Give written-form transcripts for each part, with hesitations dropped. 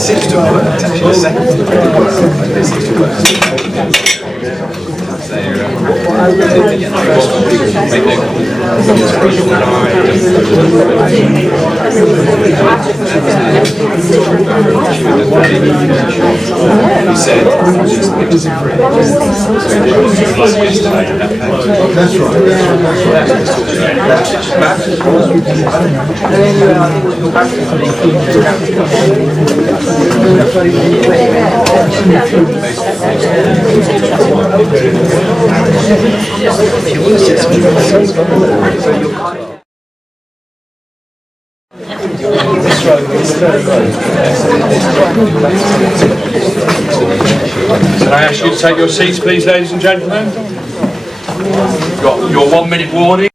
seems to have worked actually. The second it seems to work. He said it was free. That's Can I ask you to take your seats, please, ladies and gentlemen? You've got your 1 minute warning.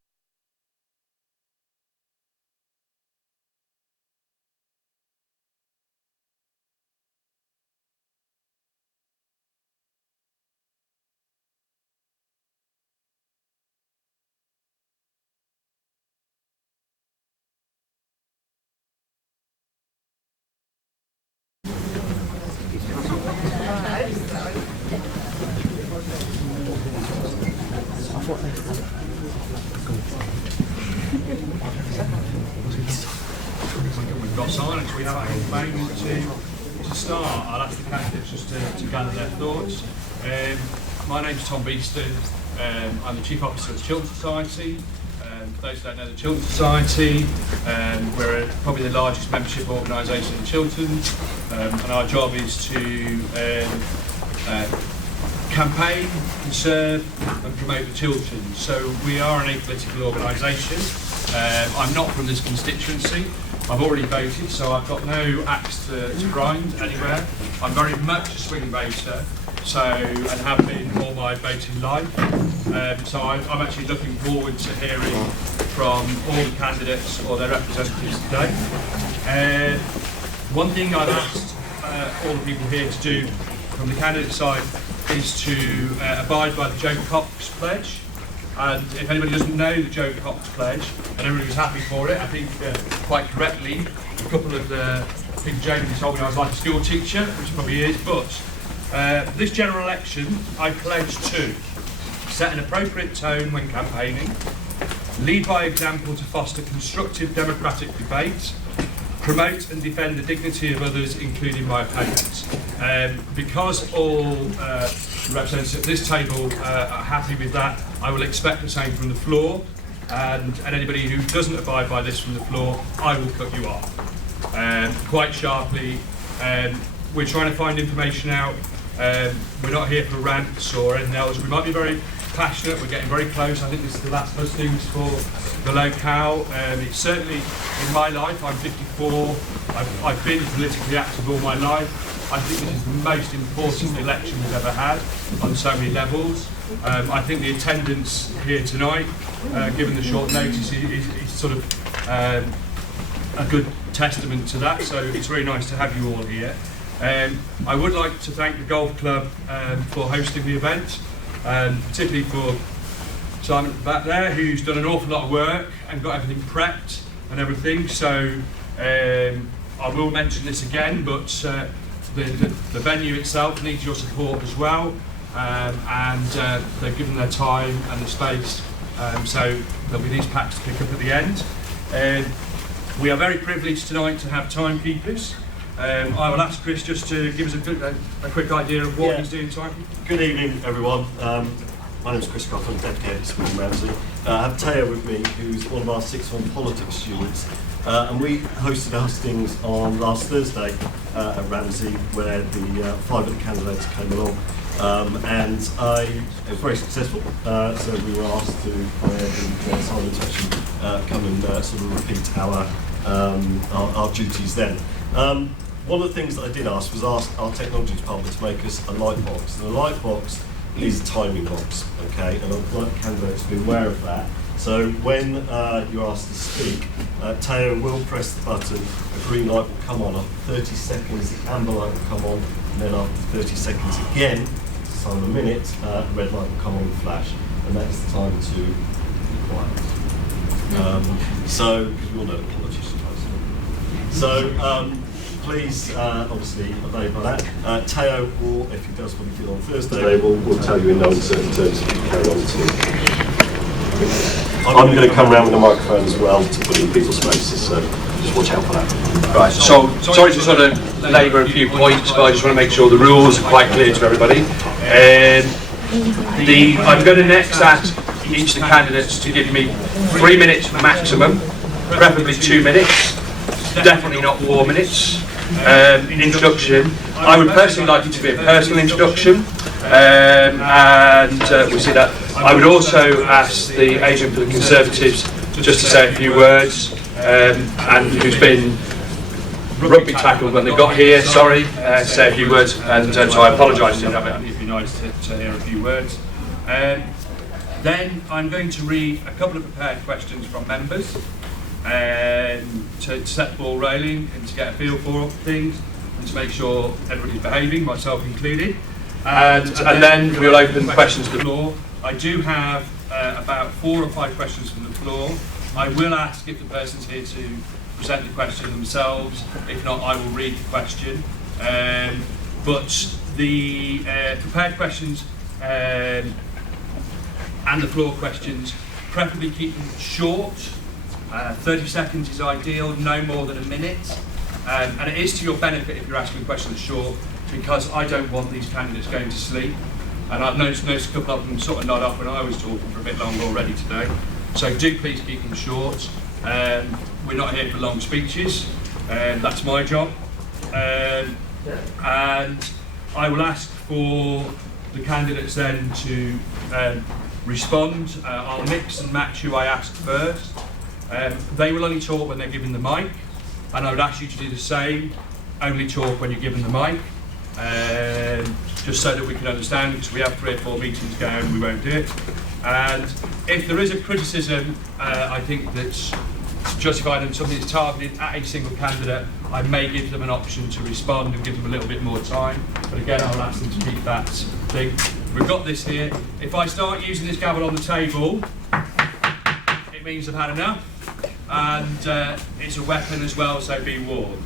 We've got silence. We have a moment to start. I'll ask the candidates just to gather their thoughts. My name's Tom Beeston. I'm the Chief Officer of the Children's Society. For those who don't know the Children's Society, we're probably the largest membership organisation in Chiltern, and our job is to campaign, conserve and promote the children. So we are an apolitical organisation. I'm not from this constituency. I've already voted, so I've got no axe to grind anywhere. I'm very much a swing voter, and have been all my voting life. So I'm actually looking forward to hearing from all the candidates or their representatives today. One thing I've asked all the people here to do from the candidate side is to abide by the Joe Cox pledge. And if anybody doesn't know the Joe Cox pledge, and everybody was happy for it, I think quite correctly, a couple of the people Jamie told me I was like a school teacher, which probably is, but this general election I pledge to set an appropriate tone when campaigning, lead by example to foster constructive democratic debate, promote and defend the dignity of others, including my opponents. Because all representatives at this table are happy with that, I will expect the same from the floor, and anybody who doesn't abide by this from the floor, I will cut you off. Quite sharply. We're trying to find information out. We're not here for rants or anything else. We might be very passionate, we're getting very close. I think this is the last Hustings for the locale. It's certainly in my life, I'm 54, I've been politically active all my life. I think this is the most important election we've ever had on so many levels. I think the attendance here tonight, given the short notice, is sort of a good testament to that, so it's really nice to have you all here. I would like to thank the golf club for hosting the event, particularly for Simon back there, who's done an awful lot of work and got everything prepped and everything. So I will mention this again, but the venue itself needs your support as well, and they've given their time and the space, so there'll be these packs to pick up at the end. We are very privileged tonight to have timekeepers. I will ask Chris just to give us a quick idea of what he's doing timekeeping. Good evening, everyone. My name's Chris Coughlin, Deputy Head of School in Ramsey. I have Taya with me, who's one of our sixth form politics students. And we hosted a hustings on last Thursday at Ramsey, where the 5 of the candidates came along. And it was very successful, so we were asked to, Simon to actually come and sort of repeat our duties then. One of the things that I did ask was ask our technology department to make us a light box. And a light box is a timing box, okay? And I'd like candidates to be aware of that. So when you're asked to speak, Taya will press the button, a green light will come on. After 30 seconds, the amber light will come on, and then after 30 seconds again, so in a minute, the red light will come on and flash, and that's the time to be quiet. So, because we all know that politicians So please, obviously, obey by that. Teo will, if he does what he did on Thursday, will tell you in no uncertain terms if you carry on to. I'm going to come around with the microphone as well to put in people's faces, so just watch out for that. Right, so sorry to sort of labour a few points, but I just want to make sure the rules are quite clear to everybody. I'm going to next ask each of the candidates to give me 3 minutes maximum, preferably 2 minutes, definitely not 4 minutes. Introduction. I would personally like it to be a personal introduction, and we see that. I would also ask the agent for the Conservatives just to say a few words, and who's been rugby tackled when they got here, sorry, say a few words, and so I apologise to them. It'd be nice to hear a few words. Then I'm going to read a couple of prepared questions from members to set the ball rolling and to get a feel for things and to make sure everybody's behaving, myself included. And then we'll open questions to the floor. I do have about 4 or 5 questions from the floor. I will ask if the person's here to present the question themselves. If not, I will read the question. But the prepared questions and the floor questions, preferably keep them short. 30 seconds is ideal, no more than a minute. And it is to your benefit if you're asking questions short, because I don't want these candidates going to sleep. And I've noticed a couple of them sort of nod off when I was talking for a bit longer already today. So do please keep them short. We're not here for long speeches. That's my job. And I will ask for the candidates then to respond. I'll mix and match who I ask first. They will only talk when they're given the mic, and I would ask you to do the same, only talk when you're given the mic, just so that we can understand, because we have 3 or 4 meetings going and we won't do it. And if there is a criticism, I think that's justified and something that's targeted at a single candidate, I may give them an option to respond and give them a little bit more time. But again, I'll ask them to keep that thing. We've got this here. If I start using this gavel on the table, it means I've had enough. And it's a weapon as well, so be warned.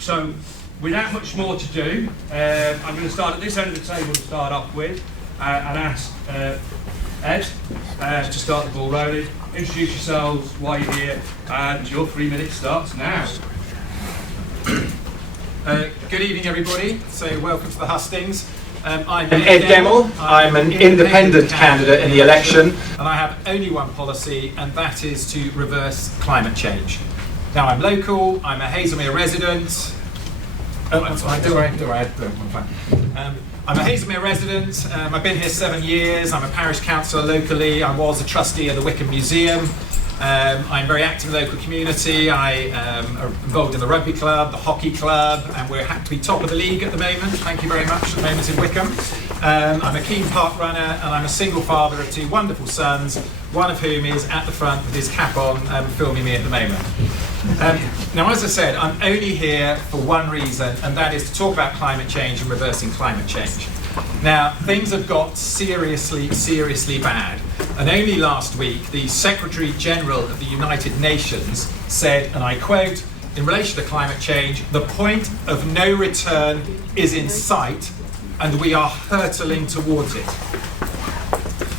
So, without much more to do, I'm going to start at this end of the table to start off with, and ask Ed to start the ball rolling. Introduce yourselves, why you're here, and your 3 minutes starts now. Good evening, everybody. So, welcome to the Hustings. I'm Ed Gemmell. I'm an independent candidate in the election. And I have only one policy, and that is to reverse climate change. Now, I'm local, I'm a Hazelmere resident. I'm a Hazelmere resident. I've been here 7 years. I'm a parish councillor locally. I was a trustee of the Wycombe Museum. I'm very active in the local community. I am involved in the rugby club, the hockey club, and we're happy to be top of the league at the moment. Thank you very much at the moment in Wycombe. I'm a keen park runner, and I'm a single father of 2 wonderful sons, one of whom is at the front with his cap on filming me at the moment. Now, as I said, I'm only here for one reason, and that is to talk about climate change and reversing climate change. Now, things have got seriously, seriously bad. And only last week, the Secretary General of the United Nations said, and I quote, in relation to climate change, the point of no return is in sight, and we are hurtling towards it.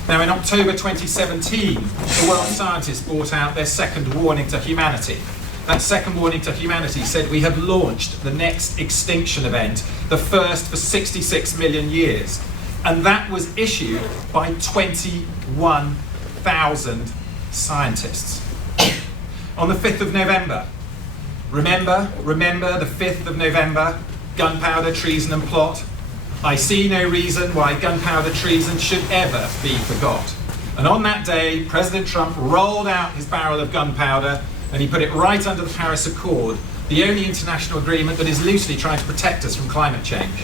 Now, in October 2017, the world scientists brought out their second warning to humanity. That second warning to humanity said we have launched the next extinction event, the first for 66 million years. And that was issued by 21,000 scientists. On the 5th of November, remember the 5th of November, gunpowder, treason and plot. I see no reason why gunpowder treason should ever be forgot. And on that day, President Trump rolled out his barrel of gunpowder and he put it right under the Paris Accord, the only international agreement that is loosely trying to protect us from climate change.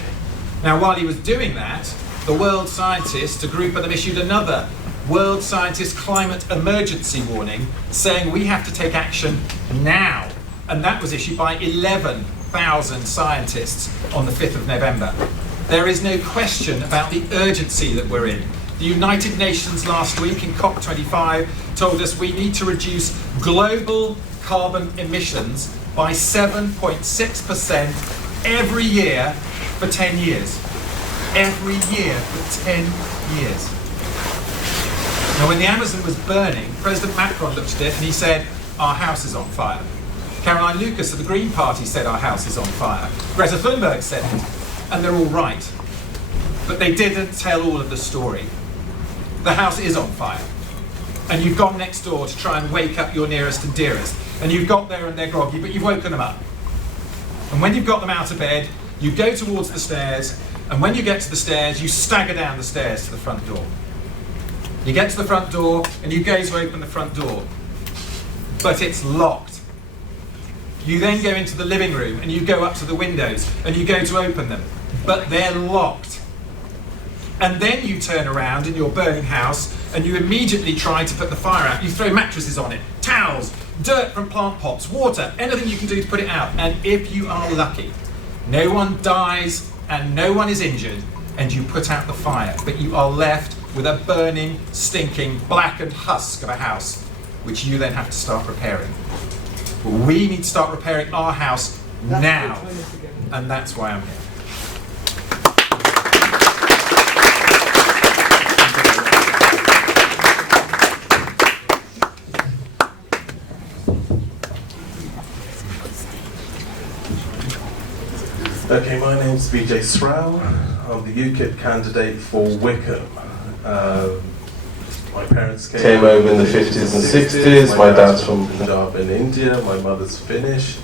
Now, while he was doing that, the world scientists, a group of them, issued another World Scientist Climate Emergency Warning, saying we have to take action now. And that was issued by 11,000 scientists on the 5th of November. There is no question about the urgency that we're in. The United Nations last week in COP25 told us we need to reduce global carbon emissions by 7.6% every year for 10 years. Every year for 10 years. Now, when the Amazon was burning, President Macron looked at it and he said, our house is on fire. Caroline Lucas of the Green Party said our house is on fire. Greta Thunberg said it, and they're all right. But they didn't tell all of the story. The house is on fire. And you've gone next door to try and wake up your nearest and dearest. And you've got there and they're groggy, but you've woken them up. And when you've got them out of bed, you go towards the stairs, and when you get to the stairs, you stagger down the stairs to the front door. You get to the front door, and you go to open the front door. But it's locked. You then go into the living room, and you go up to the windows, and you go to open them. But they're locked. And then you turn around in your burning house, and you immediately try to put the fire out. You throw mattresses on it, towels, dirt from plant pots, water, anything you can do to put it out. And if you are lucky, no one dies and no one is injured, and you put out the fire, but you are left with a burning, stinking, blackened husk of a house, which you then have to start repairing. We need to start repairing our house now, and that's why I'm here. Okay, my name's Vijay Singh Srao. I'm the UKIP candidate for Wycombe. My parents came over in the 50s and 60s. My dad's from Punjab in India, my mother's Finnish,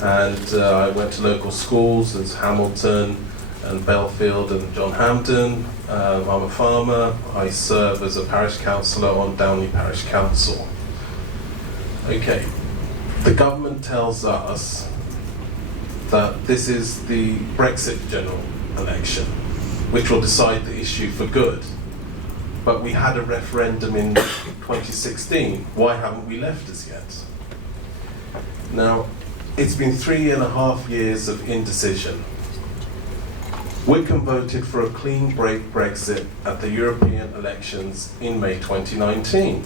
and I went to local schools as Hamilton and Belfield and John Hampden. I'm a farmer. I serve as a parish councillor on Downey Parish Council. Okay, the government tells us that this is the Brexit general election, which will decide the issue for good. But we had a referendum in 2016. Why haven't we left as yet? Now, it's been 3.5 years of indecision. Wycombe voted for a clean break Brexit at the European elections in May 2019.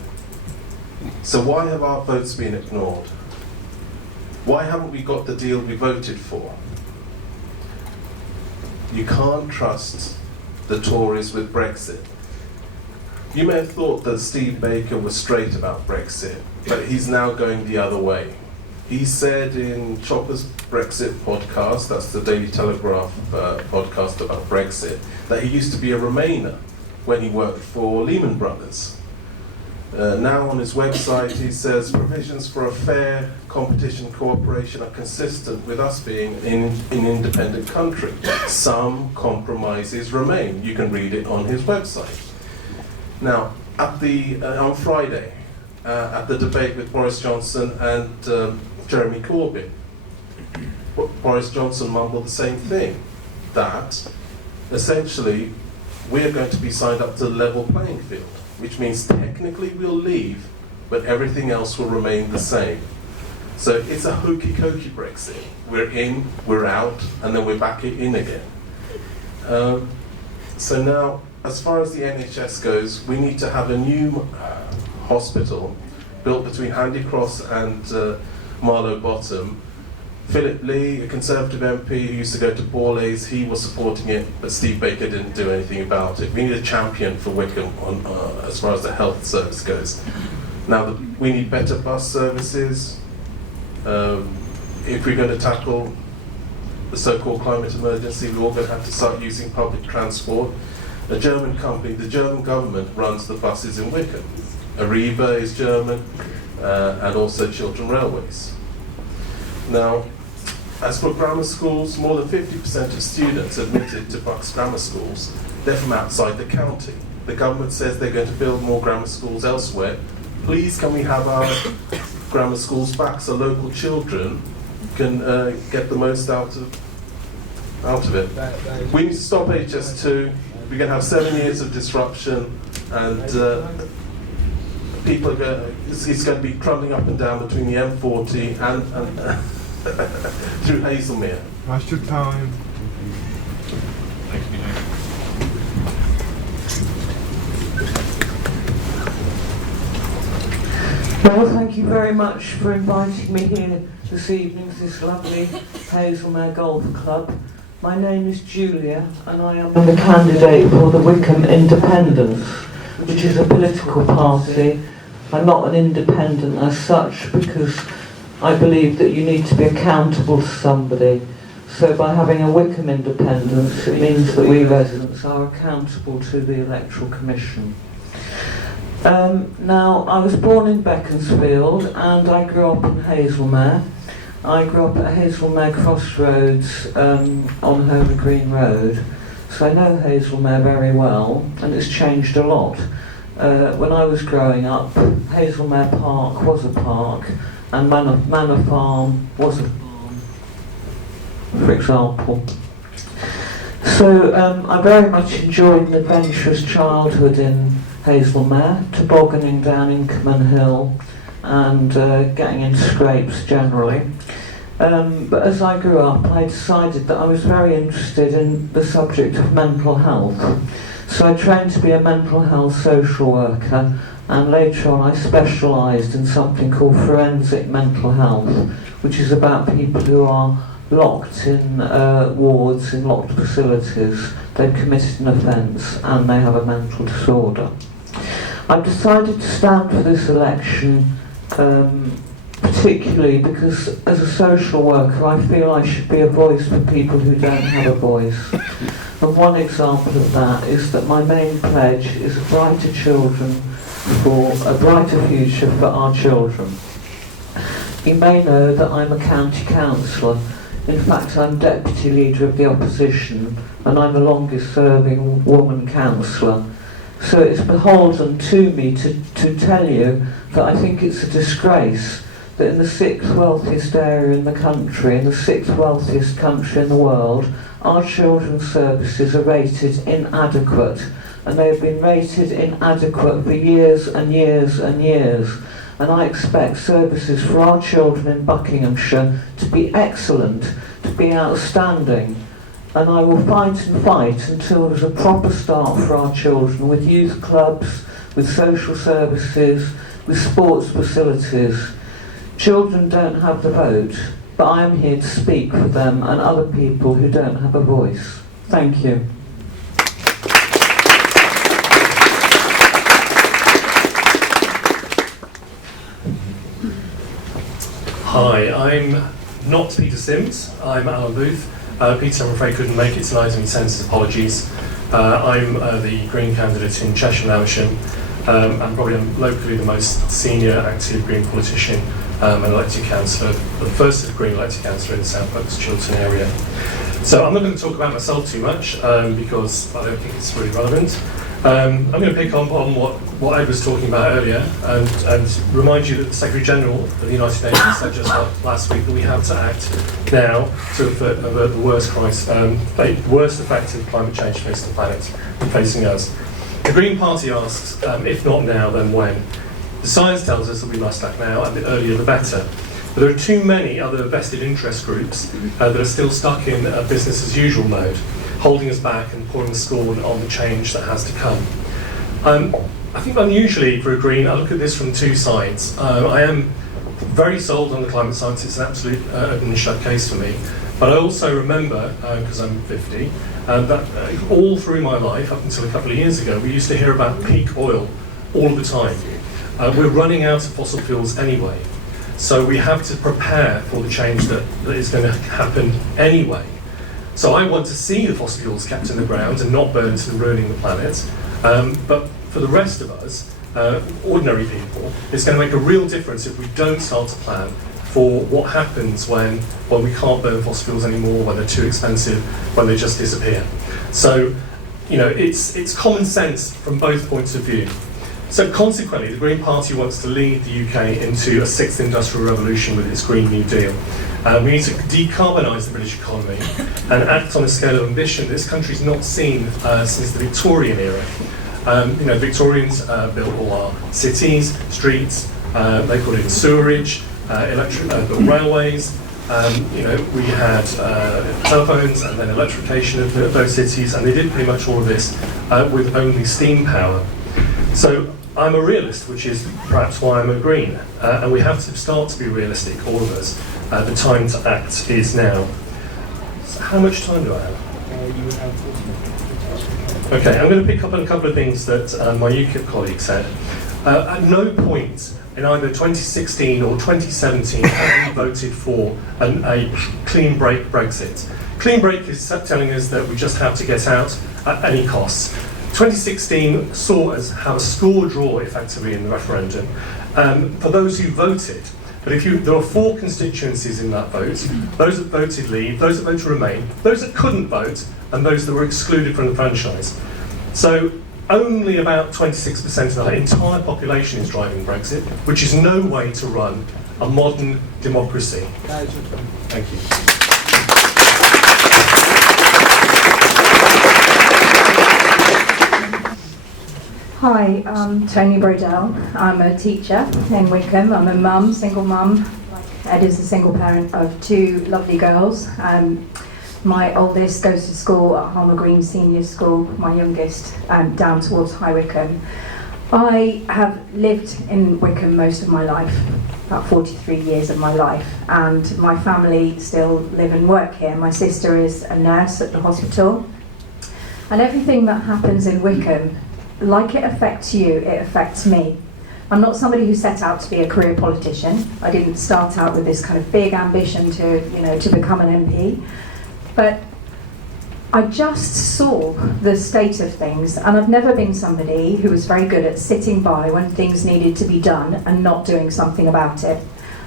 So why have our votes been ignored? Why haven't we got the deal we voted for? You can't trust the Tories with Brexit. You may have thought that Steve Baker was straight about Brexit, but he's now going the other way. He said in Chopper's Brexit podcast, that's the Daily Telegraph podcast about Brexit, that he used to be a Remainer when he worked for Lehman Brothers. Now on his website he says provisions for a fair competition cooperation are consistent with us being in an independent country. Some compromises remain. You can read it on his website. Now, on Friday, at the debate with Boris Johnson and Jeremy Corbyn, Boris Johnson mumbled the same thing, that essentially we're going to be signed up to the level playing field, which means technically we'll leave, but everything else will remain the same. So it's a hokey-cokey Brexit. We're in, we're out, and then we're back in again. So now, as far as the NHS goes, we need to have a new hospital built between Handy Cross and Marlow Bottom. Philip Lee, a Conservative MP who used to go to Borlase, he was supporting it, but Steve Baker didn't do anything about it. We need a champion for Wycombe as far as the health service goes. Now, we need better bus services. If we're going to tackle the so-called climate emergency, we're all going to have to start using public transport. A German company, the German government runs the buses in Wycombe. Arriva is German, and also Chiltern Railways. Now, as for grammar schools, more than 50% of students admitted to Bucks grammar schools, they're from outside the county. The government says they're going to build more grammar schools elsewhere. Please, can we have our grammar schools back so local children can get the most out of it? We need to stop HS2. We're going to have 7 years of disruption, and people are it's going to be crumbling up and down between the M40 and through Hazelmere. Last your time. Well, thank you very much for inviting me here this evening to this lovely Hazelmere Golf Club. My name is Julia and I am the candidate for the Wycombe Independents, which is a political party. I'm not an independent as such because I believe that you need to be accountable to somebody. So by having a Wycombe Independents, it means that we residents are accountable to the Electoral Commission. Now, I was born in Beaconsfield and I grew up in Hazelmere. I grew up at Hazelmere Crossroads on Homer Green Road. So I know Hazelmere very well, and it's changed a lot. When I was growing up, Hazelmere Park was a park, and Manor Farm was a farm, for example. So I very much enjoyed an adventurous childhood in Hazelmere, tobogganing down Inkerman Hill and getting into scrapes generally. But as I grew up, I decided that I was very interested in the subject of mental health. So I trained to be a mental health social worker, and later on I specialised in something called forensic mental health, which is about people who are locked in wards, in locked facilities. They've committed an offence and they have a mental disorder. I've decided to stand for this election particularly because as a social worker I feel I should be a voice for people who don't have a voice. And one example of that is that my main pledge is a brighter future for our children. You may know that I'm a county councillor. In fact, I'm deputy leader of the opposition and I'm the longest serving woman councillor. So it's beholden to me to tell you that I think it's a disgrace that in the 6th wealthiest area in the country, in the 6th wealthiest country in the world, our children's services are rated inadequate. And they have been rated inadequate for years and years and years. And I expect services for our children in Buckinghamshire to be excellent, to be outstanding. And I will fight and fight until there's a proper start for our children with youth clubs, with social services, with sports facilities. Children don't have the vote, but I am here to speak for them and other people who don't have a voice. Thank you. Hi, I'm not Peter Sims, I'm Alan Booth. Peter, I'm afraid, couldn't make it tonight and he sends his apologies. I'm the Green candidate in Cheshire and Amersham. I'm probably locally the most senior active Green politician and elected councillor, the first Green elected councillor in the South Bucks Chiltern area. So I'm not going to talk about myself too much because I don't think it's really relevant. I'm going to pick up on what Ed was talking about earlier and remind you that the Secretary General of the United Nations said just last week that we have to act now to avert the worst effect of climate change facing the planet and facing us. The Green Party asks, if not now, then when? The science tells us that we must act now, and the earlier the better. But there are too many other vested interest groups that are still stuck in a business as usual mode, holding us back and pouring scorn on the change that has to come. I think unusually for a Green, I look at this from two sides. I am very sold on the climate science, it's an absolute open and shut case for me. But I also remember, because I'm 50, that all through my life, up until a couple of years ago, we used to hear about peak oil all the time. We're running out of fossil fuels anyway. So we have to prepare for the change that is going to happen anyway. So I want to see the fossil fuels kept in the ground and not burnt and ruining the planet. But for the rest of us, ordinary people, it's going to make a real difference if we don't start to plan for what happens when we can't burn fossil fuels anymore, when they're too expensive, when they just disappear. So, you know, it's common sense from both points of view. So consequently, the Green Party wants to lead the UK into a sixth industrial revolution with its Green New Deal. We need to decarbonise the British economy and act on a scale of ambition this country's not seen since the Victorian era. You know, Victorians built all our cities, streets, they called it sewerage, built railways. You know, we had telephones and then electrification of those cities, and they did pretty much all of this with only steam power. So I'm a realist, which is perhaps why I'm a Green. And we have to start to be realistic, all of us. The time to act is now. So how much time do I have? You would have 40 minutes. Okay, I'm going to pick up on a couple of things that my UKIP colleague said. At no point in either 2016 or 2017 have we voted for a clean break Brexit. Clean break is telling us that we just have to get out at any cost. 2016 saw us have a score draw effectively in the referendum for those who voted. But there are 4 constituencies in that vote: those that voted leave, those that voted remain, those that couldn't vote, and those that were excluded from the franchise. So only about 26% of the entire population is driving Brexit, which is no way to run a modern democracy. Thank you. Hi, I'm Toni Brodelle. I'm a teacher in Wycombe. I'm a mum, single mum. Ed is a single parent of 2 lovely girls. My oldest goes to school at Hazelmere Green Senior School, my youngest down towards High Wycombe. I have lived in Wycombe most of my life, about 43 years of my life, and my family still live and work here. My sister is a nurse at the hospital, and everything that happens in Wycombe, like it affects you, it affects me. I'm not somebody who set out to be a career politician. I didn't start out with this kind of big ambition to become an MP. But I just saw the state of things, and I've never been somebody who was very good at sitting by when things needed to be done and not doing something about it.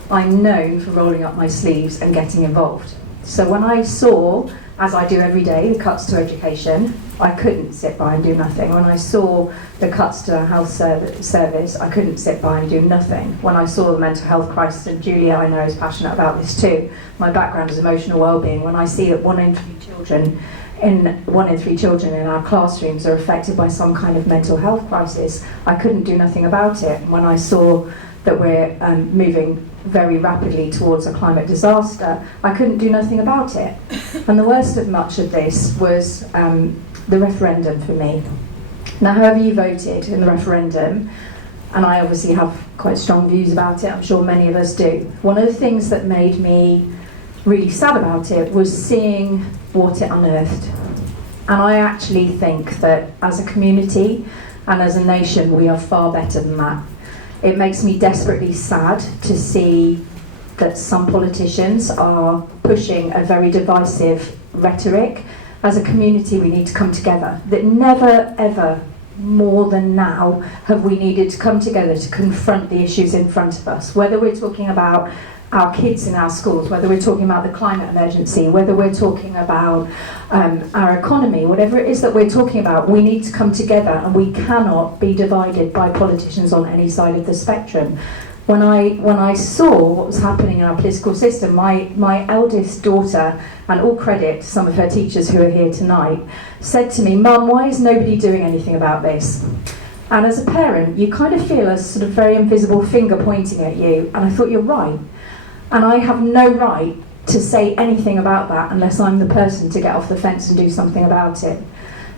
I'm known for rolling up my sleeves and getting involved. So when I saw, as I do every day, the cuts to education, I couldn't sit by and do nothing. When I saw the cuts to health service, I couldn't sit by and do nothing. When I saw the mental health crisis, and Julia, I know, is passionate about this too. My background is emotional well-being. When I see that 1 in 3 children in our classrooms are affected by some kind of mental health crisis, I couldn't do nothing about it. When I saw that we're moving very rapidly towards a climate disaster, I couldn't do nothing about it. And the worst of much of this was the referendum for me. Now, however you voted in the referendum, and I obviously have quite strong views about it, I'm sure many of us do, one of the things that made me really sad about it was seeing what it unearthed. And I actually think that as a community and as a nation, we are far better than that. It makes me desperately sad to see that some politicians are pushing a very divisive rhetoric. As a community, we need to come together. That never, ever, more than now, have we needed to come together to confront the issues in front of us. Whether we're talking about our kids in our schools, whether we're talking about the climate emergency, whether we're talking about our economy, whatever it is that we're talking about, we need to come together, and we cannot be divided by politicians on any side of the spectrum. When I saw what was happening in our political system, my eldest daughter, and all credit to some of her teachers who are here tonight, said to me, "Mum, why is nobody doing anything about this?" And as a parent, you kind of feel a sort of very invisible finger pointing at you, and I thought, you're right. And I have no right to say anything about that unless I'm the person to get off the fence and do something about it.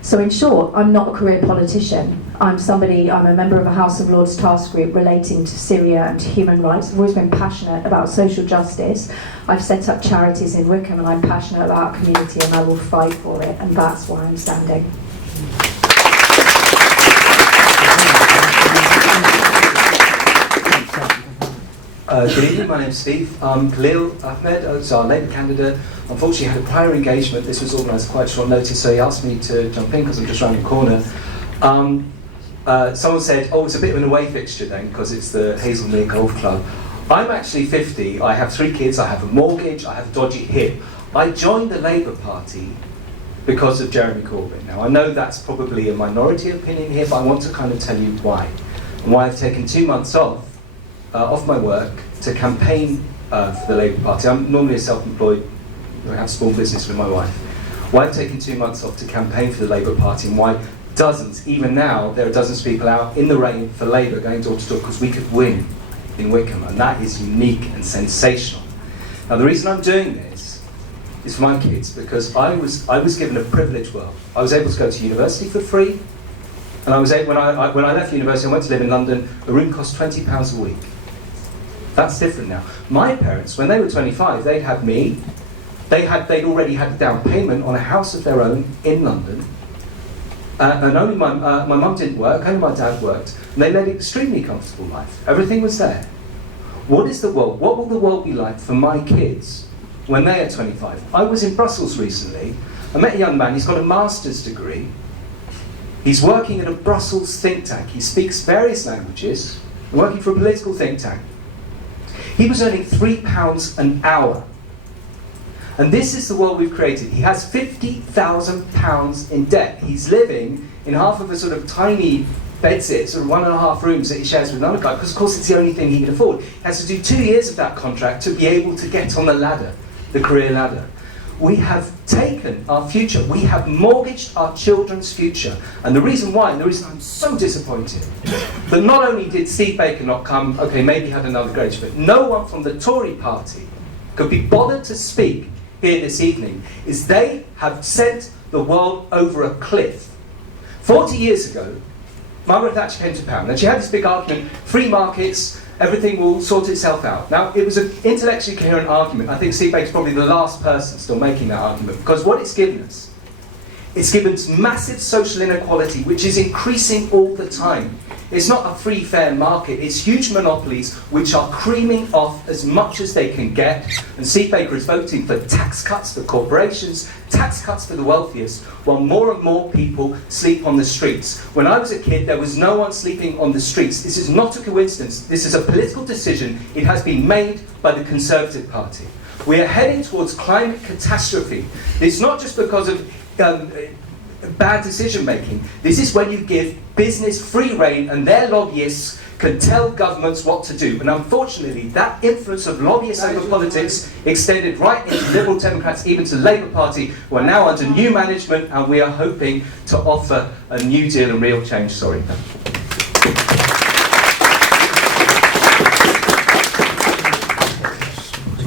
So in short, I'm not a career politician. I'm a member of a House of Lords task group relating to Syria and to human rights. I've always been passionate about social justice. I've set up charities in Wycombe, and I'm passionate about our community, and I will fight for it, and that's why I'm standing. Good evening, my name's Steve. Khalil Ahmed is our Labour candidate. Unfortunately, I had a prior engagement. This was organised quite short notice, so he asked me to jump in because I'm just around the corner. Someone said, oh, it's a bit of an away fixture then, because it's the Hazelmere Golf Club. I'm actually 50, I have 3 kids, I have a mortgage, I have a dodgy hip. I joined the Labour Party because of Jeremy Corbyn. Now, I know that's probably a minority opinion here, but I want to kind of tell you why. And why I've taken 2 months off my work to campaign for the Labour Party. I'm normally a self-employed, I have a small business with my wife. Why I've taken 2 months off to campaign for the Labour Party, and why dozens, even now, there are dozens of people out in the rain for Labour going door to door, because we could win in Wycombe, and that is unique and sensational. Now, the reason I'm doing this is for my kids, because I was given a privileged world. I was able to go to university for free. And when I left university, I went to live in London. A room cost £20 a week. That's different now. My parents, when they were 25, they'd had me. They'd already had a down payment on a house of their own in London. And only my mum didn't work, only my dad worked. And they led an extremely comfortable life. Everything was there. What will the world be like for my kids when they are 25? I was in Brussels recently. I met a young man, he's got a master's degree. He's working at a Brussels think tank. He speaks various languages, working for a political think tank. He was earning £3 an hour. And this is the world we've created. He has £50,000 in debt. He's living in half of a sort of tiny bedsit, sort of 1.5 rooms that he shares with another guy, because of course it's the only thing he can afford. He has to do 2 years of that contract to be able to get on the ladder, the career ladder. We have taken our future, we have mortgaged our children's future. And the reason why, and the reason I'm so disappointed, that not only did Steve Baker not come, okay, maybe he had another grudge, but no one from the Tory party could be bothered to speak here this evening, is they have sent the world over a cliff. 40 years ago, Margaret Thatcher came to power, and she had this big argument, free markets, everything will sort itself out. Now, it was an intellectually coherent argument. I think Steve Baker's probably the last person still making that argument, because what it's given us, it's given us massive social inequality, which is increasing all the time. It's not a free, fair market, it's huge monopolies which are creaming off as much as they can get. And Steve Baker is voting for tax cuts for corporations, tax cuts for the wealthiest, while more and more people sleep on the streets. When I was a kid, there was no one sleeping on the streets. This is not a coincidence. This is a political decision. It has been made by the Conservative Party. We are heading towards climate catastrophe. It's not just because of bad decision making. This is when you give business free rein and their lobbyists can tell governments what to do. And unfortunately, that influence of lobbyists over politics extended right into Liberal Democrats, even to Labour Party, who are now under new management, and we are hoping to offer a new deal and real change. Sorry.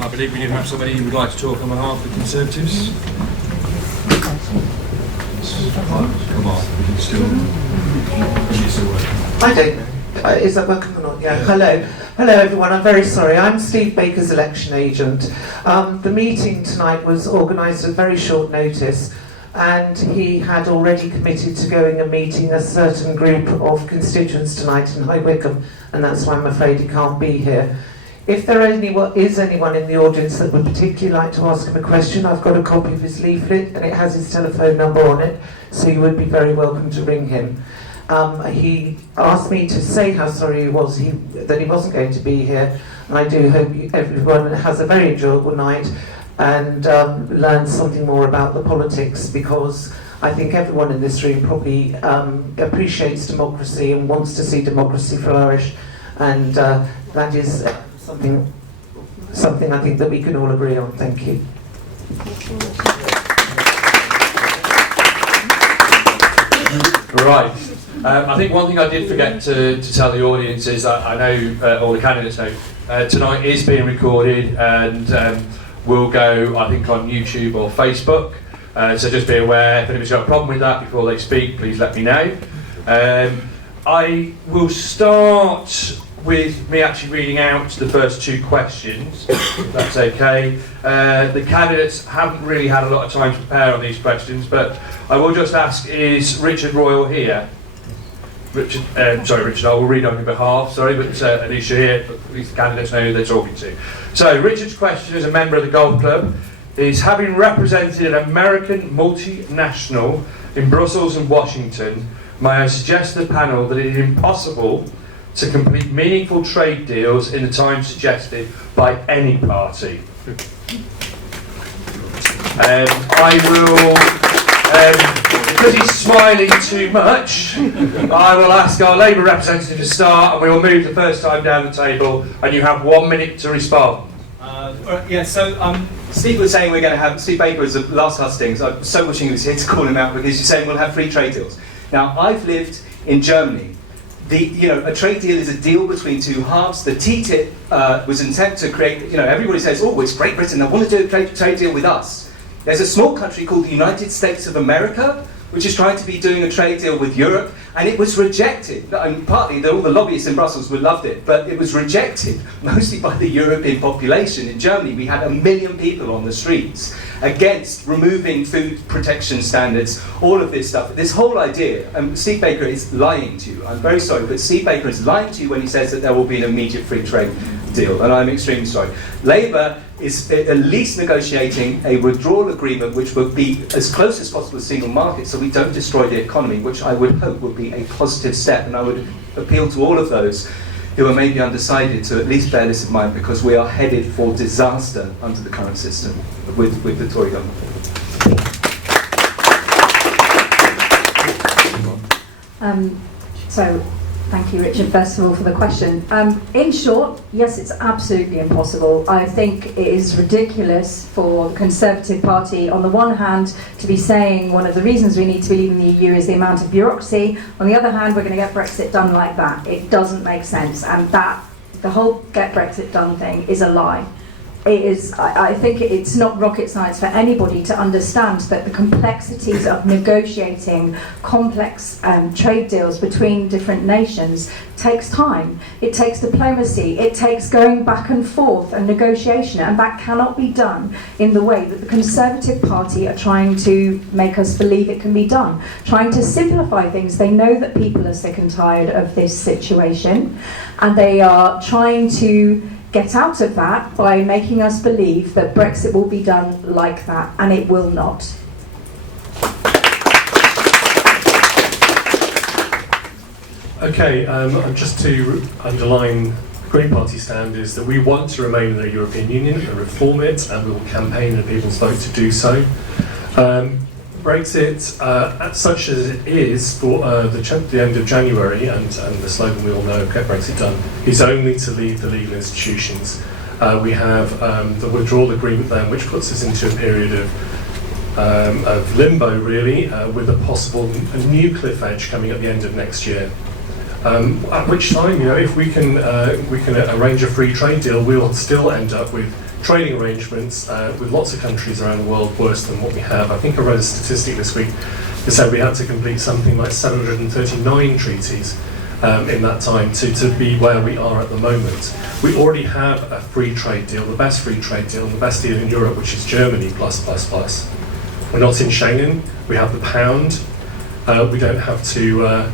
I believe we need to have somebody who would like to talk on behalf of the Conservatives. Come on, we can still work. I don't know. Is that working or not? Yeah. Hello. Hello everyone. I'm very sorry. I'm Steve Baker's election agent. The meeting tonight was organised at very short notice, and he had already committed to going and meeting a certain group of constituents tonight in High Wycombe, and that's why I'm afraid he can't be here. If there is anyone in the audience that would particularly like to ask him a question, I've got a copy of his leaflet and it has his telephone number on it, so you would be very welcome to ring him. He asked me to say how sorry he was that he wasn't going to be here, and I do hope everyone has a very enjoyable night and learns something more about the politics, because I think everyone in this room probably appreciates democracy and wants to see democracy flourish, and that is something I think that we can all agree on. Thank you. Right. I think one thing I did forget to tell the audience is that I know all the candidates know tonight is being recorded and will go, I think, on YouTube or Facebook. So just be aware, if anybody's got a problem with that before they speak, please let me know. I will start with me actually reading out the first two questions, if that's okay. The candidates haven't really had a lot of time to prepare on these questions, but I will just ask, is Richard Royal here? Richard, I will read on your behalf, but Alicia here, at least the candidates know who they're talking to. So, Richard's question as a member of the golf club is, having represented an American multinational in Brussels and Washington, may I suggest to the panel that it is impossible to complete meaningful trade deals in the time suggested by any party. I will, because he's smiling too much, I will ask our Labour representative to start, and we will move the first time down the table, and you have 1 minute to respond. Steve was saying we're going to have, Steve Baker was the last Hustings. I'm so wishing he was here to call him out, because you're saying we'll have free trade deals. Now, I've lived in Germany. A trade deal is a deal between two halves. The TTIP was intent to create, everybody says, oh, it's Great Britain, they want to do a trade deal with us. There's a small country called the United States of America, which is trying to be doing a trade deal with Europe, and it was rejected. And partly, all the lobbyists in Brussels would loved it, but it was rejected mostly by the European population. In Germany, we had 1 million people on the streets against removing food protection standards, all of this stuff. This whole idea, Steve Baker is lying to you. I'm very sorry, but Steve Baker is lying to you when he says that there will be an immediate free trade deal, and I'm extremely sorry. Labour is at least negotiating a withdrawal agreement which would be as close as possible to single market so we don't destroy the economy, which I would hope would be a positive step, and I would appeal to all of those who are maybe undecided to at least bear this in mind, because we are headed for disaster under the current system with the Tory government. So, thank you, Richard, first of all, for the question. In short, yes, it's absolutely impossible. I think it is ridiculous for the Conservative Party, on the one hand, to be saying one of the reasons we need to be leaving the EU is the amount of bureaucracy. On the other hand, we're going to get Brexit done like that. It doesn't make sense. And that, the whole get Brexit done thing is a lie. It is, I think it's not rocket science for anybody to understand that the complexities of negotiating complex trade deals between different nations takes time. It takes diplomacy. It takes going back and forth and negotiation, and that cannot be done in the way that the Conservative Party are trying to make us believe it can be done, trying to simplify things. They know that people are sick and tired of this situation, and they are trying to get out of that by making us believe that Brexit will be done like that, and it will not. Okay, just to underline the Green Party stand is that we want to remain in the European Union and reform it, and we will campaign in a people's vote to do so. Brexit, such as it is for the end of January, and the slogan we all know, get Brexit done, is only to leave the legal institutions. We have the withdrawal agreement then, which puts us into a period of limbo, really, with a possible new cliff edge coming at the end of next year. At which time, if we can arrange a free trade deal, we'll still end up with trading arrangements with lots of countries around the world worse than what we have. I think I read a statistic this week that said we had to complete something like 739 treaties in that time to be where we are at the moment. We already have a free trade deal, the best free trade deal, and the best deal in Europe, which is Germany plus. We're not in Schengen. We have the pound. We don't have to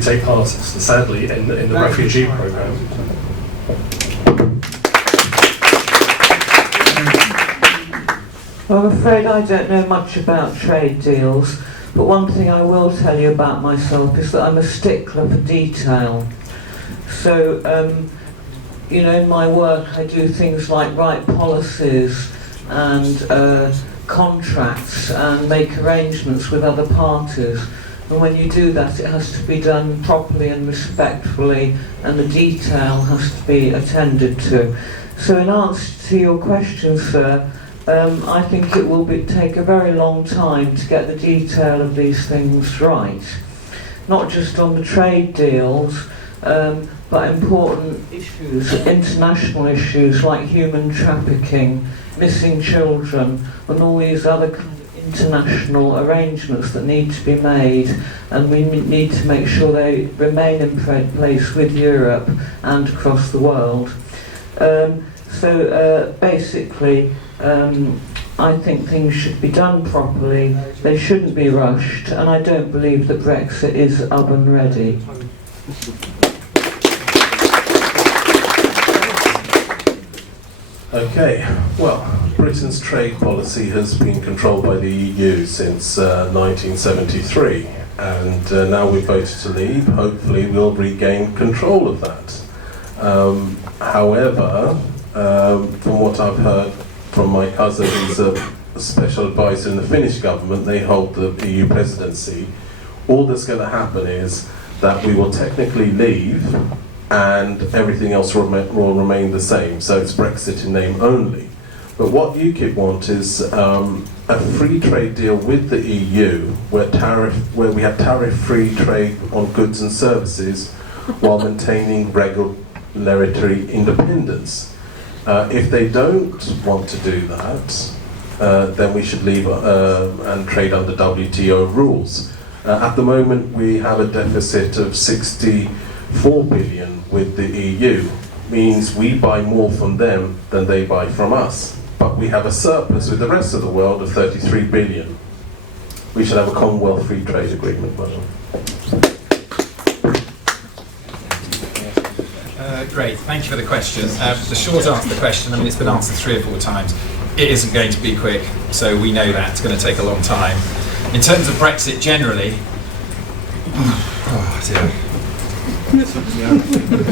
take part, sadly, in the refugee programme. Well, I'm afraid I don't know much about trade deals, but one thing I will tell you about myself is that I'm a stickler for detail. So, in my work I do things like write policies and contracts and make arrangements with other parties. And when you do that, it has to be done properly and respectfully, and the detail has to be attended to. So in answer to your question, sir, I think it will take a very long time to get the detail of these things right. Not just on the trade deals, but important issues, international issues like human trafficking, missing children, and all these other kind of international arrangements that need to be made, and we need to make sure they remain in place with Europe and across the world. Basically, I think things should be done properly. They shouldn't be rushed, and I don't believe that Brexit is oven ready. Okay, well, Britain's trade policy has been controlled by the EU since 1973, and now we've voted to leave. Hopefully we'll regain control of that. However, from what I've heard from my cousin, who's a special advisor in the Finnish government, they hold the EU presidency. All that's going to happen is that we will technically leave and everything else will remain the same. So it's Brexit in name only. But what UKIP want is a free trade deal with the EU where we have tariff-free trade on goods and services while maintaining regulatory independence. If they don't want to do that, then we should leave and trade under WTO rules. At the moment, we have a deficit of 64 billion with the EU. Means we buy more from them than they buy from us. But we have a surplus with the rest of the world of 33 billion. We should have a Commonwealth Free Trade Agreement. Great, thank you for the question. The short answer to the question, I mean, it's been answered 3 or 4 times. It isn't going to be quick, so we know that it's going to take a long time. In terms of Brexit generally, oh dear.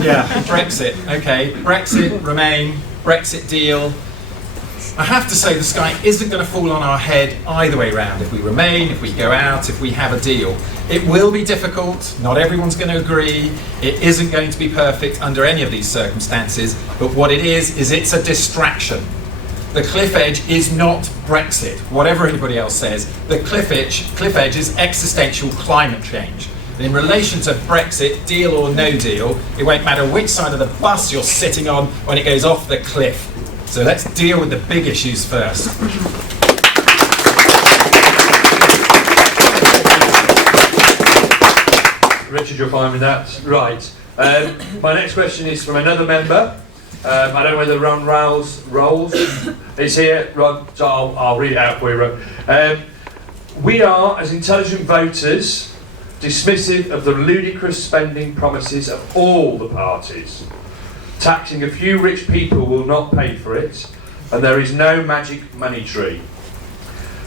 Yeah, Brexit, okay. Brexit, Remain, Brexit deal. I have to say the sky isn't going to fall on our head either way round. If we remain, if we go out, if we have a deal. It will be difficult, not everyone's going to agree, it isn't going to be perfect under any of these circumstances, but what it is it's a distraction. The cliff edge is not Brexit, whatever anybody else says. The cliff edge is existential climate change. And in relation to Brexit, deal or no deal, it won't matter which side of the bus you're sitting on when it goes off the cliff. So let's deal with the big issues first. Richard, you're fine with that? Right. My next question is from another member. I don't know whether Ron Rolls is here. Ron, so I'll read it out for you, Ron. We are, as intelligent voters, dismissive of the ludicrous spending promises of all the parties. Taxing a few rich people will not pay for it, and there is no magic money tree.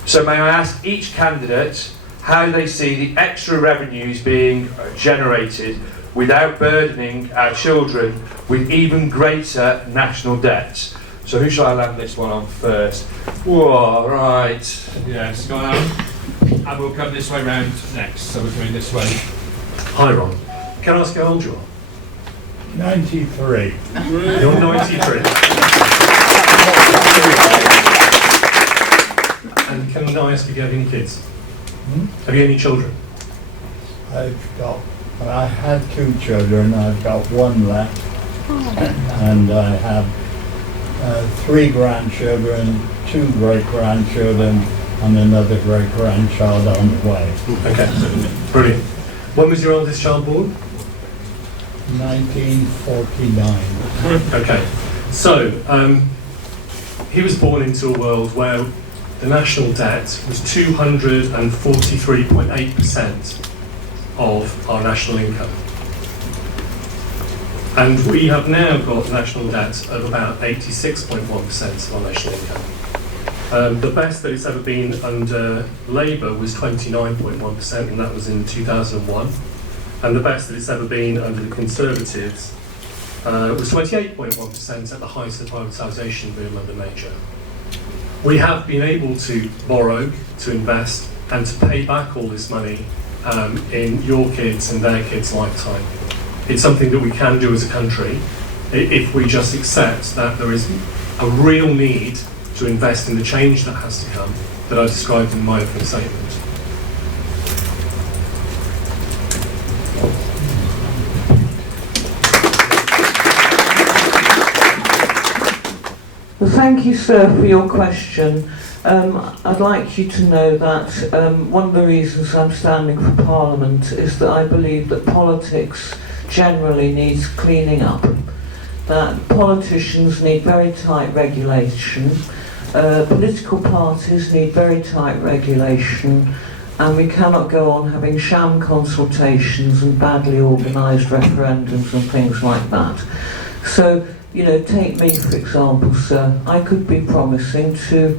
So may I ask each candidate how they see the extra revenues being generated without burdening our children with even greater national debt. So who shall I land this one on first? Whoa, right. Yes, go on. And we'll come this way round next. So we're coming this way. Hi, Ron. Can I ask how old you are? 93. You're 93. And can I ask if you have any kids? Have you any children? I had 2 children, I've got 1 left, and I have 3 grandchildren, 2 great-grandchildren, and another great-grandchild on the way. Okay, brilliant. When was your oldest child born? 1949. Okay, so he was born into a world where the national debt was 243.8% of our national income. And we have now got national debt of about 86.1% of our national income. The best that it's ever been under Labour was 29.1%, and that was in 2001. And the best that it's ever been under the Conservatives was 28.1% at the height of the privatisation boom under Major. We have been able to borrow, to invest, and to pay back all this money in your kids and their kids' lifetime. It's something that we can do as a country if we just accept that there is a real need to invest in the change that has to come that I described in my opening statement. Well, thank you, sir, for your question. I'd like you to know that one of the reasons I'm standing for Parliament is that I believe that politics generally needs cleaning up. That politicians need very tight regulation, political parties need very tight regulation, and we cannot go on having sham consultations and badly organised referendums and things like that. So, you know, take me for example, sir. I could be promising to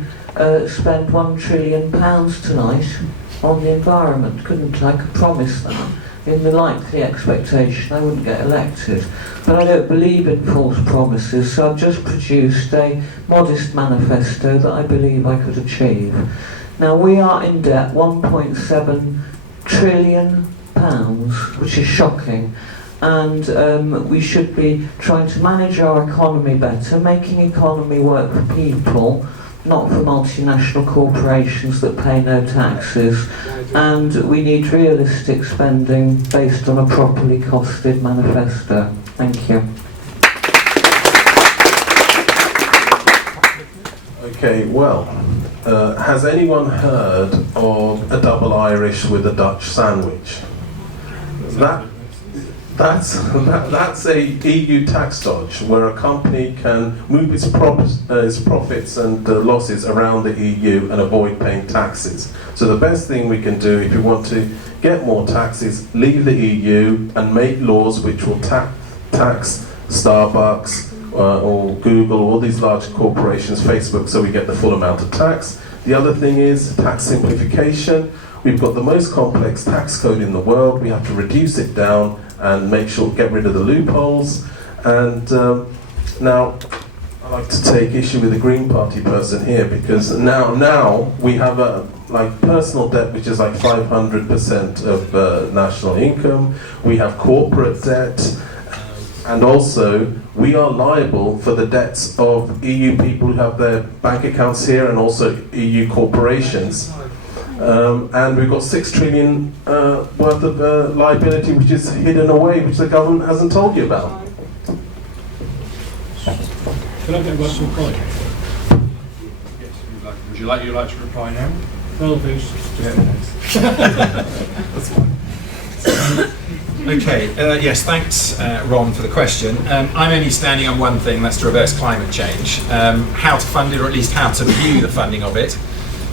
spend £1 trillion tonight on the environment, couldn't I? I could promise that in the likely expectation I wouldn't get elected. But I don't believe in false promises, so I've just produced a modest manifesto that I believe I could achieve. Now, we are in debt £1.7 trillion, which is shocking. And we should be trying to manage our economy better, making economy work for people, not for multinational corporations that pay no taxes. And we need realistic spending based on a properly costed manifesto. Thank you. Okay, well, has anyone heard of a double Irish with a Dutch sandwich? That's a EU tax dodge where a company can move its profits and losses around the EU and avoid paying taxes. So the best thing we can do if you want to get more taxes, leave the EU and make laws which will tax Starbucks or Google, all these large corporations, Facebook, so we get the full amount of tax. The other thing is tax simplification. We've got the most complex tax code in the world. We have to reduce it down and make sure, get rid of the loopholes. And now, I like to take issue with the Green Party person here, because now we have a personal debt which is like 500% of national income. We have corporate debt, and also we are liable for the debts of EU people who have their bank accounts here, and also EU corporations. And we've got 6 trillion worth of liability which is hidden away, which the government hasn't told you about. Can I get back to a point? Yes, would you like to reply now? No, please. That's fine. Okay, yes, thanks Ron for the question. I'm only standing on one thing, that's to reverse climate change. How to fund it, or at least how to view the funding of it.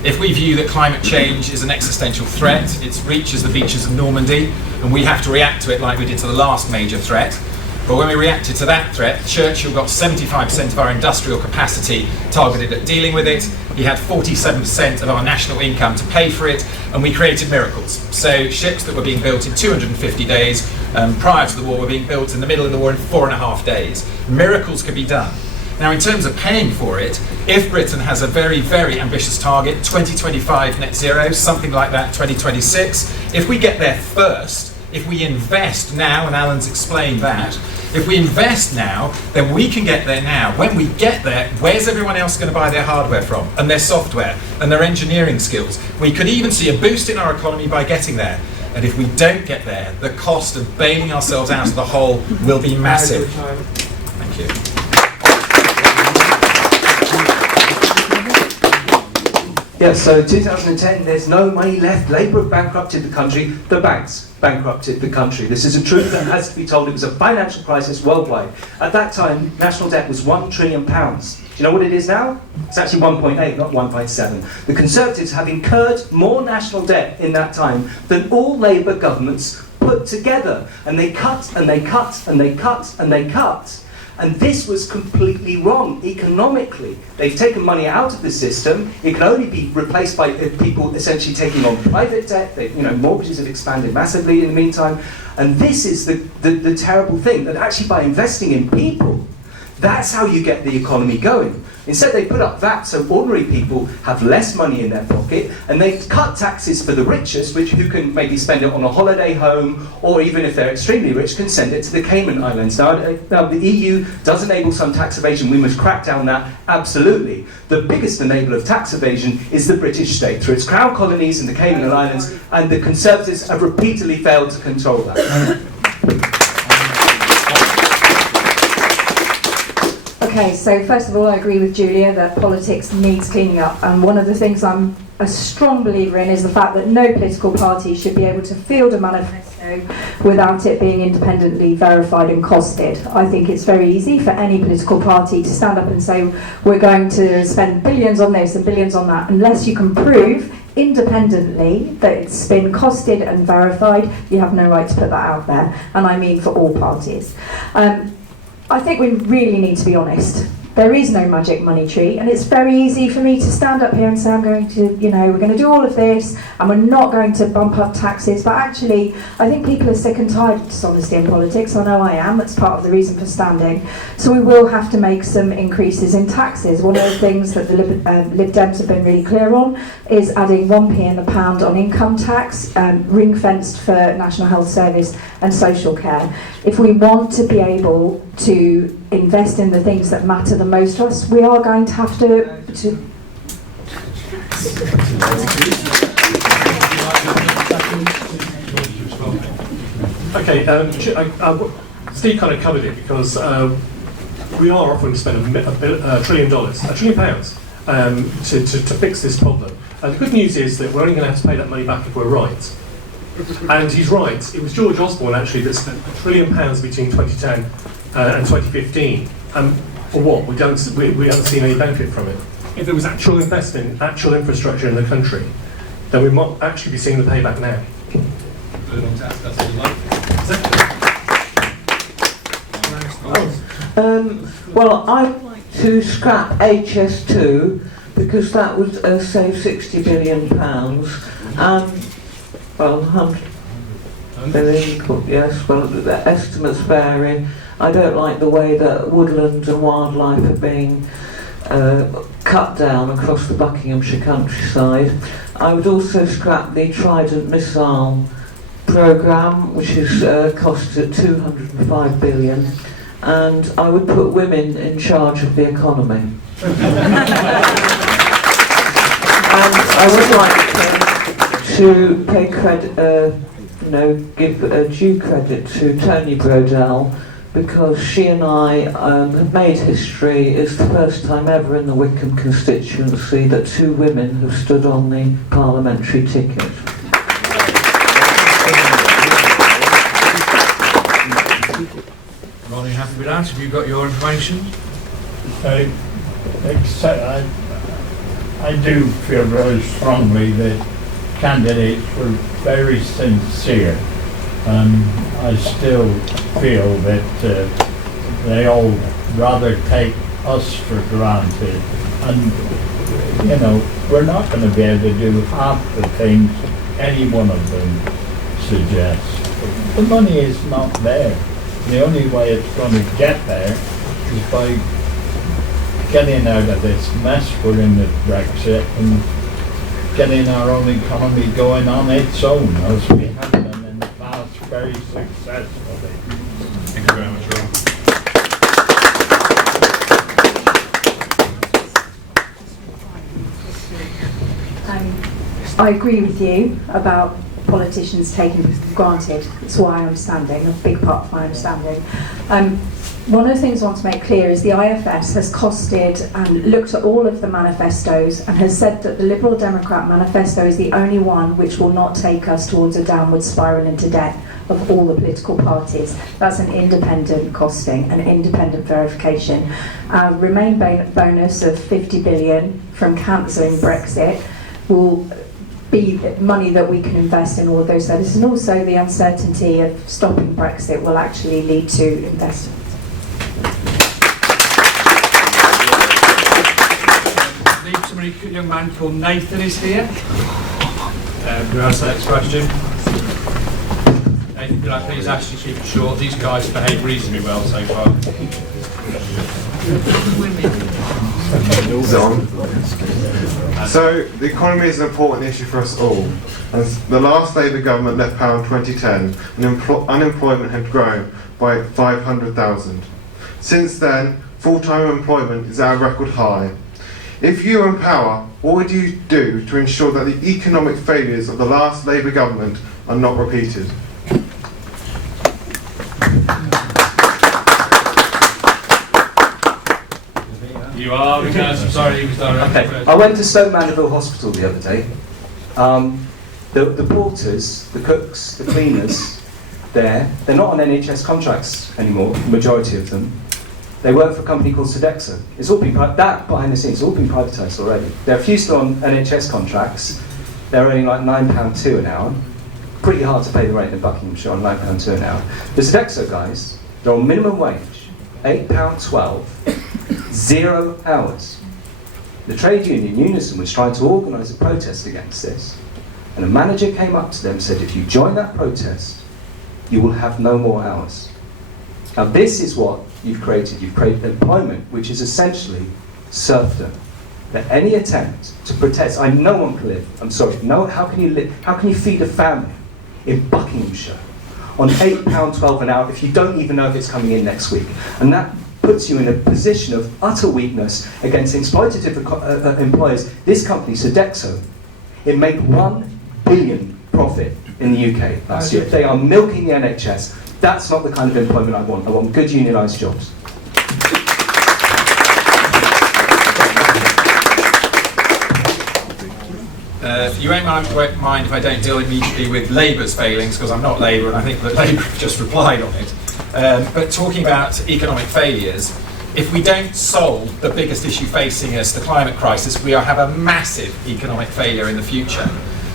If we view that climate change is an existential threat, it reaches the beaches of Normandy, and we have to react to it like we did to the last major threat. But when we reacted to that threat, Churchill got 75% of our industrial capacity targeted at dealing with it. He had 47% of our national income to pay for it, and we created miracles. So ships that were being built in 250 days prior to the war were being built in the middle of the war in 4.5 days. Miracles could be done. Now, in terms of paying for it, if Britain has a very, very ambitious target, 2025 net zero, something like that, 2026, if we get there first, if we invest now, and Alan's explained that, if we invest now, then we can get there now. When we get there, where's everyone else going to buy their hardware from, and their software, and their engineering skills? We could even see a boost in our economy by getting there. And if we don't get there, the cost of bailing ourselves out of the hole will be massive. Thank you. Yes, so 2010, there's no money left. Labour bankrupted the country. The banks bankrupted the country. This is a truth that has to be told. It was a financial crisis worldwide. At that time, national debt was £1 trillion. Do you know what it is now? It's actually 1.8, not 1.7. The Conservatives have incurred more national debt in that time than all Labour governments put together. And they cut, and they cut, and they cut, and they cut. And this was completely wrong economically. They've taken money out of the system. It can only be replaced by people essentially taking on private debt. Mortgages have expanded massively in the meantime. And this is the terrible thing, that actually by investing in people, that's how you get the economy going. Instead, they put up that so ordinary people have less money in their pocket, and they cut taxes for the richest, who can maybe spend it on a holiday home, or even if they're extremely rich, can send it to the Cayman Islands. Now the EU does enable some tax evasion. We must crack down that, absolutely. The biggest enabler of tax evasion is the British state, through its crown colonies in the Cayman Islands, and the Conservatives have repeatedly failed to control that. Okay, so first of all, I agree with Julia that politics needs cleaning up, and one of the things I'm a strong believer in is the fact that no political party should be able to field a manifesto without it being independently verified and costed. I think it's very easy for any political party to stand up and say we're going to spend billions on this and billions on that. Unless you can prove independently that it's been costed and verified, you have no right to put that out there, and I mean for all parties. I think we really need to be honest. There is no magic money tree, and it's very easy for me to stand up here and say I'm going to, we're going to do all of this, and we're not going to bump up taxes, but actually I think people are sick and tired of dishonesty in politics. I know I am, that's part of the reason for standing. So we will have to make some increases in taxes. One of the things that the Lib Dems have been really clear on is adding 1p in the pound on income tax, ring-fenced for National Health Service and social care. If we want to be able to invest in the things that matter the most to us, we are going to have to Okay, Steve kind of covered it, because we are offering to spend £1 trillion, £1 trillion, to fix this problem. The good news is that we're only going to have to pay that money back if we're right. And he's right. It was George Osborne actually that spent £1 trillion between 2010 and 2015. For what? We haven't seen any benefit from it. If there was actual investment in actual infrastructure in the country, then we might actually be seeing the payback now. Well, I'd like to scrap HS2 because that would save £60 billion. Well, 100 billion, yes, well, the estimates vary. I don't like the way that woodland and wildlife are being cut down across the Buckinghamshire countryside. I would also scrap the Trident missile programme, which is costed £205 billion, and I would put women in charge of the economy. And I would like to pay credit, give due credit to Toni Brodelle, because she and I have made history. It's the first time ever in the Wycombe constituency that 2 women have stood on the parliamentary ticket. Ron, are you happy with that? Have you got your information? I do feel very strongly that candidates were very sincere. I still feel that they all rather take us for granted. And, we're not going to be able to do half the things any one of them suggests. The money is not there. The only way it's going to get there is by getting out of this mess we're in with Brexit and getting our own economy going on its own, as we have done in the past very successfully. Thank you very much, Ron. I agree with you about politicians taking for granted. It's why I'm standing, a big part of my understanding. One of the things I want to make clear is the IFS has costed and looked at all of the manifestos and has said that the Liberal Democrat manifesto is the only one which will not take us towards a downward spiral into debt of all the political parties. That's an independent costing, an independent verification. Remain bonus of 50 billion from cancelling Brexit will be money that we can invest in all of those services, and also the uncertainty of stopping Brexit will actually lead to investment. Somebody, a young man called Nathan is here. Who answer the next question? Nathan, could I please ask you to keep it short? These guys behave reasonably well so far. So, the economy is an important issue for us all. As the last Labour government left power in 2010, unemployment had grown by 500,000. Since then, full-time employment is at a record high. If you were in power, what would you do to ensure that the economic failures of the last Labour government are not repeated? You are, because I'm sorry, he was directed. Okay, I went to Stoke Mandeville Hospital the other day. The porters, the cooks, the cleaners they're not on NHS contracts anymore, the majority of them. They work for a company called Sodexo. It's all been that behind the scenes, it's all been privatised already. There are a few still on NHS contracts. They're earning like £9.2 an hour. Pretty hard to pay the rate in Buckinghamshire on £9.2 an hour. The Sodexo guys, they're on minimum wage, £8.12, 0 hours. The trade union, Unison, was trying to organise a protest against this. And a manager came up to them and said, if you join that protest, you will have no more hours. Now this is what you've created. You've created employment, which is essentially serfdom. That any attempt to protest, no one can live, I'm sorry, no, how can you live, how can you feed a family in Buckinghamshire on £8.12 an hour if you don't even know if it's coming in next week? And that puts you in a position of utter weakness against exploitative employers. This company, Sodexo, it made £1 billion profit in the UK last year. They are milking the NHS. That's not the kind of employment I want. I want good unionised jobs. You won't mind if I don't deal immediately with Labour's failings, because I'm not Labour, and I think that Labour have just replied on it. But talking about economic failures, if we don't solve the biggest issue facing us, the climate crisis, we have a massive economic failure in the future.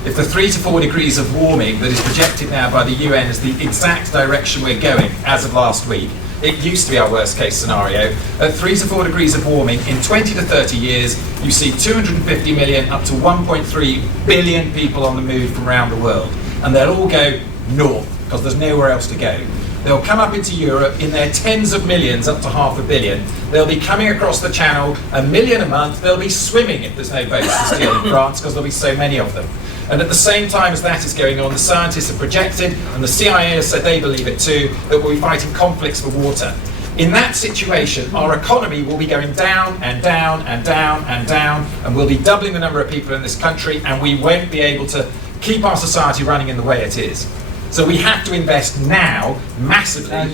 If the 3 to 4 degrees of warming that is projected now by the UN is the exact direction we're going as of last week, it used to be our worst case scenario. At 3 to 4 degrees of warming, in 20 to 30 years, you see 250 million up to 1.3 billion people on the move from around the world. And they'll all go north, because there's nowhere else to go. They'll come up into Europe in their tens of millions, up to 500 million. They'll be coming across the channel, 1 million a month. They'll be swimming if there's no boats to steal in France, because there'll be so many of them. And at the same time as that is going on, the scientists have projected, and the CIA has said they believe it too, that we'll be fighting conflicts for water. In that situation, our economy will be going down and down and down and down, and we'll be doubling the number of people in this country, and we won't be able to keep our society running in the way it is. So we have to invest now, massively,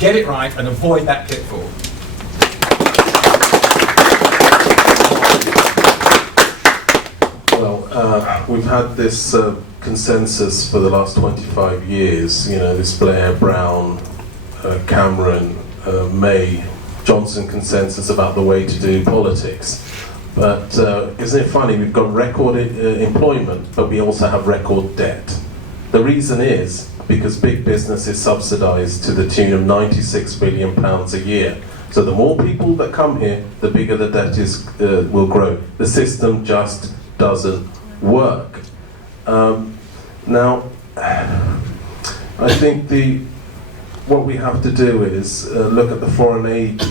get it right, and avoid that pitfall. Well, we've had this consensus for the last 25 years, you know, this Blair, Brown, Cameron, May, Johnson consensus about the way to do politics. But isn't it funny, we've got record employment, but we also have record debt. The reason is because big business is subsidised to the tune of £96 billion a year. So the more people that come here, the bigger the debt is will grow. The system just doesn't work. Now, I think what we have to do is look at the foreign aid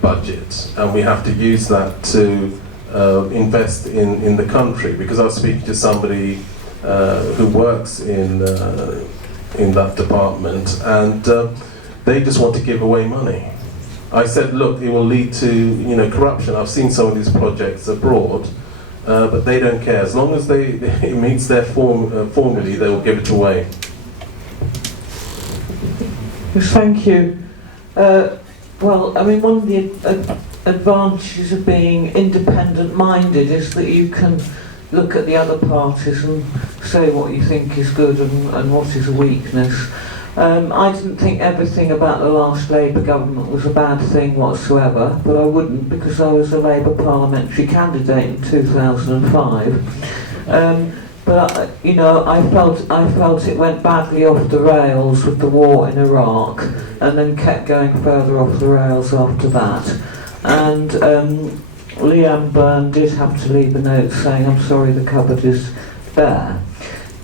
budget, and we have to use that to invest in the country. Because I was speaking to somebody who works in that department, and they just want to give away money. I said, look, it will lead to corruption. I've seen some of these projects abroad. But they don't care. As long as it meets their formulae, they will give it away. Thank you. Well, I mean, one of the advantages of being independent-minded is that you can look at the other parties and say what you think is good and what is a weakness. I didn't think everything about the last Labour government was a bad thing whatsoever, but I wouldn't, because I was a Labour parliamentary candidate in 2005. But I felt it went badly off the rails with the war in Iraq, and then kept going further off the rails after that. And Leanne Byrne did have to leave a note saying, "I'm sorry, the cupboard is bare."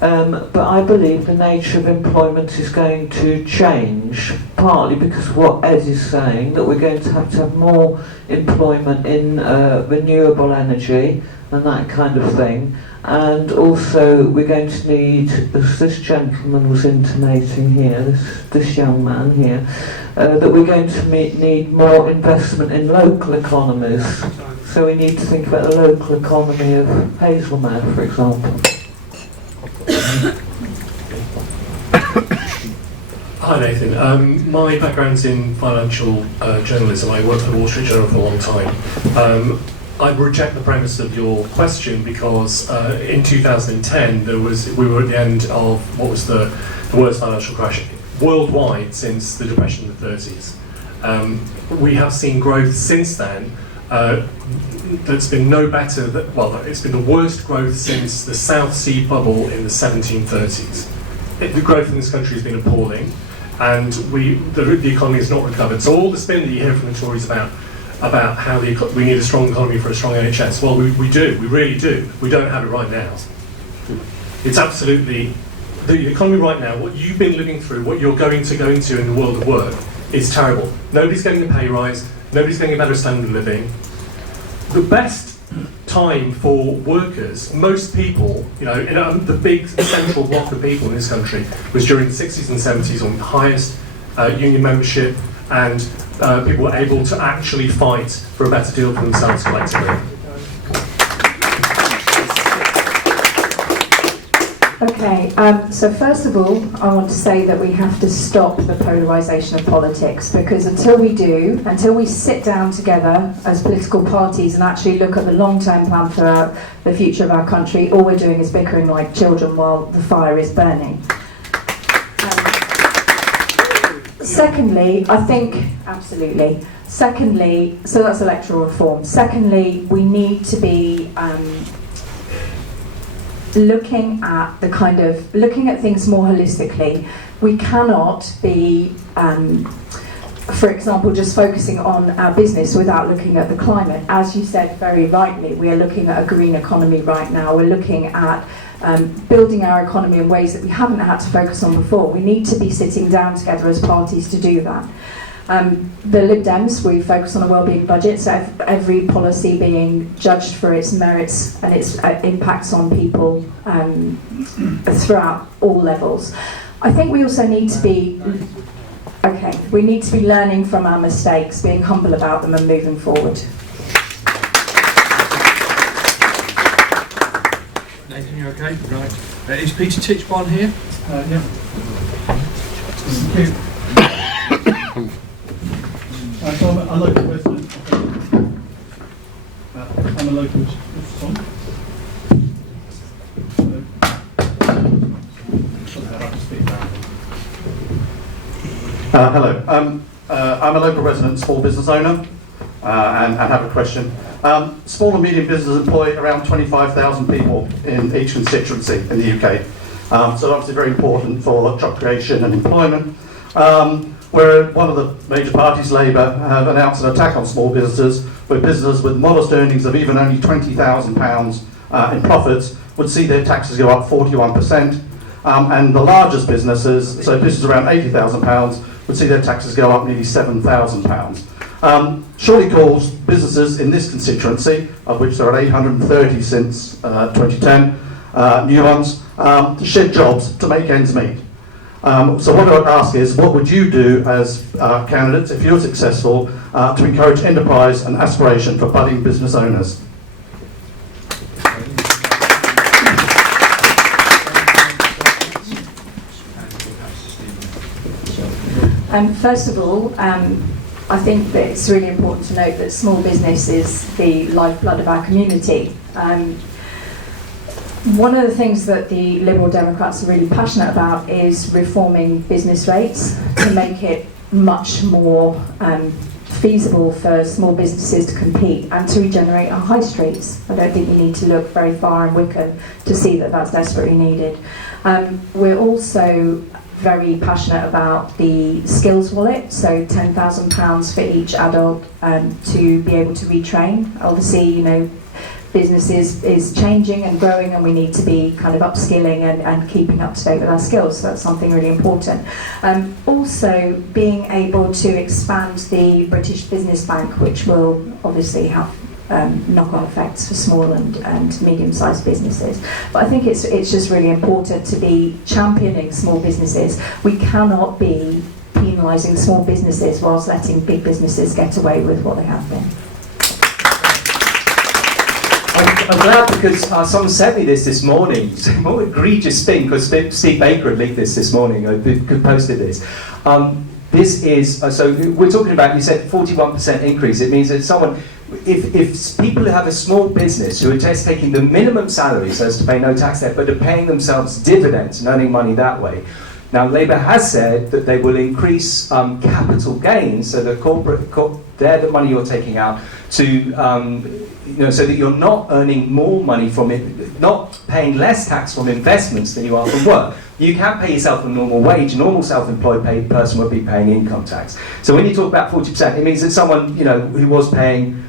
But I believe the nature of employment is going to change, partly because of what Ed is saying, that we're going to have more employment in renewable energy and that kind of thing. And also we're going to need, as this gentleman was intimating here, this young man here, that we're going to need more investment in local economies. So we need to think about the local economy of Hazelmere, for example. Hi Nathan, my background's in financial journalism. I worked for the Wall Street Journal for a long time. I reject the premise of your question because in 2010 we were at the end of what was the worst financial crash worldwide since the Depression in the 30s. We have seen growth since then that's been no better, it's been the worst growth since the South Sea bubble in the 1730s. The growth in this country has been appalling, and the economy has not recovered. So all the spin that you hear from the Tories about how we need a strong economy for a strong NHS, well, we do, we really do. We don't have it right now. It's absolutely, the economy right now, what you've been living through, what you're going to go into in the world of work, is terrible. Nobody's getting a pay rise, nobody's getting a better standard of living. The best time for workers, most people, the big central block of people in this country was during the 60s and 70s on the highest union membership, and people were able to actually fight for a better deal for themselves collectively. Okay, so first of all, I want to say that we have to stop the polarisation of politics, because until we sit down together as political parties and actually look at the long-term plan for the future of our country, all we're doing is bickering like children while the fire is burning. Secondly, I think, absolutely. Secondly, so that's electoral reform. Secondly, we need to be looking at things more holistically. We cannot be, for example, just focusing on our business without looking at the climate. As you said very rightly, we are looking at a green economy right now. We're looking at building our economy in ways that we haven't had to focus on before. We need to be sitting down together as parties to do that. The Lib Dems, we focus on a wellbeing budget, so every policy being judged for its merits and its impacts on people throughout all levels. I think we also need to be, we need to be learning from our mistakes, being humble about them and moving forward. Nathan, you okay? Right. Is Peter Titchbon here? Yeah. Thank you. So I'm a local resident. I'm a local. Hello. I'm a local resident, small business owner, and have a question. Small and medium businesses employ around 25,000 people in each constituency in the UK. So obviously very important for job creation and employment. Where one of the major parties, Labour, have announced an attack on small businesses, where businesses with modest earnings of even only £20,000 in profits would see their taxes go up 41%, and the largest businesses, so businesses around £80,000, would see their taxes go up nearly £7,000. Surely calls businesses in this constituency, of which there are 830 since 2010, new ones, to shed jobs to make ends meet. So what I would ask is, what would you do as candidates, if you're successful, to encourage enterprise and aspiration for budding business owners? First of all, I think that it's really important to note that small business is the lifeblood of our community. One of the things that the Liberal Democrats are really passionate about is reforming business rates to make it much more feasible for small businesses to compete and to regenerate our high streets. I don't think you need to look very far in Wycombe to see that that's desperately needed. We're also very passionate about the skills wallet, so £10,000 for each adult to be able to retrain. Obviously, you know, business is changing and growing, and we need to be kind of upskilling and keeping up to date with our skills, so that's something really important. Also, being able to expand the British Business Bank, which will obviously have knock-on effects for small and medium-sized businesses. But I think it's just really important to be championing small businesses. We cannot be penalising small businesses whilst letting big businesses get away with what they have been. I'm glad, because someone sent me this morning. It's a more egregious thing, because Steve Baker had leaked this morning, posted this. This is, so we're talking about, you said 41% increase. It means that someone, if people who have a small business who are just taking the minimum salary so as to pay no tax there, but are paying themselves dividends and earning money that way. Now, Labour has said that they will increase capital gains, so the they're the money you're taking out, to so that you're not earning more money from it, not paying less tax from investments than you are from work. You can pay yourself a normal wage. A normal self-employed paid person would be paying income tax. So when you talk about 40%, it means that someone who was paying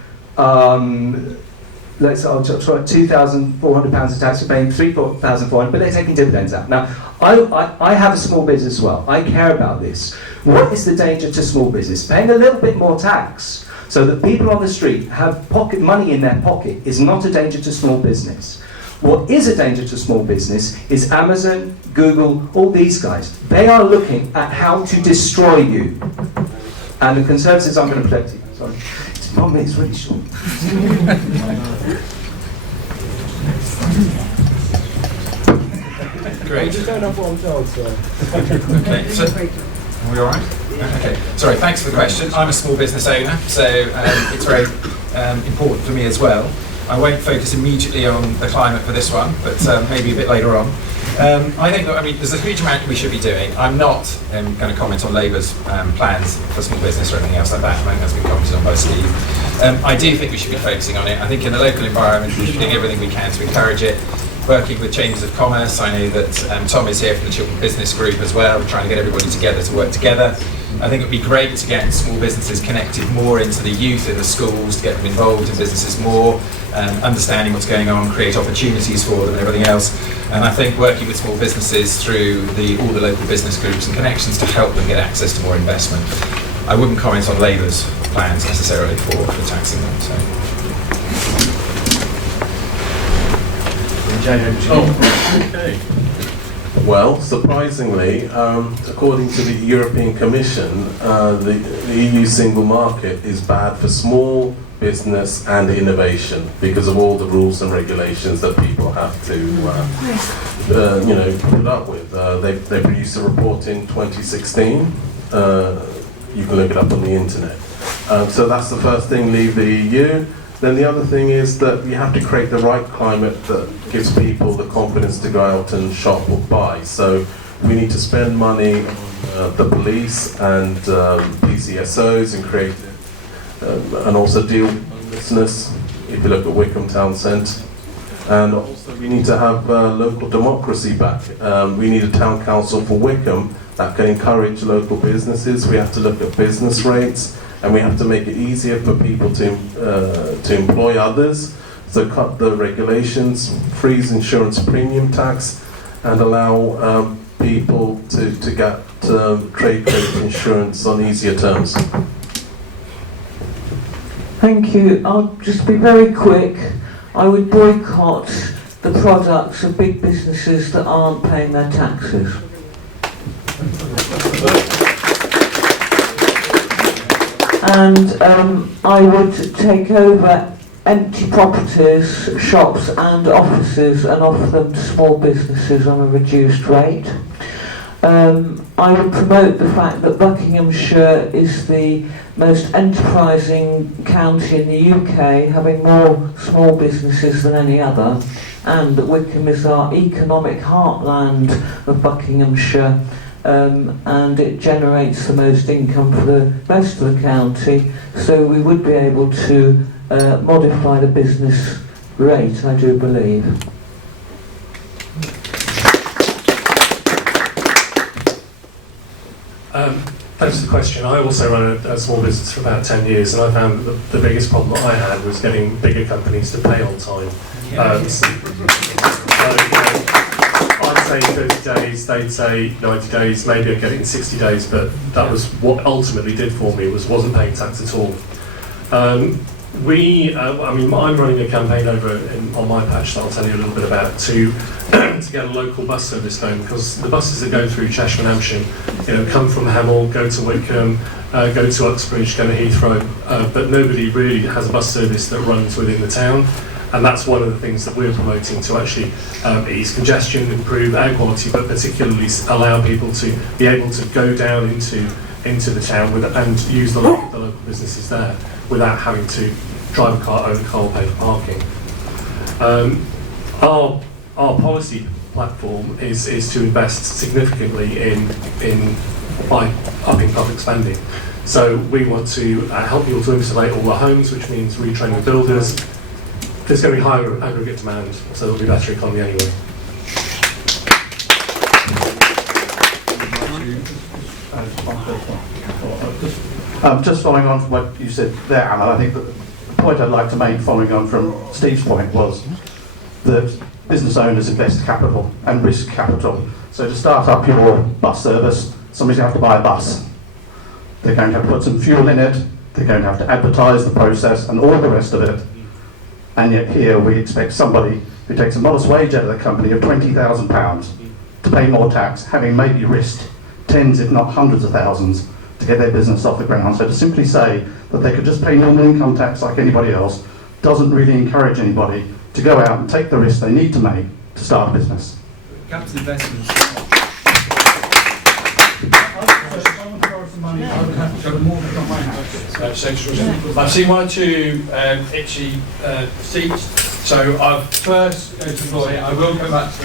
let's say £2,400 of tax, are paying £3,400, but they're taking dividends out. Now, I have a small business as well. I care about this. What is the danger to small business? Paying a little bit more tax so that people on the street have pocket money in their pocket is not a danger to small business. What is a danger to small business is Amazon, Google, all these guys. They are looking at how to destroy you. And the Conservatives, I'm going to protect you. Sorry. It's 1 minute, it's really short. Great. I'm just going off what I'm told, so. Okay, so, are we all right? Okay, sorry, thanks for the question. I'm a small business owner, so it's very important for me as well. I won't focus immediately on the climate for this one, but maybe a bit later on. I think, there's a huge amount we should be doing. I'm not going to comment on Labour's plans for small business or anything else like that. I think that's been commented on by Steve. I do think we should be focusing on it. I think in the local environment, we should be doing everything we can to encourage it. Working with Chambers of Commerce, I know that Tom is here from the Children's Business Group as well, trying to get everybody together to work together. I think it would be great to get small businesses connected more into the youth in the schools, to get them involved in businesses more, understanding what's going on, create opportunities for them and everything else. And I think working with small businesses through all the local business groups and connections to help them get access to more investment. I wouldn't comment on Labour's plans necessarily for taxing them. So. Okay. Well, surprisingly, according to the European Commission, the EU single market is bad for small business and innovation because of all the rules and regulations that people have to, put up with. They produced a report in 2016. You can look it up on the internet. So that's the first thing, leave the EU. Then the other thing is that we have to create the right climate that gives people the confidence to go out and shop or buy. So we need to spend money on the police and PCSOs and create, and also deal with homelessness, if you look at Wycombe Town Centre. And also we need to have local democracy back. We need a town council for Wycombe that can encourage local businesses. We have to look at business rates, and we have to make it easier for people to employ others. So cut the regulations, freeze insurance premium tax, and allow people to get trade credit insurance on easier terms. Thank you. I'll just be very quick. I would boycott the products of big businesses that aren't paying their taxes. And I would take over empty properties, shops and offices and offer them to small businesses on a reduced rate. I would promote the fact that Buckinghamshire is the most enterprising county in the UK, having more small businesses than any other, and that Wycombe is our economic heartland of Buckinghamshire. And it generates the most income for the rest of the county, so we would be able to modify the business rate, I do believe. Thanks for the question. I also ran a small business for about 10 years, and I found that the biggest problem that I had was getting bigger companies to pay on time. I'd say 30 days, they'd say 90 days, maybe I'd get it in 60 days, but that was what ultimately did for me, wasn't paying tax at all. I'm running a campaign over on my patch that I'll tell you a little bit about to get a local bus service going, because the buses that go through Cheshire and Hampshire, come from Hemel, go to Wycombe, go to Uxbridge, go to Heathrow, but nobody really has a bus service that runs within the town. And that's one of the things that we're promoting to actually ease congestion, improve air quality, but particularly allow people to be able to go down into the town and use the local businesses there without having to drive a car, own a car, or pay for parking. Our policy platform is to invest significantly by upping public spending. So we want to help people to insulate all the homes, which means retraining builders. There's going to be higher aggregate demand, so there'll be better economy anyway. Just following on from what you said there, Anna, I think that the point I'd like to make, following on from Steve's point, was that business owners invest capital and risk capital. So to start up your bus service, somebody's going to have to buy a bus. They're going to have to put some fuel in it, they're going to have to advertise the process and all the rest of it. And yet here we expect somebody who takes a modest wage out of the company of £20,000 to pay more tax, having maybe risked tens if not hundreds of thousands to get their business off the ground. So to simply say that they could just pay normal income tax like anybody else doesn't really encourage anybody to go out and take the risk they need to make to start a business. Capital investments. I've seen one or two itchy seats, so I'll first go to the floor here. I will come back to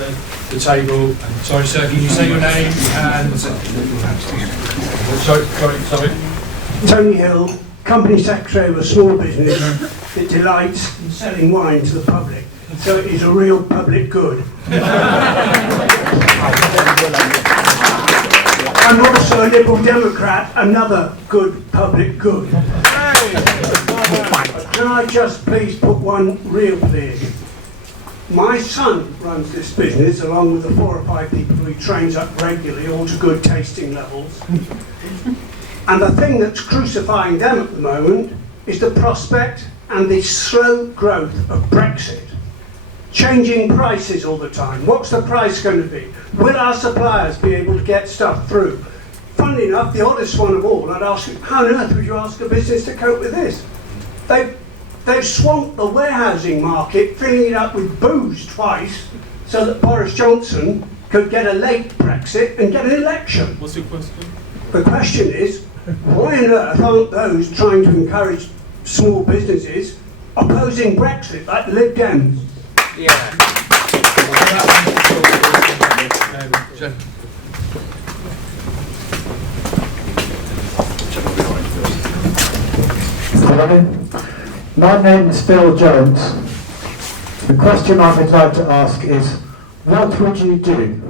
the table. Sorry, sir, can you say your name and... Sorry. Tony Hill, Company Secretary of a small business that delights in selling wine to the public. So it is a real public good. I'm also a Liberal Democrat, another good public good. Can I just please put one real plea? My son runs this business along with the 4 or 5 people who he trains up regularly, all to good tasting levels. And the thing that's crucifying them at the moment is the prospect and the slow growth of Brexit. Changing prices all the time. What's the price going to be? Will our suppliers be able to get stuff through? Funnily enough, the oddest one of all, I'd ask you, how on earth would you ask a business to cope with this? They've swamped the warehousing market, filling it up with booze twice, so that Boris Johnson could get a late Brexit and get an election. What's your question? The question is, why on earth aren't those trying to encourage small businesses opposing Brexit, like the Lib Dems? Hello. My name is Phil Jones. The question I would like to ask is, what would you do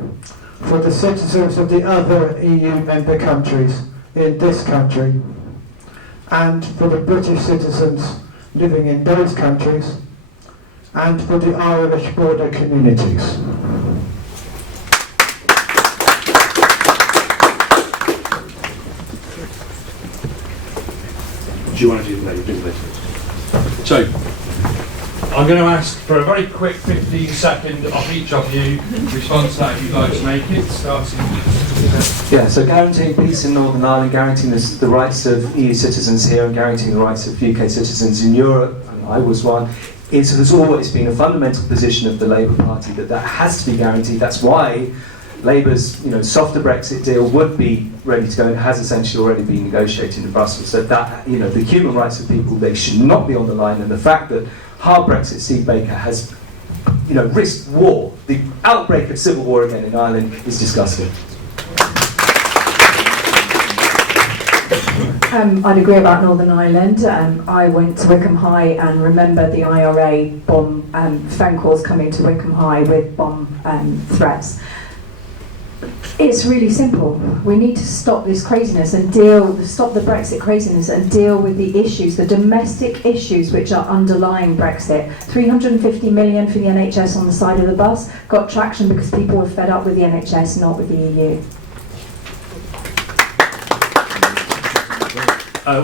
for the citizens of the other EU member countries in this country, and for the British citizens living in those countries, and for the Irish border communities? Do you want to do that? So, I'm going to ask for a very quick 15 second of each of you response to that if you'd like to make it, starting. Yeah, so guaranteeing peace in Northern Ireland, guaranteeing the rights of EU citizens here and guaranteeing the rights of UK citizens in Europe, and I was one, has always been a fundamental position of the Labour Party that has to be guaranteed. That's why Labour's softer Brexit deal would be ready to go and has essentially already been negotiated in Brussels. So that the human rights of people, they should not be on the line, and the fact that hard Brexit Steve Baker has risked war, the outbreak of civil war again in Ireland, is disgusting. I'd agree about Northern Ireland. I went to Wycombe High and remember the IRA bomb phone calls coming to Wycombe High with bomb threats. It's really simple. We need to stop this craziness and stop the Brexit craziness and deal with the issues, the domestic issues which are underlying Brexit. 350 million for the NHS on the side of the bus got traction because people were fed up with the NHS, not with the EU.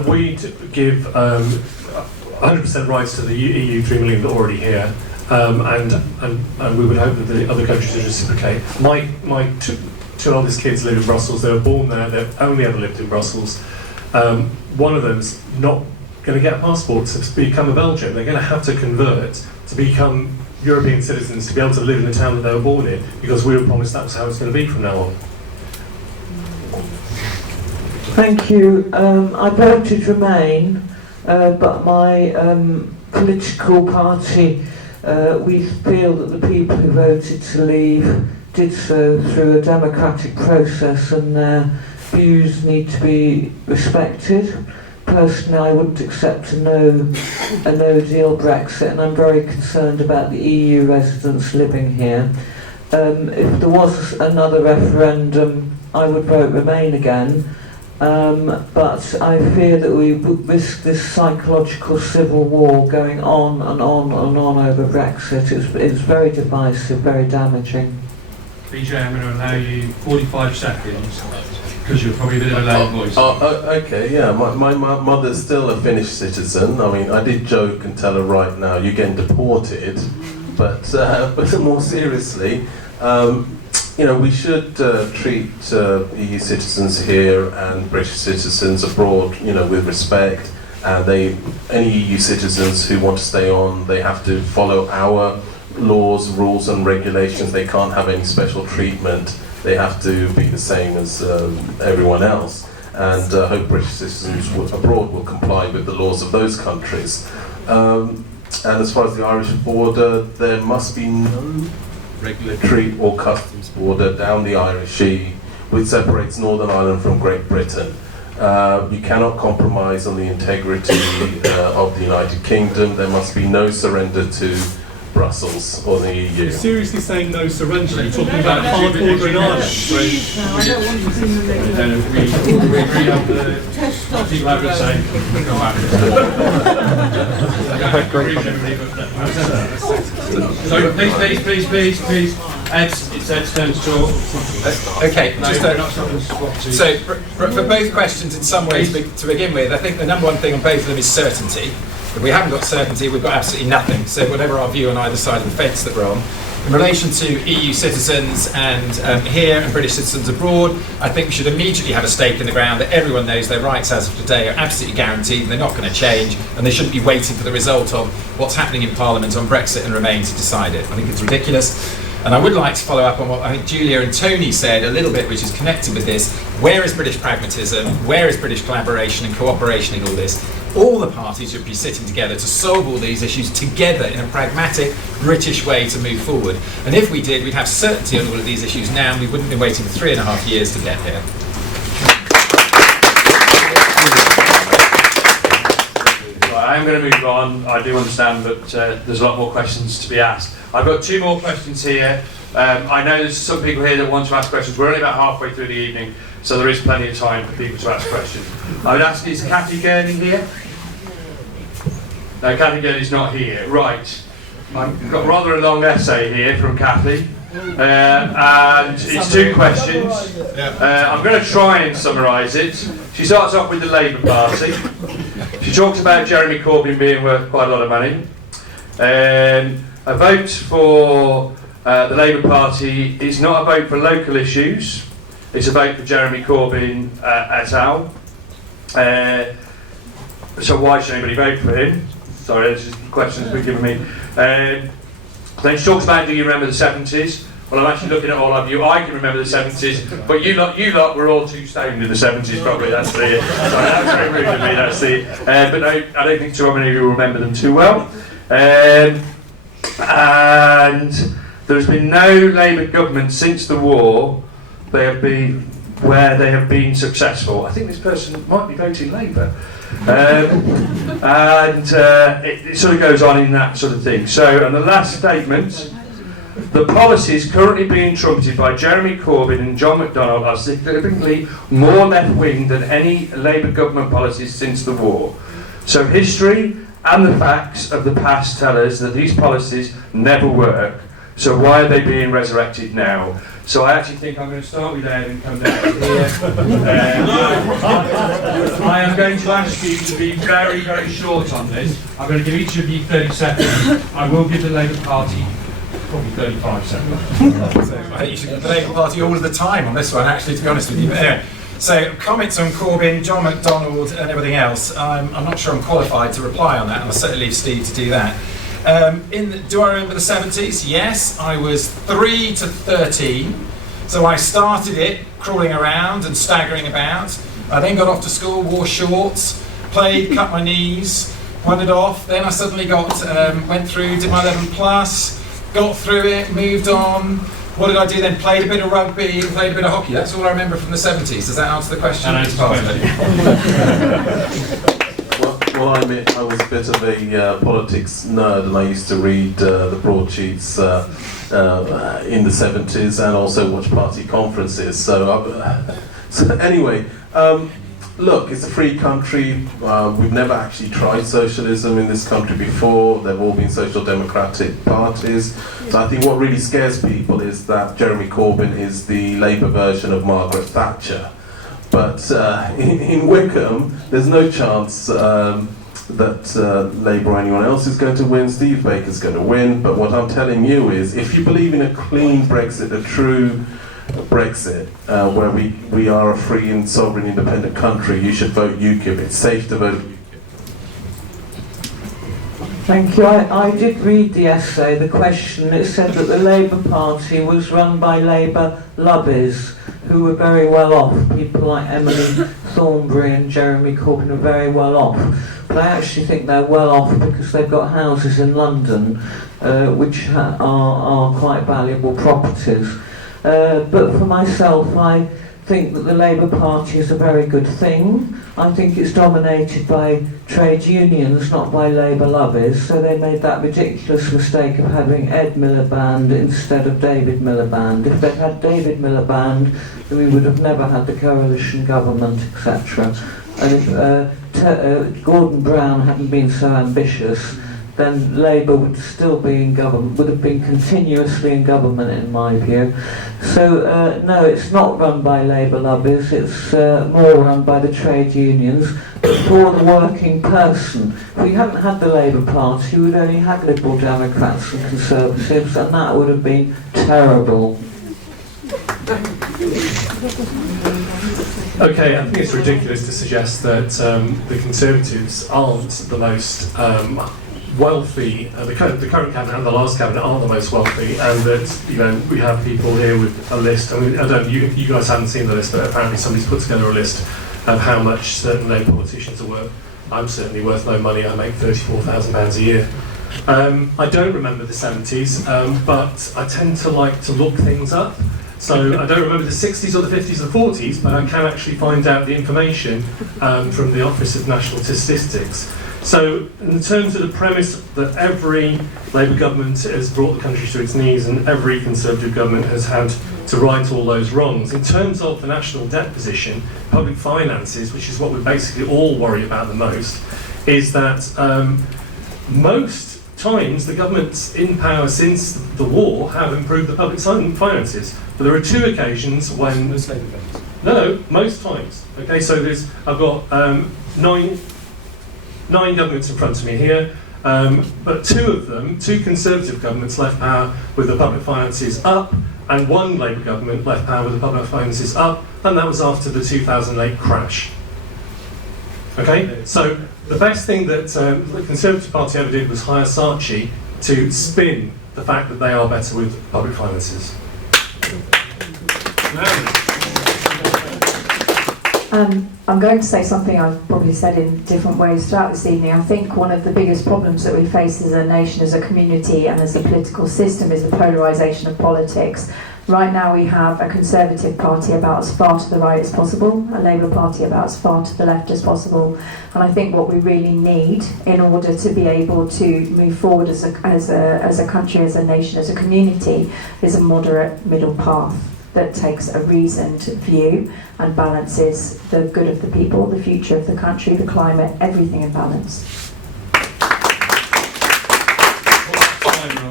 We give 100% rights to the EU 3 million that are already here, and we would hope that the other countries would reciprocate. My two oldest kids live in Brussels. They were born there. They've only ever lived in Brussels. One of them's not going to get a passport to become a Belgian. They're going to have to convert to become European citizens to be able to live in the town that they were born in, because we were promised that was how it's going to be from now on. Thank you. I voted Remain, but my political party, we feel that the people who voted to leave did so through a democratic process, and their views need to be respected. Personally, I wouldn't accept a no-deal Brexit, and I'm very concerned about the EU residents living here. If there was another referendum, I would vote Remain again. But I fear that we risk this psychological civil war going on and on and on over Brexit. It's very divisive, very damaging. Vijay, I'm going to allow you 45 seconds because you're probably a bit of a loud voice. Okay, yeah. My mother's still a Finnish citizen. I mean, I did joke and tell her right now you're getting deported, but more seriously. We should treat EU citizens here and British citizens abroad, with respect. And any EU citizens who want to stay on, they have to follow our laws, rules and regulations. They can't have any special treatment. They have to be the same as everyone else. And I hope British citizens abroad will comply with the laws of those countries. And as far as the Irish border, there must be no regulatory or customs border down the Irish Sea, which separates Northern Ireland from Great Britain. You cannot compromise on the integrity of the United Kingdom. There must be no surrender to Brussels or the EU. You're seriously saying no surrender? You're talking about hard border in Ireland? I don't want to see the People have the same. So please. It's Ed's turn to talk. Okay, so for both questions, in some ways, to begin with, I think the number one thing on both of them is certainty. If we haven't got certainty, we've got absolutely nothing. So whatever our view on either side of the fence that we're on. In relation to EU citizens and here and British citizens abroad, I think we should immediately have a stake in the ground that everyone knows their rights as of today are absolutely guaranteed and they're not going to change, and they shouldn't be waiting for the result of what's happening in Parliament on Brexit and Remain to decide it. I think it's ridiculous. And I would like to follow up on what I think Julia and Toni said a little bit, which is connected with this. Where is British pragmatism? Where is British collaboration and cooperation in all this? All the parties should be sitting together to solve all these issues together in a pragmatic British way to move forward. And if we did, we'd have certainty on all of these issues now, and we wouldn't be waiting for 3.5 years to get here. I'm going to move on. I do understand that there's a lot more questions to be asked. I've got 2 more questions here. I know there's some people here that want to ask questions. We're only about halfway through the evening, so there is plenty of time for people to ask questions. I would ask, is Cathy Gurney here? No, Cathy Gurney's not here. Right. I've got rather a long essay here from Cathy. And it's 2 questions. I'm going to try and summarise it. She starts off with the Labour Party. She talks about Jeremy Corbyn being worth quite a lot of money. A vote for the Labour Party is not a vote for local issues. It's a vote for Jeremy Corbyn et al. So why should anybody vote for him? Sorry, this is the questions been given me. Then she talks about, do you remember the 70s? Well, I'm actually looking at all of you. I can remember the 70s, but you lot were all too stoned in the 70s, probably. That's the. Sorry, that was very rude of me. That's the. But no, I don't think too many of you remember them too well. And there's been no Labour government since the war. They have been where they have been successful. I think this person might be voting Labour. It sort of goes on in that sort of thing. So, and the last statement. The policies currently being trumpeted by Jeremy Corbyn and John McDonnell are significantly more left-wing than any Labour government policies since the war. So history and the facts of the past tell us that these policies never work. So why are they being resurrected now? So I actually think I'm going to start with Ed and come down to here. I am going to ask you to be very, very short on this. I'm going to give each of you 30 seconds. I will give the Labour Party probably 35 seconds. So I think you should give the Labour Party all of the time on this one, actually, to be honest with you. But anyway, so comments on Corbyn, John McDonnell and everything else, I'm not sure I'm qualified to reply on that, and I'll certainly leave Steve to do that. Do I remember the 70s? Yes, I was 3 to 13, so I started it crawling around and staggering about. I then got off to school, wore shorts, played, cut my knees, wandered off, then I suddenly went through, did my 11 plus, got through it, moved on. What did I do then? Played a bit of rugby, played a bit of hockey. That's all I remember from the 70s. Does that answer the question? Well, I admit I was a bit of a politics nerd, and I used to read the broadsheets in the 70s and also watch party conferences. So anyway, look, it's a free country. We've never actually tried socialism in this country before. They've all been social democratic parties. So I think what really scares people is that Jeremy Corbyn is the Labour version of Margaret Thatcher. But in Wycombe, there's no chance that Labour or anyone else is going to win. Steve Baker's going to win. But what I'm telling you is, if you believe in a clean Brexit, a true Brexit, where we are a free and sovereign independent country, you should vote UKIP. It's safe to vote UKIP. Thank you. I did read the essay, the question. It said that the Labour Party was run by Labour lobbies who were very well off. People like Emily Thornberry and Jeremy Corbyn are very well off. But I actually think they're well off because they've got houses in London which are quite valuable properties. But for myself, I think that the Labour Party is a very good thing. I think it's dominated by trade unions, not by Labour lobbies, so they made that ridiculous mistake of having Ed Miliband instead of David Miliband. If they'd had David Miliband, then we would have never had the coalition government, etc. And if Gordon Brown hadn't been so ambitious, then Labour would still be in government, would have been continuously in government in my view. So no, it's not run by Labour lobbies, it's more run by the trade unions, but for the working person. If we hadn't had the Labour Party, we would only have Liberal Democrats and Conservatives, and that would have been terrible. Okay, I think it's ridiculous to suggest that the Conservatives aren't the most wealthy, the current cabinet and the last cabinet aren't the most wealthy, and that we have people here with a list. I mean, you guys haven't seen the list, but apparently somebody's put together a list of how much certain Labour politicians are worth. I'm certainly worth no money. I make £34,000 a year. I don't remember the 70s, but I tend to like to look things up. So I don't remember the 60s or the 50s or the 40s, but I can actually find out the information from the Office of National Statistics. So in terms of the premise that every Labour government has brought the country to its knees and every Conservative government has had to right all those wrongs, in terms of the national debt position, public finances, which is what we basically all worry about the most, is that most times the governments in power since the war have improved the public finances. But there are two occasions when... No, most times. Okay, so I've got nine governments in front of me here, but two Conservative governments left power with the public finances up, and one Labour government left power with the public finances up, and that was after the 2008 crash. Okay, so the best thing that the Conservative Party ever did was hire Saatchi to spin the fact that they are better with public finances. I'm going to say something I've probably said in different ways throughout this evening. I think one of the biggest problems that we face as a nation, as a community and as a political system is the polarisation of politics. Right now we have a Conservative Party about as far to the right as possible, a Labour Party about as far to the left as possible, and I think what we really need in order to be able to move forward as a country, as a nation, as a community, is a moderate middle path that takes a reasoned view and balances the good of the people, the future of the country, the climate, everything in balance.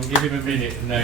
Give him a minute. No.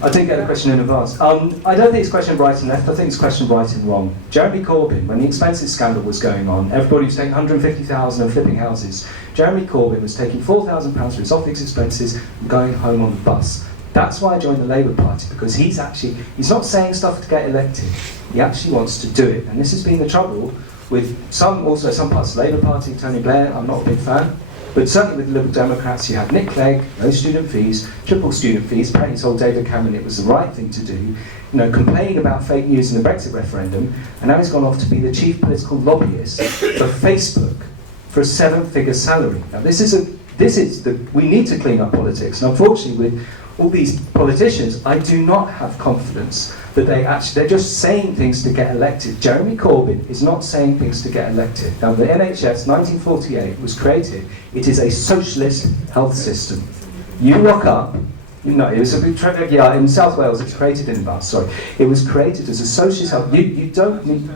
I didn't get the question in advance. I don't think it's a question of right and left, I think it's a question of right and wrong. Jeremy Corbyn, when the expenses scandal was going on, everybody was taking 150,000 and flipping houses. Jeremy Corbyn was taking £4,000 for his office expenses and going home on the bus. That's why I joined the Labour Party, because he's not saying stuff to get elected. He actually wants to do it. And this has been the trouble with some parts of the Labour Party, Tony Blair, I'm not a big fan. But certainly with the Liberal Democrats, you had Nick Clegg, no student fees, triple student fees. Apparently told David Cameron it was the right thing to do. Complaining about fake news in the Brexit referendum, and now he's gone off to be the chief political lobbyist for Facebook for a 7-figure salary. Now we need to clean up politics, and unfortunately with all these politicians, I do not have confidence that they're just saying things to get elected. Jeremy Corbyn is not saying things to get elected. Now the NHS, 1948, was created. It is a socialist health system. You rock up, it was in South Wales, it was created in Bath, sorry. It was created as a socialist health, you don't need...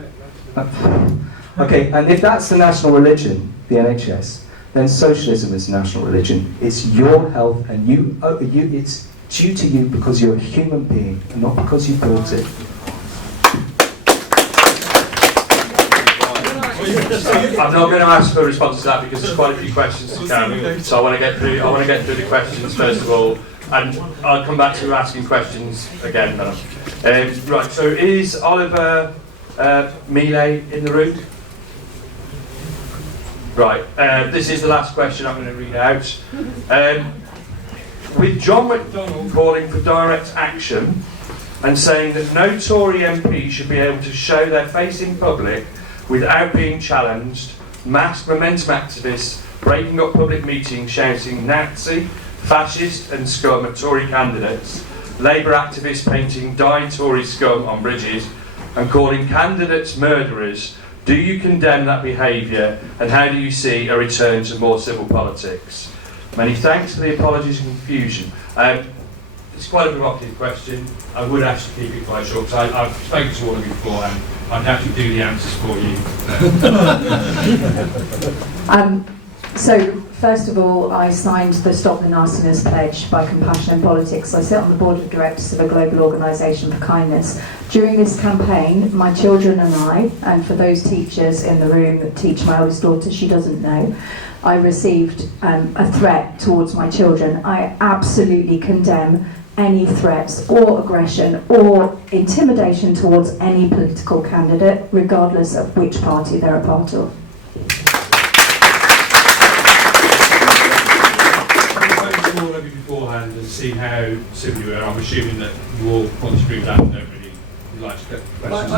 Okay, and if that's the national religion, the NHS, then socialism is national religion. It's your health, and it's due to you because you're a human being, and not because you bought it. I'm not going to ask for a response to that because there's quite a few questions to come. So I want to get through the questions first of all, and I'll come back to asking questions again. Right. So is Oliver Mealy in the room? Right, this is the last question I'm going to read out. With John McDonnell calling for direct action and saying that no Tory MP should be able to show their face in public without being challenged, mass momentum activists breaking up public meetings shouting Nazi, fascist and scum at Tory candidates, Labour activists painting dyed Tory scum on bridges and calling candidates murderers, do you condemn that behaviour and how do you see a return to more civil politics? Many thanks for the apologies and confusion. It's quite a provocative question. I would actually keep it quite short because I've spoken to all of you before and I'd actually do the answers for you. So, first of all, I signed the Stop the Nastiness pledge by Compassion in Politics. I sit on the board of directors of a global organisation for kindness. During this campaign, my children and I, and for those teachers in the room that teach my eldest daughter, she doesn't know, I received a threat towards my children. I absolutely condemn any threats or aggression or intimidation towards any political candidate, regardless of which party they're a part of. All of you beforehand and see how civil you are. I'm assuming that you all want to prove that. Don't really like to get questions.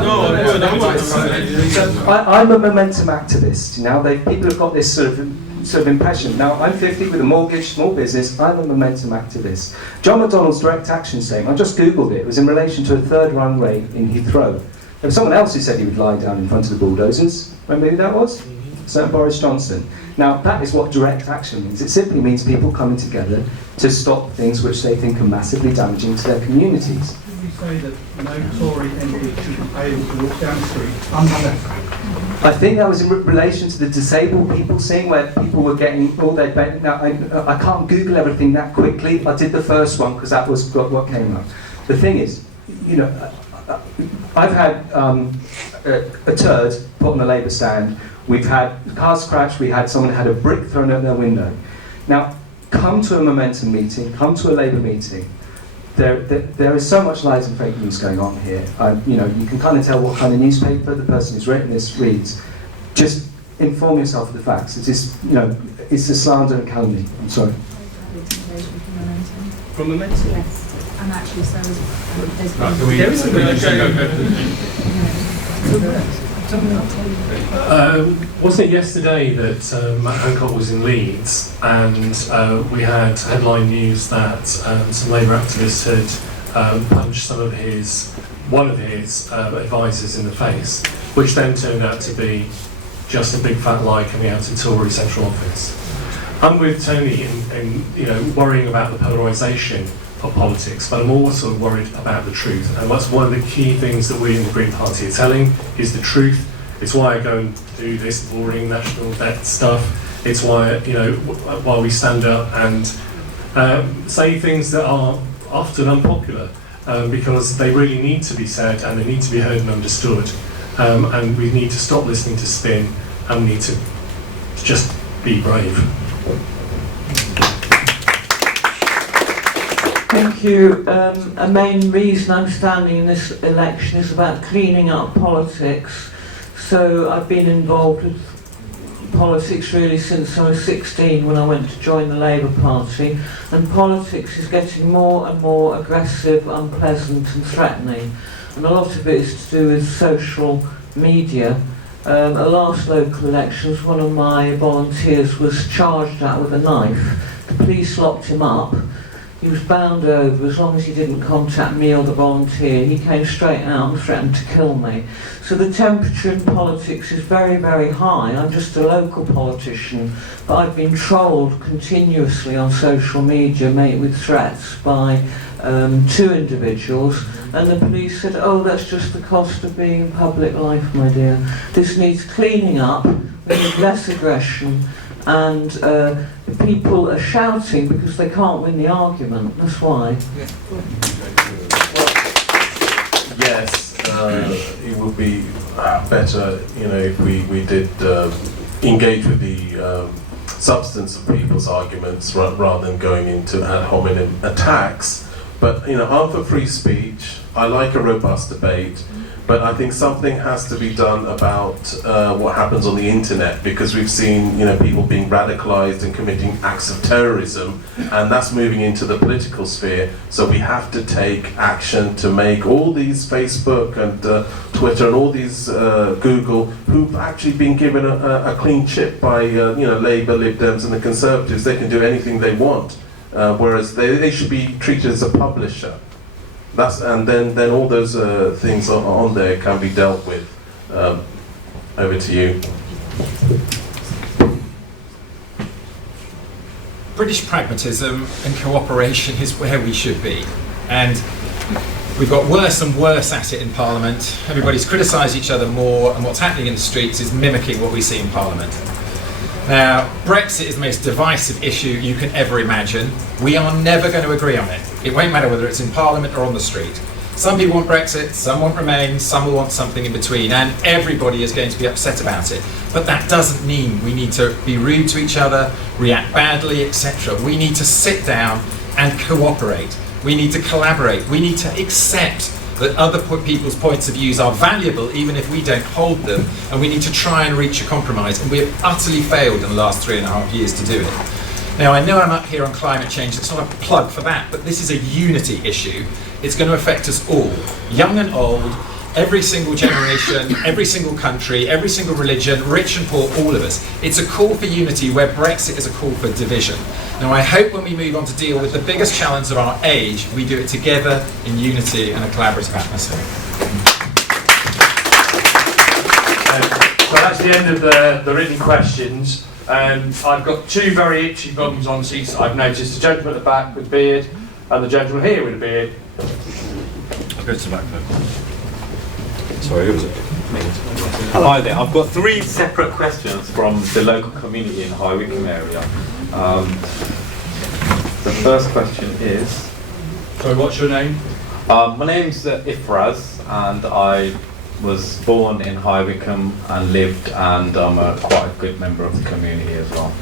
I'm a momentum activist. Now, people have got this sort of impression. Now, I'm 50 with a mortgage, small business. I'm a momentum activist. John McDonnell's direct action saying, I just googled it. It was in relation to a third runway in Heathrow. There was someone else who said he would lie down in front of the bulldozers. Remember who that was? Sir Boris Johnson. Now, that is what direct action means. It simply means people coming together to stop things which they think are massively damaging to their communities. Did you say that no Tory MP should be able to walk down the street unmolested? I think that was in relation to the disabled people thing, where people were getting all their... Now, I can't Google everything that quickly. I did the first one because that was what came up. The thing is, you know, I've had a turd put on a Labour stand. We've had cars crashed, we had someone had a brick thrown out their window. Now, come to a momentum meeting, come to a Labour meeting. There is so much lies and fake news going on here. You know, you can kind of tell what kind of newspaper the person who's written this reads. Just inform yourself of the facts. It is, you know, it's a slander and calumny. I'm sorry. From momentum? Yes, and actually so there's wasn't it yesterday that Matt Hancock was in Leeds and we had headline news that some Labour activists had punched one of his advisors in the face, which then turned out to be just a big fat lie coming out of Tory central office. I'm with Toni in you know, worrying about the polarisation of politics, but I'm also worried about the truth, and that's one of the key things that we in the Green Party are telling is the truth. It's why I go and do this boring national debt stuff. It's why, you know, why we stand up and say things that are often unpopular because they really need to be said and they need to be heard and understood, and we need to stop listening to spin and we need to just be brave. Thank you. A main reason I'm standing in this election is about cleaning up politics. So I've been involved with politics really since I was 16 when I went to join the Labour Party, and politics is getting more and more aggressive, unpleasant and threatening, and a lot of it is to do with social media. At last local elections, one of my volunteers was charged at with a knife. The police locked him up. He was bound over as long as he didn't contact me or the volunteer. He came straight out and threatened to kill me. So the temperature in politics is very, very high. I'm just a local politician, but I've been trolled continuously on social media, made with threats by 2 individuals, and the police said, oh, that's just the cost of being in public life, my dear. This needs cleaning up, we need less aggression, and people are shouting because they can't win the argument. That's why. Yes, it would be better, you know, if we did engage with the substance of people's arguments rather than going into ad hominem attacks. But you know, I'm for free speech. I like a robust debate, but But I think something has to be done about what happens on the internet, because we've seen, you know, people being radicalized and committing acts of terrorism, and that's moving into the political sphere. So we have to take action to make all these Facebook and Twitter and all these Google, who've actually been given a clean chip by you know, Labour, Lib Dems and the Conservatives. They can do anything they want, whereas they should be treated as a publisher. And then all those things on there can be dealt with. Over to you. British pragmatism and cooperation is where we should be. And we've got worse and worse at it in Parliament. Everybody's criticised each other more, and what's happening in the streets is mimicking what we see in Parliament. Now, Brexit is the most divisive issue you can ever imagine. We are never going to agree on it. It won't matter whether it's in Parliament or on the street. Some people want Brexit, some want Remain, some will want something in between, and everybody is going to be upset about it. But that doesn't mean we need to be rude to each other, react badly, etc. We need to sit down and cooperate. We need to collaborate. We need to accept that other people's points of views are valuable even if we don't hold them, and we need to try and reach a compromise, and we have utterly failed in the last 3.5 years to do it. Now, I know I'm up here on climate change, it's not a plug for that, but this is a unity issue. It's going to affect us all, young and old, every single generation, every single country, every single religion, rich and poor, all of us. It's a call for unity where Brexit is a call for division. Now, I hope when we move on to deal with the biggest challenge of our age, we do it together in unity and a collaborative atmosphere. So that's the end of the written questions. I've got two very itchy buttons on seats I've noticed. The gentleman at the back with a beard and the gentleman here with a beard. I'll go to the back first. Sorry, who was it? Hi there. I've got three separate questions from the local community in High Wycombe area. The first question is... Sorry, what's your name? My name's Ifraz, and I was born in High Wycombe and lived, and I'm quite a good member of the community as well.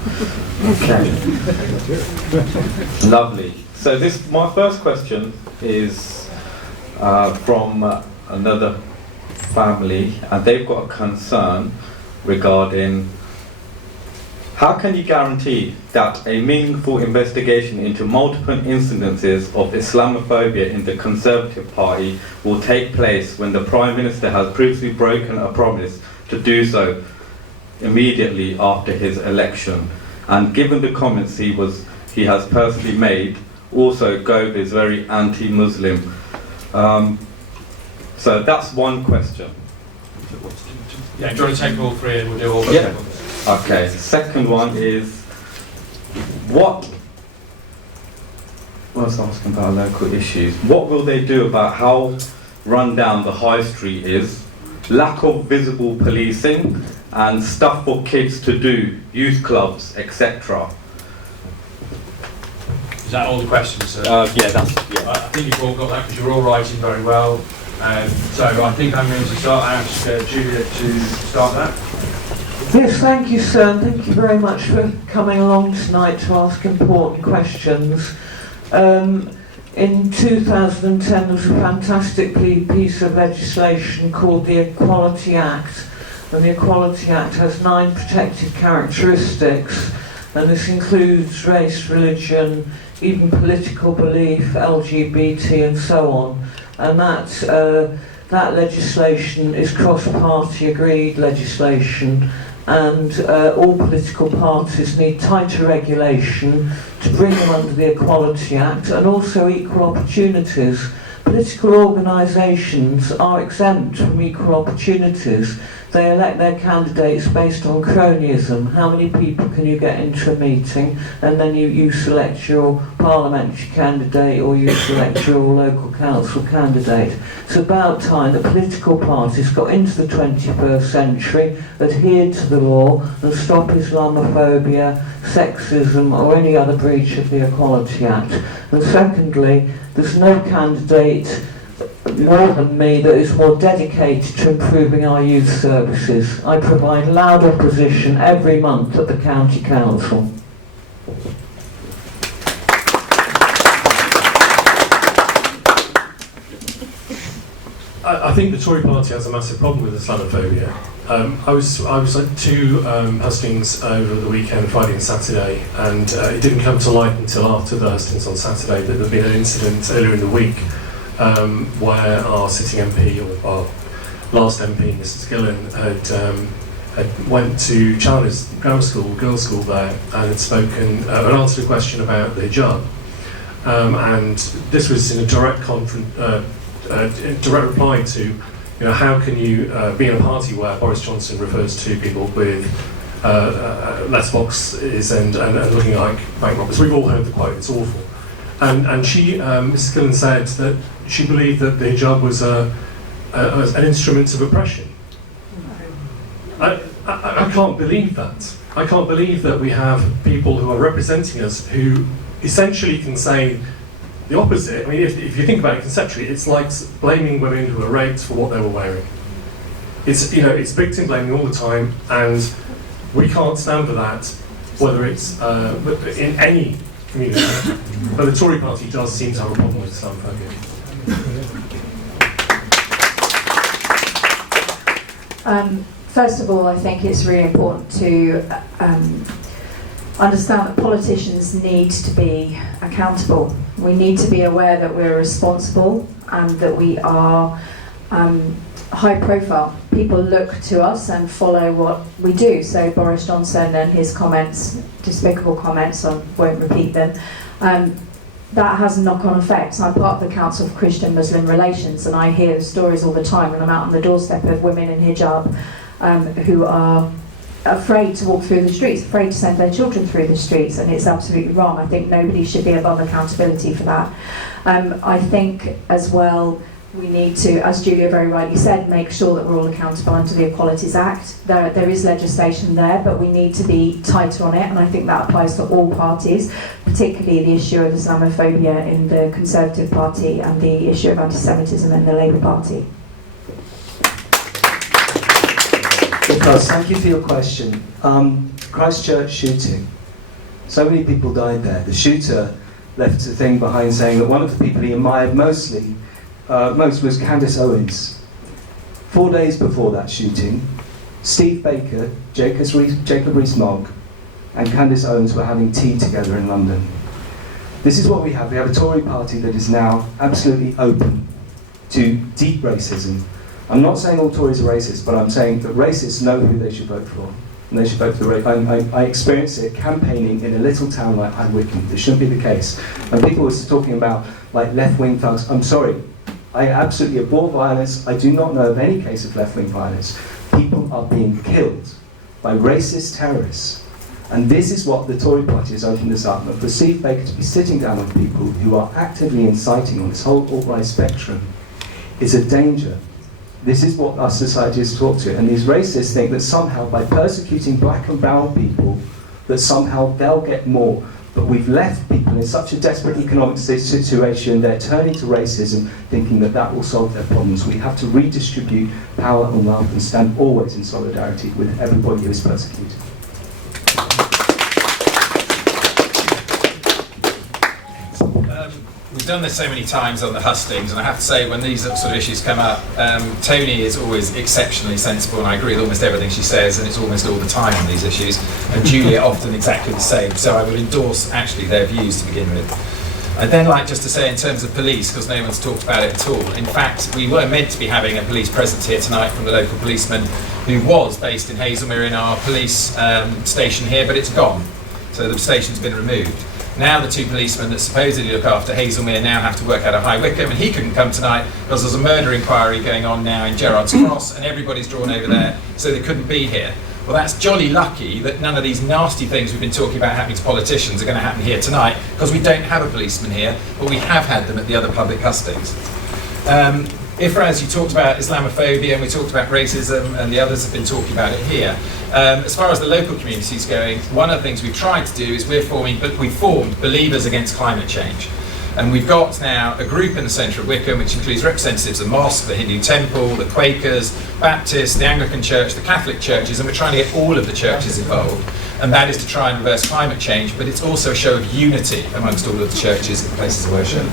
Okay. Lovely. So my first question is from another family, and they've got a concern regarding how can you guarantee that a meaningful investigation into multiple incidences of Islamophobia in the Conservative Party will take place when the Prime Minister has previously broken a promise to do so immediately after his election? And given the comments he has personally made, also Gove is very anti-Muslim. So that's one question. Yeah, do you want to take all three and we'll do all the Yeah. Okay, second one is, what I was asking about local issues. What will they do about how run down the high street is, lack of visible policing, and stuff for kids to do, youth clubs, etc.? Is that all the questions, sir? Yeah, I think you've all got that because you're all writing very well. So I think I'm going to ask Julia to start that. Yes, thank you, sir, and thank you very much for coming along tonight to ask important questions. In 2010 there was a fantastic piece of legislation called the Equality Act, and the Equality Act has 9 protected characteristics, and this includes race, religion, even political belief, LGBT and so on. And that legislation is cross-party agreed legislation, and all political parties need tighter regulation to bring them under the Equality Act, and also equal opportunities. Political organisations are exempt from equal opportunities. They elect their candidates based on cronyism. How many people can you get into a meeting, and then you select your parliamentary candidate or you select your local council candidate. It's about time that political parties got into the 21st century, adhered to the law and stop Islamophobia, sexism or any other breach of the Equality Act. And secondly, there's no candidate more than me that is more dedicated to improving our youth services. I provide loud opposition every month at the County Council. I think the Tory party has a massive problem with Islamophobia. I was at two hustings over the weekend, Friday and Saturday, and it didn't come to light until after the hustings on Saturday that there'd been an incident earlier in the week where our sitting MP, or our last MP, Mrs. Gillen, had went to Chalmers Grammar School, girls' school there, and had spoken, and answered a question about the hijab. And this was in a direct reply to, how can you be in a party where Boris Johnson refers to people with letterboxes and looking like bank robbers. We've all heard the quote, it's awful. And she, Mrs. Gillen, said that she believed that the hijab was an instrument of oppression. I can't believe that. I can't believe that we have people who are representing us who essentially can say the opposite. I mean, if you think about it conceptually, it's like blaming women who were raped for what they were wearing. It's victim blaming all the time, and we can't stand for that, whether it's in any community. But the Tory party does seem to have a problem with Islamophobia. First of all, I think it's really important to understand that politicians need to be accountable. We need to be aware that we're responsible and that we are high profile. People look to us and follow what we do. So Boris Johnson and his comments, despicable comments, I won't repeat them, that has knock-on effects. I'm part of the Council for Christian Muslim Relations, and I hear the stories all the time when I'm out on the doorstep of women in hijab who are afraid to walk through the streets, afraid to send their children through the streets, and it's absolutely wrong. I think nobody should be above accountability for that. I think as well we need to, as Julia very rightly said, make sure that we're all accountable under the Equalities Act. There is legislation there, but we need to be tighter on it, and I think that applies to all parties, particularly the issue of Islamophobia in the Conservative Party and the issue of anti-Semitism in the Labour Party. Because, thank you for your question. Christchurch shooting. So many people died there. The shooter left a thing behind saying that one of the people he admired most was Candace Owens. 4 days before that shooting, Steve Baker, Jacob Rees-Mogg, and Candace Owens were having tea together in London. This is what we have. We have a Tory party that is now absolutely open to deep racism. I'm not saying all Tories are racist, but I'm saying that racists know who they should vote for. And they should vote for the I experienced it campaigning in a little town like Wycombe. This shouldn't be the case. And people were talking about like left-wing thugs. I'm sorry, I absolutely abhor violence. I do not know of any case of left-wing violence. People are being killed by racist terrorists. And this is what the Tory party has opened this up. And for Steve Baker to be sitting down with people who are actively inciting on this whole alt-right spectrum is a danger. This is what our society has taught to. And these racists think that somehow by persecuting black and brown people, that somehow they'll get more. But we've left people in such a desperate economic situation, they're turning to racism, thinking that that will solve their problems. We have to redistribute power and wealth and stand always in solidarity with everybody who is persecuted. We've done this so many times on the hustings, and I have to say, when these sort of issues come up, Toni is always exceptionally sensible, and I agree with almost everything she says, and it's almost all the time on these issues, and Julia often exactly the same, so I would endorse actually their views to begin with. I'd then like just to say in terms of police, because no one's talked about it at all, in fact we were meant to be having a police presence here tonight from the local policeman who was based in Hazelmere in our police station here, but it's gone, so the station's been removed. Now the two policemen that supposedly look after Hazelmere now have to work out of High Wycombe, and he couldn't come tonight because there's a murder inquiry going on now in Gerrard's Cross, and everybody's drawn over there, so they couldn't be here. Well, that's jolly lucky that none of these nasty things we've been talking about happening to politicians are going to happen here tonight, because we don't have a policeman here, but we have had them at the other public hustings. Ifraz, you talked about Islamophobia and we talked about racism, and the others have been talking about it here. As far as the local community is going, one of the things we've tried to do is we've formed Believers Against Climate Change. And we've got now a group in the centre of Wycombe which includes representatives of the mosque, the Hindu temple, the Quakers, Baptists, the Anglican Church, the Catholic churches, and we're trying to get all of the churches involved. And that is to try and reverse climate change, but it's also a show of unity amongst all of the churches and places of worship.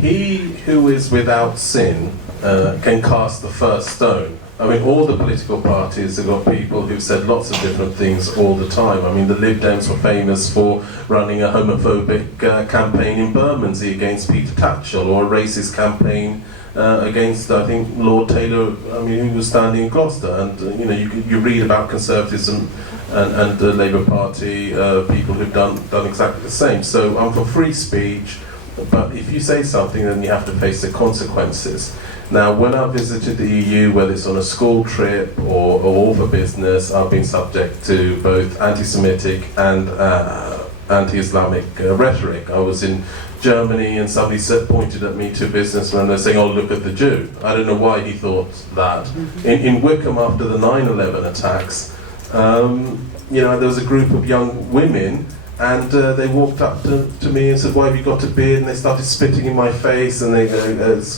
he who is without sin can cast the first stone. I mean, all the political parties have got people who've said lots of different things all the time. I mean, the Lib Dems were famous for running a homophobic campaign in Bermondsey against Peter Tatchell, or a racist campaign against, I think, Lord Taylor, I mean, who was standing in Gloucester. And, you know, you read about conservatism and the Labour Party, people who've done exactly the same. So I'm for free speech, but if you say something, then you have to face the consequences. Now, when I visited the EU, whether it's on a school trip or for business, I've been subject to both anti-Semitic and anti-Islamic rhetoric. I was in Germany and somebody pointed at me to a businessman and they're saying, oh, look at the Jew. I don't know why he thought that. In Wycombe, after the 9/11 attacks, you know, there was a group of young women, and they walked up to me and said, why have you got a beard? And they started spitting in my face, and they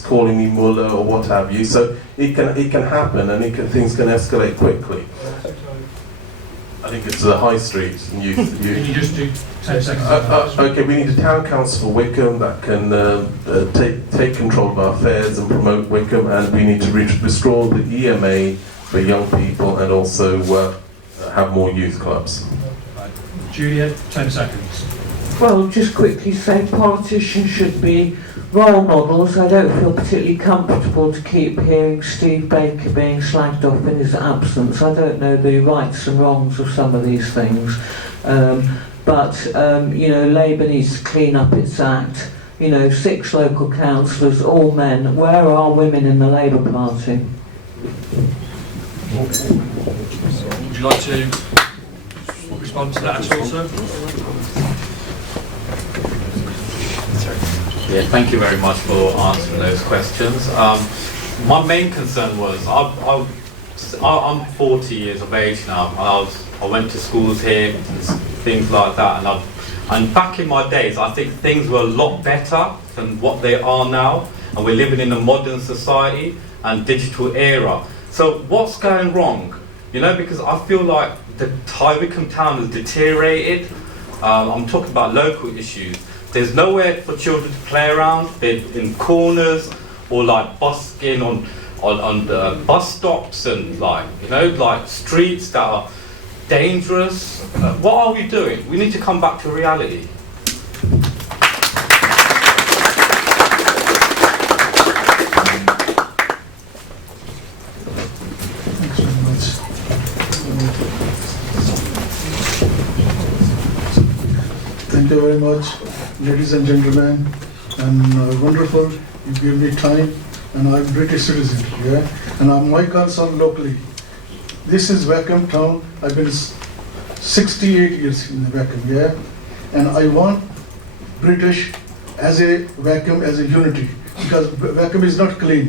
calling me mullah or what have you. So it can happen, and things can escalate quickly. I think it's the High Street. Can you just do 10 seconds? Okay, we need a town council for Wycombe that can take control of our affairs and promote Wycombe, and we need to restore the EMA for young people, and also have more youth clubs. Julia, 10 seconds. Well, just quickly say politicians should be role models. I don't feel particularly comfortable to keep hearing Steve Baker being slagged off in his absence. I don't know the rights and wrongs of some of these things. But you know, Labour needs to clean up its act. You know, 6 local councillors, all men. Where are women in the Labour Party? Would you like to respond to that at all, sir? Yeah, thank you very much for answering those questions. My main concern was, I'm 40 years of age now. I went to schools here, things like that, and back in my days, I think things were a lot better than what they are now, and we're living in a modern society and digital era. So what's going wrong? You know, because I feel like the Wycombe town has deteriorated. I'm talking about local issues. There's nowhere for children to play around. They're in corners or like busking on the bus stops, and like, you know, like streets that are dangerous. What are we doing? We need to come back to reality. Thank you very much, ladies and gentlemen, and wonderful, you give me time, and I'm British citizen, yeah, and I'm my concern locally. This is Wycombe town. I've been 68 years in Wycombe, yeah, and I want British as a Wycombe as a unity, because Wycombe is not clean.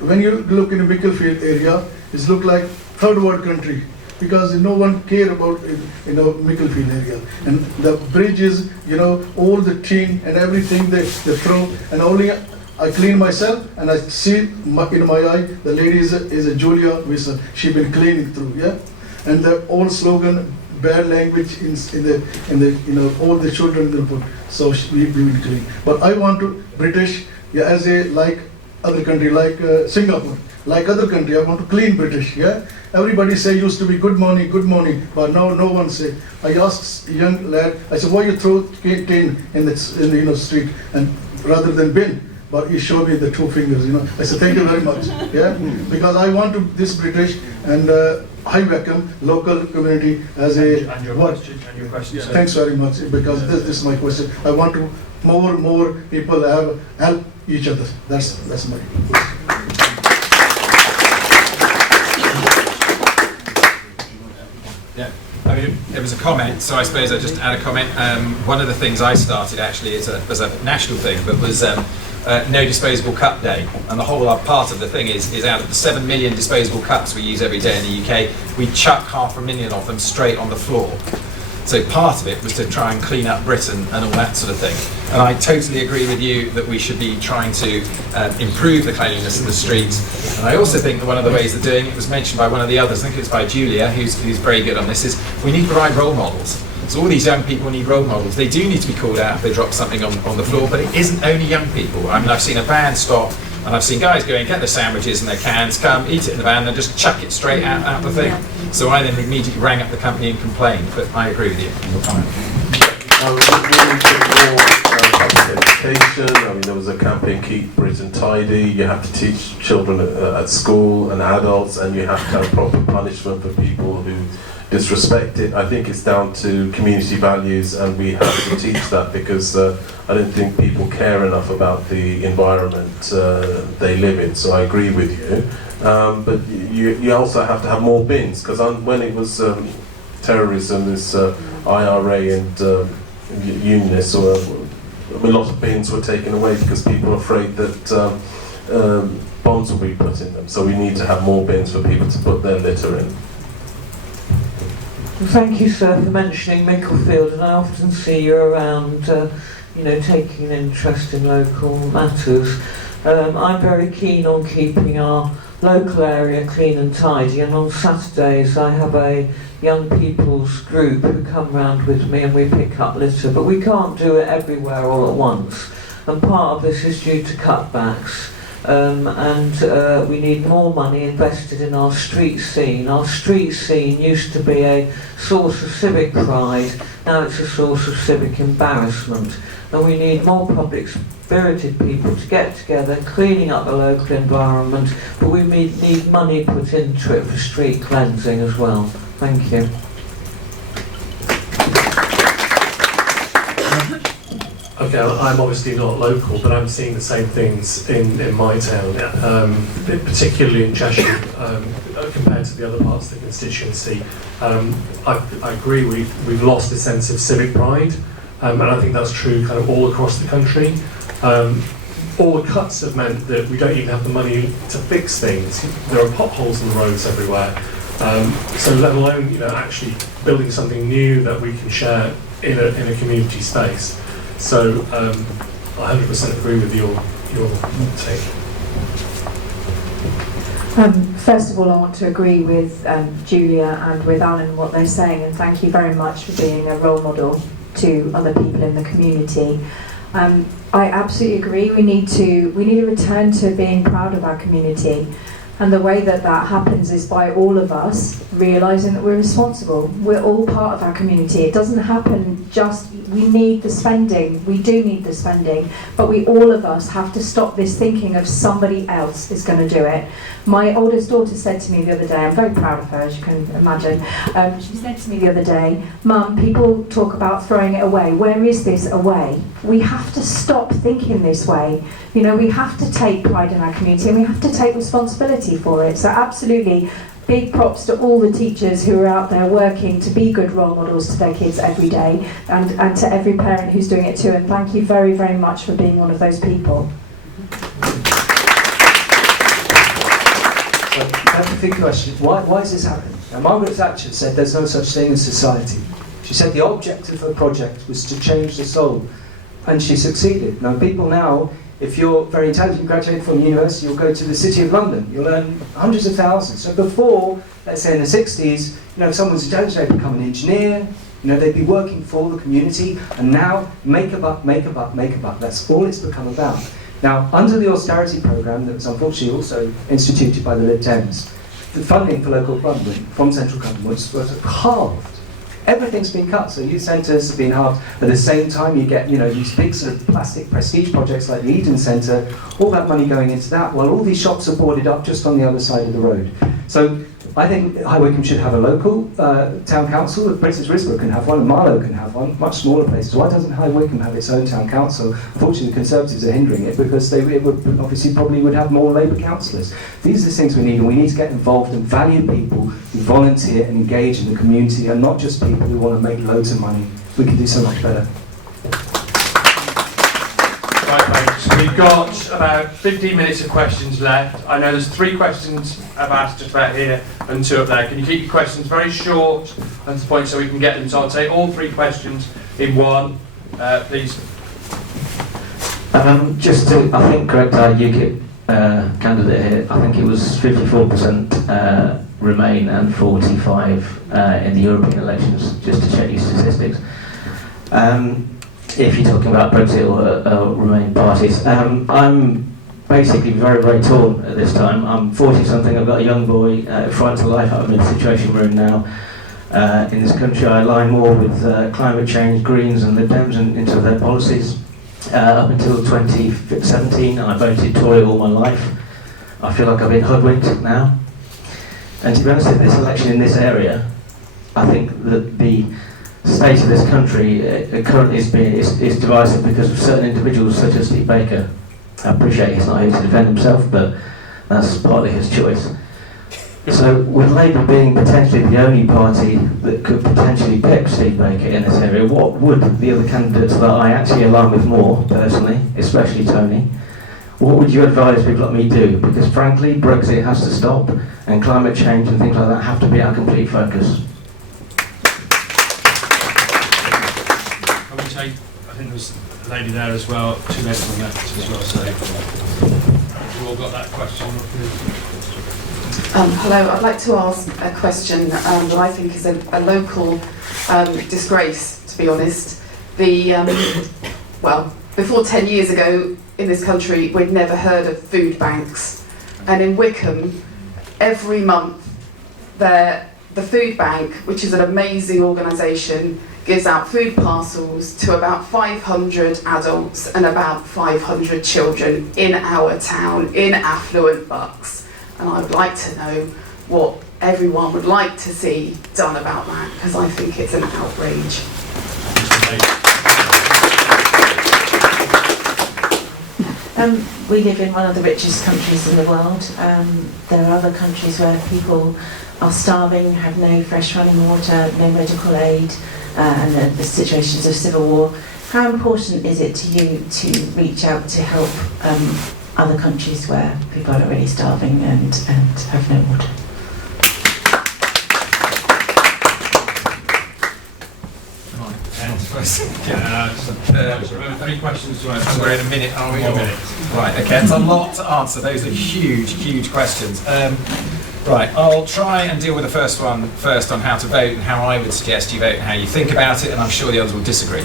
When you look in the Micklefield area, it looks like third world country, because no one care about Micklefield area, and the bridges, you know, all the tin and everything they throw, and only I clean myself, and I see in my eye the lady is a Julia Wassell. She been cleaning through, yeah, and the old slogan, bad language in the you know, all the children will put, so we will clean. But I want to British, yeah, as a like other country, like Singapore, like other country. I want to clean British, yeah. Everybody say used to be good morning, but now no one say. I asked a young lad, I said, why you throw tin in the street, and rather than bin? But he showed me the 2 fingers, you know. I said, thank you very much, yeah, because I want to this British and High Wycombe local community as a and your what? question. Thanks very much, because this is my question. I want to more people help each other. That's my. Yeah, I mean, it was a comment, so I suppose I just add a comment. One of the things I started actually as a national thing, but was no disposable cup day, and the whole part of the thing is out of the 7 million disposable cups we use every day in the UK, we chuck 500,000 of them straight on the floor. So part of it was to try and clean up Britain and all that sort of thing. And I totally agree with you that we should be trying to improve the cleanliness of the streets. And I also think that one of the ways of doing it was mentioned by one of the others, I think it was by Julia, who's very good on this, is we need the right role models. So all these young people need role models. They do need to be called out if they drop something on the floor, but it isn't only young people. I mean, I've seen a van stop, and I've seen guys go and get their sandwiches and their cans, come, eat it in the van, and just chuck it straight out the thing. So I then immediately rang up the company and complained, but I agree with you. Education. I mean, there was a campaign, Keep Britain Tidy. You have to teach children at school and adults, and you have to have proper punishment for people who disrespect it. I think it's down to community values, and we have to teach that, because I don't think people care enough about the environment they live in. So I agree with you. But you also have to have more bins, because when it was terrorism, this IRA and unionists, or a lot of bins were taken away because people are afraid that bombs will be put in them. So we need to have more bins for people to put their litter in. Well, thank you, sir, for mentioning Micklefield, and I often see you around, taking an interest in local matters. I'm very keen on keeping our local area clean and tidy, and on Saturdays I have a young people's group who come round with me and we pick up litter, but we can't do it everywhere all at once, and part of this is due to cutbacks. We need more money invested in our street scene. Our street scene used to be a source of civic pride, now it's a source of civic embarrassment, and we need more public spirited people to get together, cleaning up the local environment, but we need money put into it for street cleansing as well. Thank you. Okay, I'm obviously not local, but I'm seeing the same things in my town, particularly in Cheshire, compared to the other parts of the constituency. I agree, we've lost a sense of civic pride, and I think that's true kind of all across the country. All the cuts have meant that we don't even have the money to fix things. There are potholes in the roads everywhere. So let alone, actually building something new that we can share in a community space. So I 100% agree with your take. First of all, I want to agree with Julia and with Alan what they're saying, and thank you very much for being a role model to other people in the community. I absolutely agree. We need to return to being proud of our community. And the way that happens is by all of us realising that we're responsible. We're all part of our community. It doesn't happen we need the spending, we do need the spending, but all of us have to stop this thinking of somebody else is going to do it. My oldest daughter said to me the other day, I'm very proud of her, as you can imagine, she said to me the other day, Mum, people talk about throwing it away. Where is this away? We have to stop thinking this way. We have to take pride in our community, and we have to take responsibility for it. So absolutely, big props to all the teachers who are out there working to be good role models to their kids every day, and to every parent who's doing it too. And thank you very, very much for being one of those people. So that's a big question. Why is this happening? Now, Margaret Thatcher said there's no such thing as society. She said the object of her project was to change the soul, and she succeeded. Now, people now, if you're very intelligent, graduate from university, you'll go to the City of London. You'll earn hundreds of thousands. So before, let's say in the 60s, if someone's intelligent, they'd become an engineer, they'd be working for the community, and now make a buck. That's all it's become about. Now, under the austerity programme that was unfortunately also instituted by the Lib Dems, the funding for local government from central government was halved. Everything's been cut, so youth centres have been halved. At the same time, you get these big sort of plastic prestige projects like the Eden Centre, all that money going into that, while all these shops are boarded up just on the other side of the road. So I think High Wycombe should have a local town council. Prince's Risborough can have one, and Marlow can have one, much smaller places. Why doesn't High Wycombe have its own town council? Unfortunately, the Conservatives are hindering it because it would obviously probably would have more Labour councillors. These are the things we need, and we need to get involved and value people who volunteer and engage in the community, and not just people who want to make loads of money. We can do so much better. Right, folks, we've got about 15 minutes of questions left. I know there's 3 questions I've asked just about here and 2 up there. Can you keep your questions very short and to the point so we can get them? So I'll take all 3 questions in one, please. Just to, I think, correct our UKIP candidate here, I think it was 54% Remain and 45 in the European elections, just to check your statistics. If you're talking about Brexit or Remain parties, I'm basically very, very torn at this time. I'm 40-something, I've got a young boy, frightened to life. I'm in the Situation Room now. In this country, I align more with climate change, Greens and Lib Dems into their policies. Up until 2017, I voted Tory all my life. I feel like I've been hoodwinked now. And to be honest, this election in this area, I think that the state of this country currently is divisive because of certain individuals such as Steve Baker. I appreciate he's not here to defend himself, but that's partly his choice. So with Labour being potentially the only party that could potentially pick Steve Baker in this area, what would the other candidates that I actually align with more, personally, especially Toni, what would you advise people like me do? Because frankly, Brexit has to stop, and climate change and things like that have to be our complete focus. I think there's a lady there as well, 2 minutes on that as well, so you all got that question? Hello, I'd like to ask a question that I think is a local disgrace, to be honest. Well, before 10 years ago in this country, we'd never heard of food banks. And in Wycombe, every month, the food bank, which is an amazing organisation, gives out food parcels to about 500 adults and about 500 children in our town, in affluent Bucks. And I would like to know what everyone would like to see done about that, because I think it's an outrage. We live in one of the richest countries in the world. There are other countries where people are starving, have no fresh running water, no medical aid, and the situations of civil war. How important is it to you to reach out to help other countries where people are already starving and have no water? Remember 3 questions to answer. We're in a minute, are we? A minute. Right, okay, it's a lot to answer. Those are huge, huge questions. Right, I'll try and deal with the first one first on how to vote and how I would suggest you vote and how you think about it, and I'm sure the others will disagree.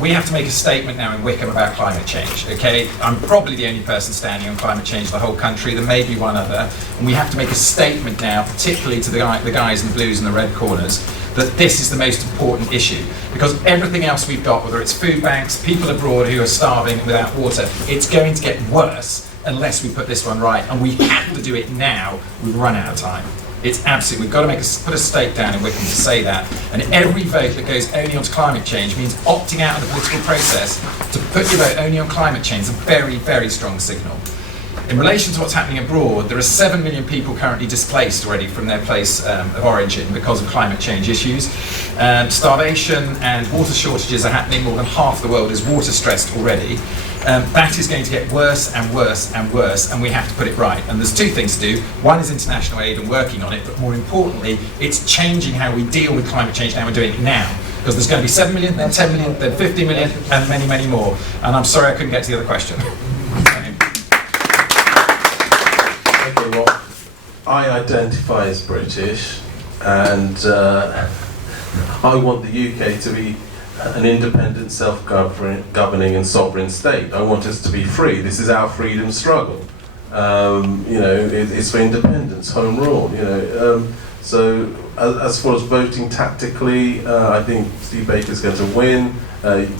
We have to make a statement now in Wycombe about climate change, okay? I'm probably the only person standing on climate change in the whole country. There may be one other. And we have to make a statement now, particularly to the guys in the blues and the red corners, that this is the most important issue. Because everything else we've got, whether it's food banks, people abroad who are starving without water, it's going to get worse unless we put this one right. And we have to do it now. We've run out of time. It's absolutely, we've got to put a stake down in Wycombe to say that. And every vote that goes only onto climate change means opting out of the political process to put your vote only on climate change is a very, very strong signal. In relation to what's happening abroad, there are 7 million people currently displaced already from their place of origin because of climate change issues. Starvation and water shortages are happening. More than half the world is water stressed already. That is going to get worse and worse and worse, and we have to put it right. And there's 2 things to do. One is international aid and working on it, but more importantly, it's changing how we deal with climate change now. We're doing it now. Because there's going to be 7 million, then 10 million, then 50 million, and many, many more. And I'm sorry I couldn't get to the other question. Okay, well, I identify as British, and I want the UK to be an independent, self-governing and sovereign state. I want us to be free. This is our freedom struggle. You know, it's for independence, home rule, you know. So as far as voting tactically, I think Steve Baker's going to win.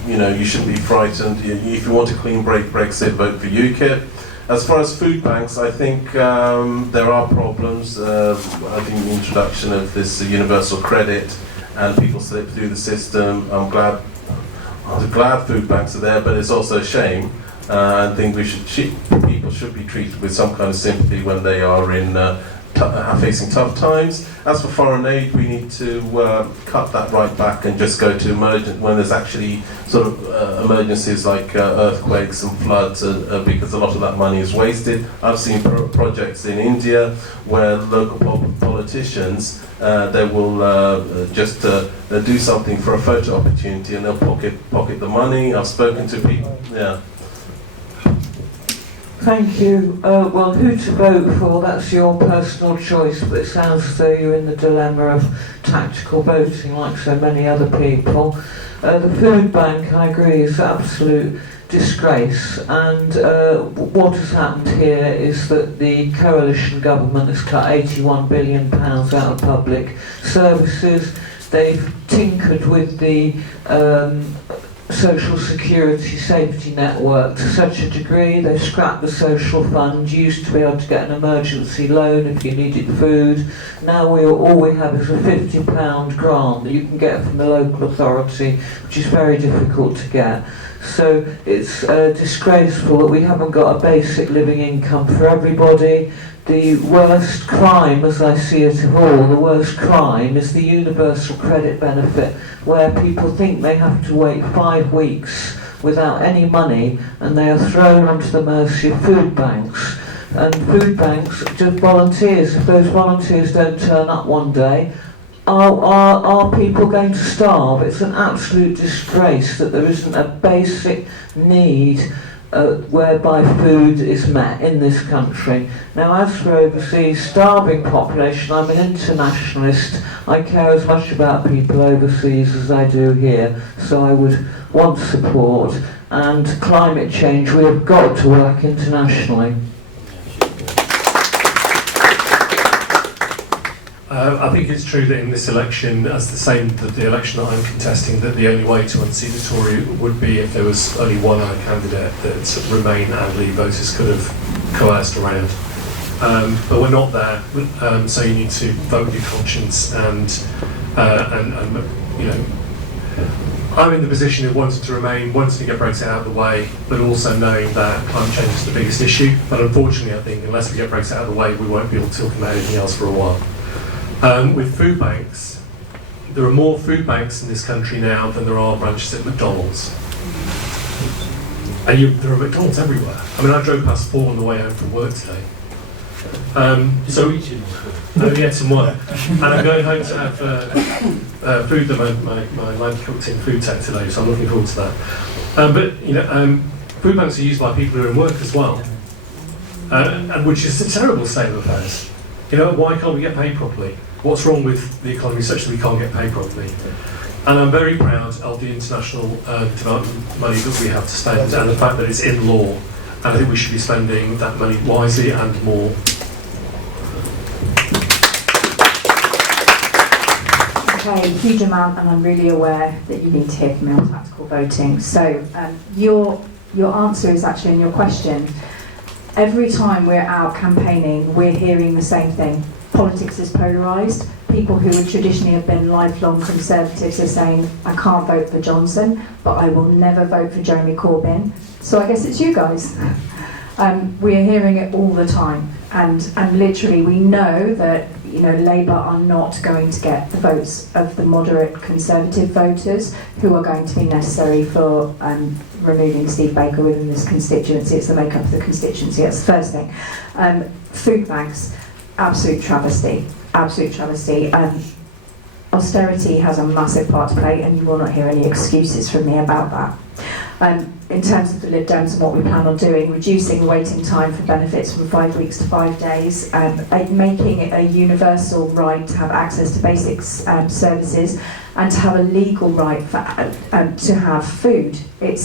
You know, you shouldn't be frightened. If you want a clean break Brexit, vote for UKIP. As far as food banks, I think there are problems. I think the introduction of this universal credit and people slip through the system. I'm glad food banks are there, but it's also a shame. I think people should be treated with some kind of sympathy when they are facing tough times. As for foreign aid, we need to cut that right back and just go to when there's actually sort of emergencies like earthquakes and floods, because a lot of that money is wasted. I've seen projects in India where local politicians they will just do something for a photo opportunity and they'll pocket the money. I've spoken to people. Yeah. Thank you. Well, who to vote for, that's your personal choice, but it sounds as though you're in the dilemma of tactical voting like so many other people. The food bank, I agree, is absolute disgrace, and what has happened here is that the coalition government has cut £81 billion out of public services. They've tinkered with the social security safety network to such a degree. They've scrapped the social fund. You used to be able to get an emergency loan if you needed food. Now all we have is a £50 grant that you can get from the local authority, which is very difficult to get. So it's disgraceful that we haven't got a basic living income for everybody. The worst crime, as I see it of all, the worst crime is the universal credit benefit, where people think they have to wait 5 weeks without any money, and they are thrown onto the mercy of food banks. And food banks just volunteers. If those volunteers don't turn up one day, are people going to starve? It's an absolute disgrace that there isn't a basic need whereby food is met in this country. Now, as for overseas starving population, I'm an internationalist. I care as much about people overseas as I do here, so I would want support. And climate change, we have got to work internationally. I think it's true that in this election, as the same that the election that I'm contesting, that the only way to unseat the Tory would be if there was only one other candidate that Remain and Leave voters could have coerced around. But we're not there, so you need to vote with your conscience and you know, I'm in the position of wanting to Remain, wanting to get Brexit out of the way, but also knowing that climate change is the biggest issue. But unfortunately, I think unless we get Brexit out of the way, we won't be able to talk about anything else for a while. With food banks, there are more food banks in this country now than there are branches at McDonald's. And there are McDonald's everywhere. I mean, I drove past 4 on the way home from work today. So we had some one. And I'm going home to have food that my lad cooked in food tech today, so I'm looking forward to that. But you know, food banks are used by people who are in work as well, and which is a terrible state of affairs. You know, why can't we get paid properly? What's wrong with the economy such that we can't get paid properly? And I'm very proud of the international development money that we have to spend and the fact that it's in law. And I think we should be spending that money wisely and more. Okay, huge amount, and I'm really aware that you need to hear from me on tactical voting. So your answer is actually in your question. Every time we're out campaigning, we're hearing the same thing. Politics is polarised. People who would traditionally have been lifelong Conservatives are saying, I can't vote for Johnson, but I will never vote for Jeremy Corbyn. So I guess it's you guys. We're hearing it all the time. And literally we know that, you know, Labour are not going to get the votes of the moderate Conservative voters who are going to be necessary for removing Steve Baker within this constituency. It's the makeup of the constituency, that's the first thing. Food banks, absolute travesty, absolute travesty. Austerity has a massive part to play, and you will not hear any excuses from me about that. In terms of the Lib Dems and what we plan on doing, reducing the waiting time for benefits from 5 weeks to 5 days, making it a universal right to have access to basic services, and to have a legal right for, to have food. It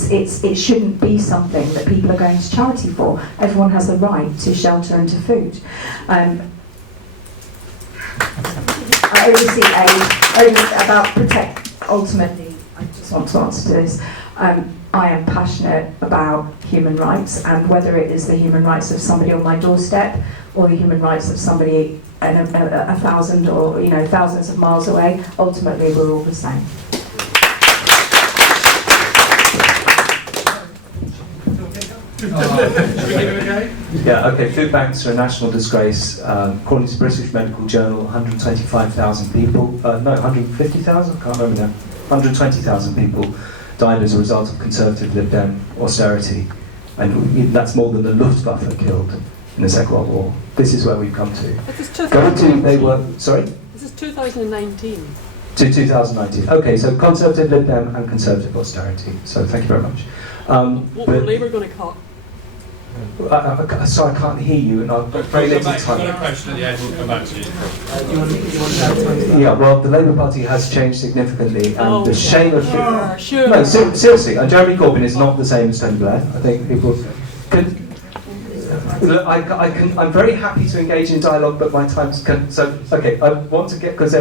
shouldn't be something that people are going to charity for. Everyone has the right to shelter and to food. Oversee aid, about protect. Ultimately, I just want to answer to this. I am passionate about human rights, and whether it is the human rights of somebody on my doorstep or the human rights of somebody a thousand or thousands of miles away, ultimately we're all the same. Yeah, okay, food banks are a national disgrace. According to the British Medical Journal, 125,000 people, no, 150,000, I can't remember now, 120,000 people died as a result of Conservative Lib Dem austerity. And that's more than the Luftwaffe killed in the Second World War. This is where we've come to. This is 2019. To 2019. Okay, so Conservative Lib Dem and Conservative austerity. So thank you very much. What were Labour going to cut? Sorry, I can't hear you, and I've got very little I've got a time. question at the end, we'll come back to you. Yeah, well, the Labour Party has changed significantly, and the shame of sure. no, seriously, and Jeremy Corbyn is not the same as Tony Blair. I think people can. Look, I'm very happy to engage in dialogue, but my time's so okay. I want to get because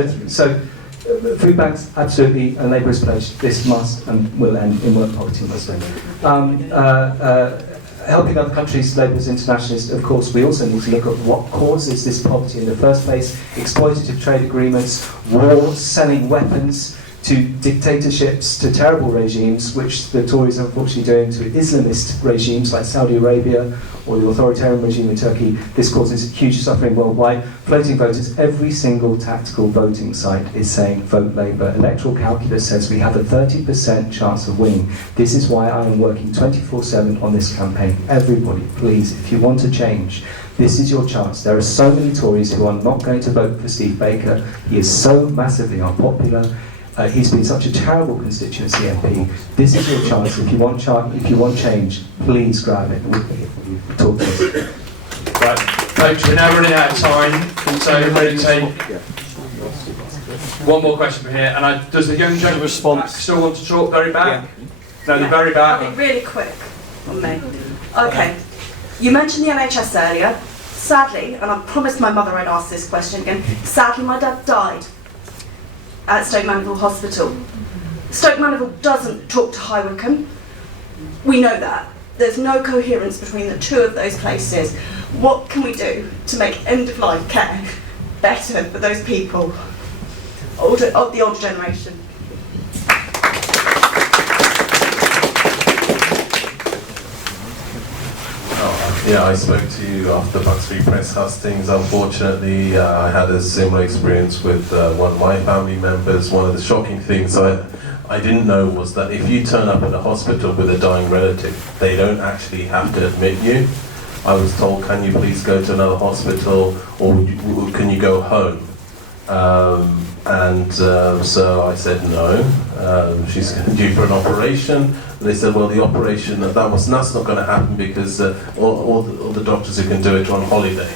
food banks absolutely, and Labour has pledged this must and will end in work poverty must end. Helping other countries, Labour's internationalist, of course, we also need to look at what causes this poverty in the first place. Exploitative trade agreements, war, selling weapons to dictatorships, to terrible regimes, which the Tories are unfortunately doing to Islamist regimes like Saudi Arabia or the authoritarian regime in Turkey. This causes huge suffering worldwide. Floating voters, every single tactical voting site is saying vote Labour. Electoral calculus says we have a 30% chance of winning. This is why I am working 24/7 on this campaign. Everybody, please, if you want to change, this is your chance. There are so many Tories who are not going to vote for Steve Baker. He is so massively unpopular. He's been such a terrible constituency MP. This is your chance. If you want change, please grab it. Talk to us. Right, folks, we're now running out of time, so we're ready to take one more question from here. And does the young gentleman still want to talk very back? No, the very back. I'll be really quick on me. Okay, you mentioned the NHS earlier. Sadly, and I promised my mother I'd ask this question again, sadly my dad died at Stoke Mandeville Hospital. Stoke Mandeville doesn't talk to High Wycombe. We know that. There's no coherence between the two of those places. What can we do to make end-of-life care better for those people of the older generation? Yeah, I spoke to you after Buxbury Press Hustings. Unfortunately, I had a similar experience with one of my family members. One of the shocking things I didn't know was that if you turn up at a hospital with a dying relative, they don't actually have to admit you. I was told, can you please go to another hospital, or can you go home? So I said no. She's due for an operation. They said, well, the operation, that's not going to happen because all the doctors who can do it are on holiday.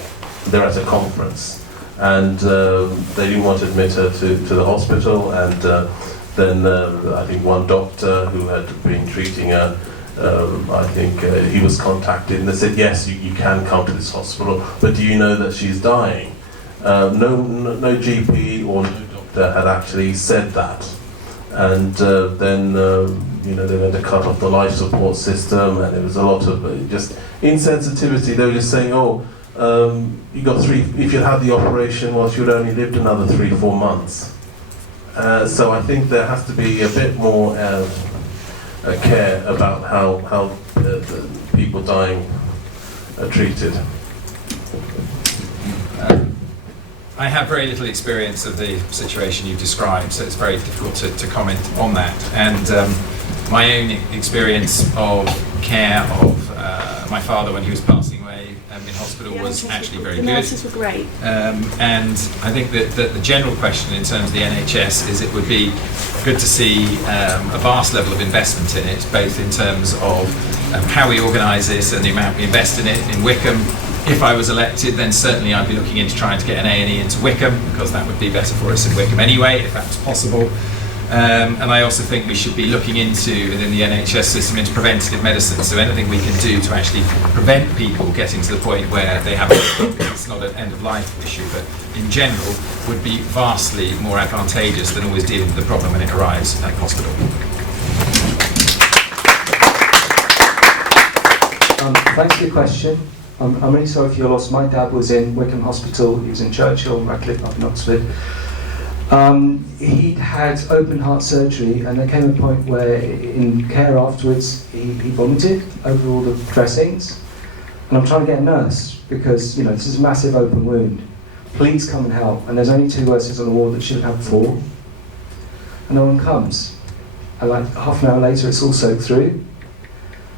They're at a conference. And they didn't want to admit her to the hospital. And then I think one doctor who had been treating her, I think he was contacted, and they said, yes, you can come to this hospital, but do you know that she's dying? No GP or no doctor had actually said that. And then they went to cut off the life support system, and there was a lot of just insensitivity. They were just saying, you got if you had the operation, well, she would only lived another 3-4 months. So I think there has to be a bit more care about how the people dying are treated. I have very little experience of the situation you've described, so it's very difficult to comment on that. And my own experience of care of my father when he was passing away in hospital was actually very good. The nurses were great. And I think that the general question in terms of the NHS is it would be good to see a vast level of investment in it, both in terms of how we organise this and the amount we invest in it. In Wycombe, if I was elected, then certainly I'd be looking into trying to get an A&E into Wycombe, because that would be better for us in Wycombe anyway, if that was possible. And I also think we should be looking into, within the NHS system, into preventative medicine. So anything we can do to actually prevent people getting to the point where they have it's not an end-of-life issue, but in general would be vastly more advantageous than always dealing with the problem when it arrives at hospital. Thanks for your question. I'm really sorry for your loss. My dad was in Wycombe Hospital. He was in Churchill, Radcliffe, up in Oxford. He'd had open heart surgery, and there came a point where in care afterwards he vomited over all the dressings. And I'm trying to get a nurse because this is a massive open wound. Please come and help. And there's only 2 nurses on the ward that should have had 4. And no one comes. And like half an hour later it's all soaked through.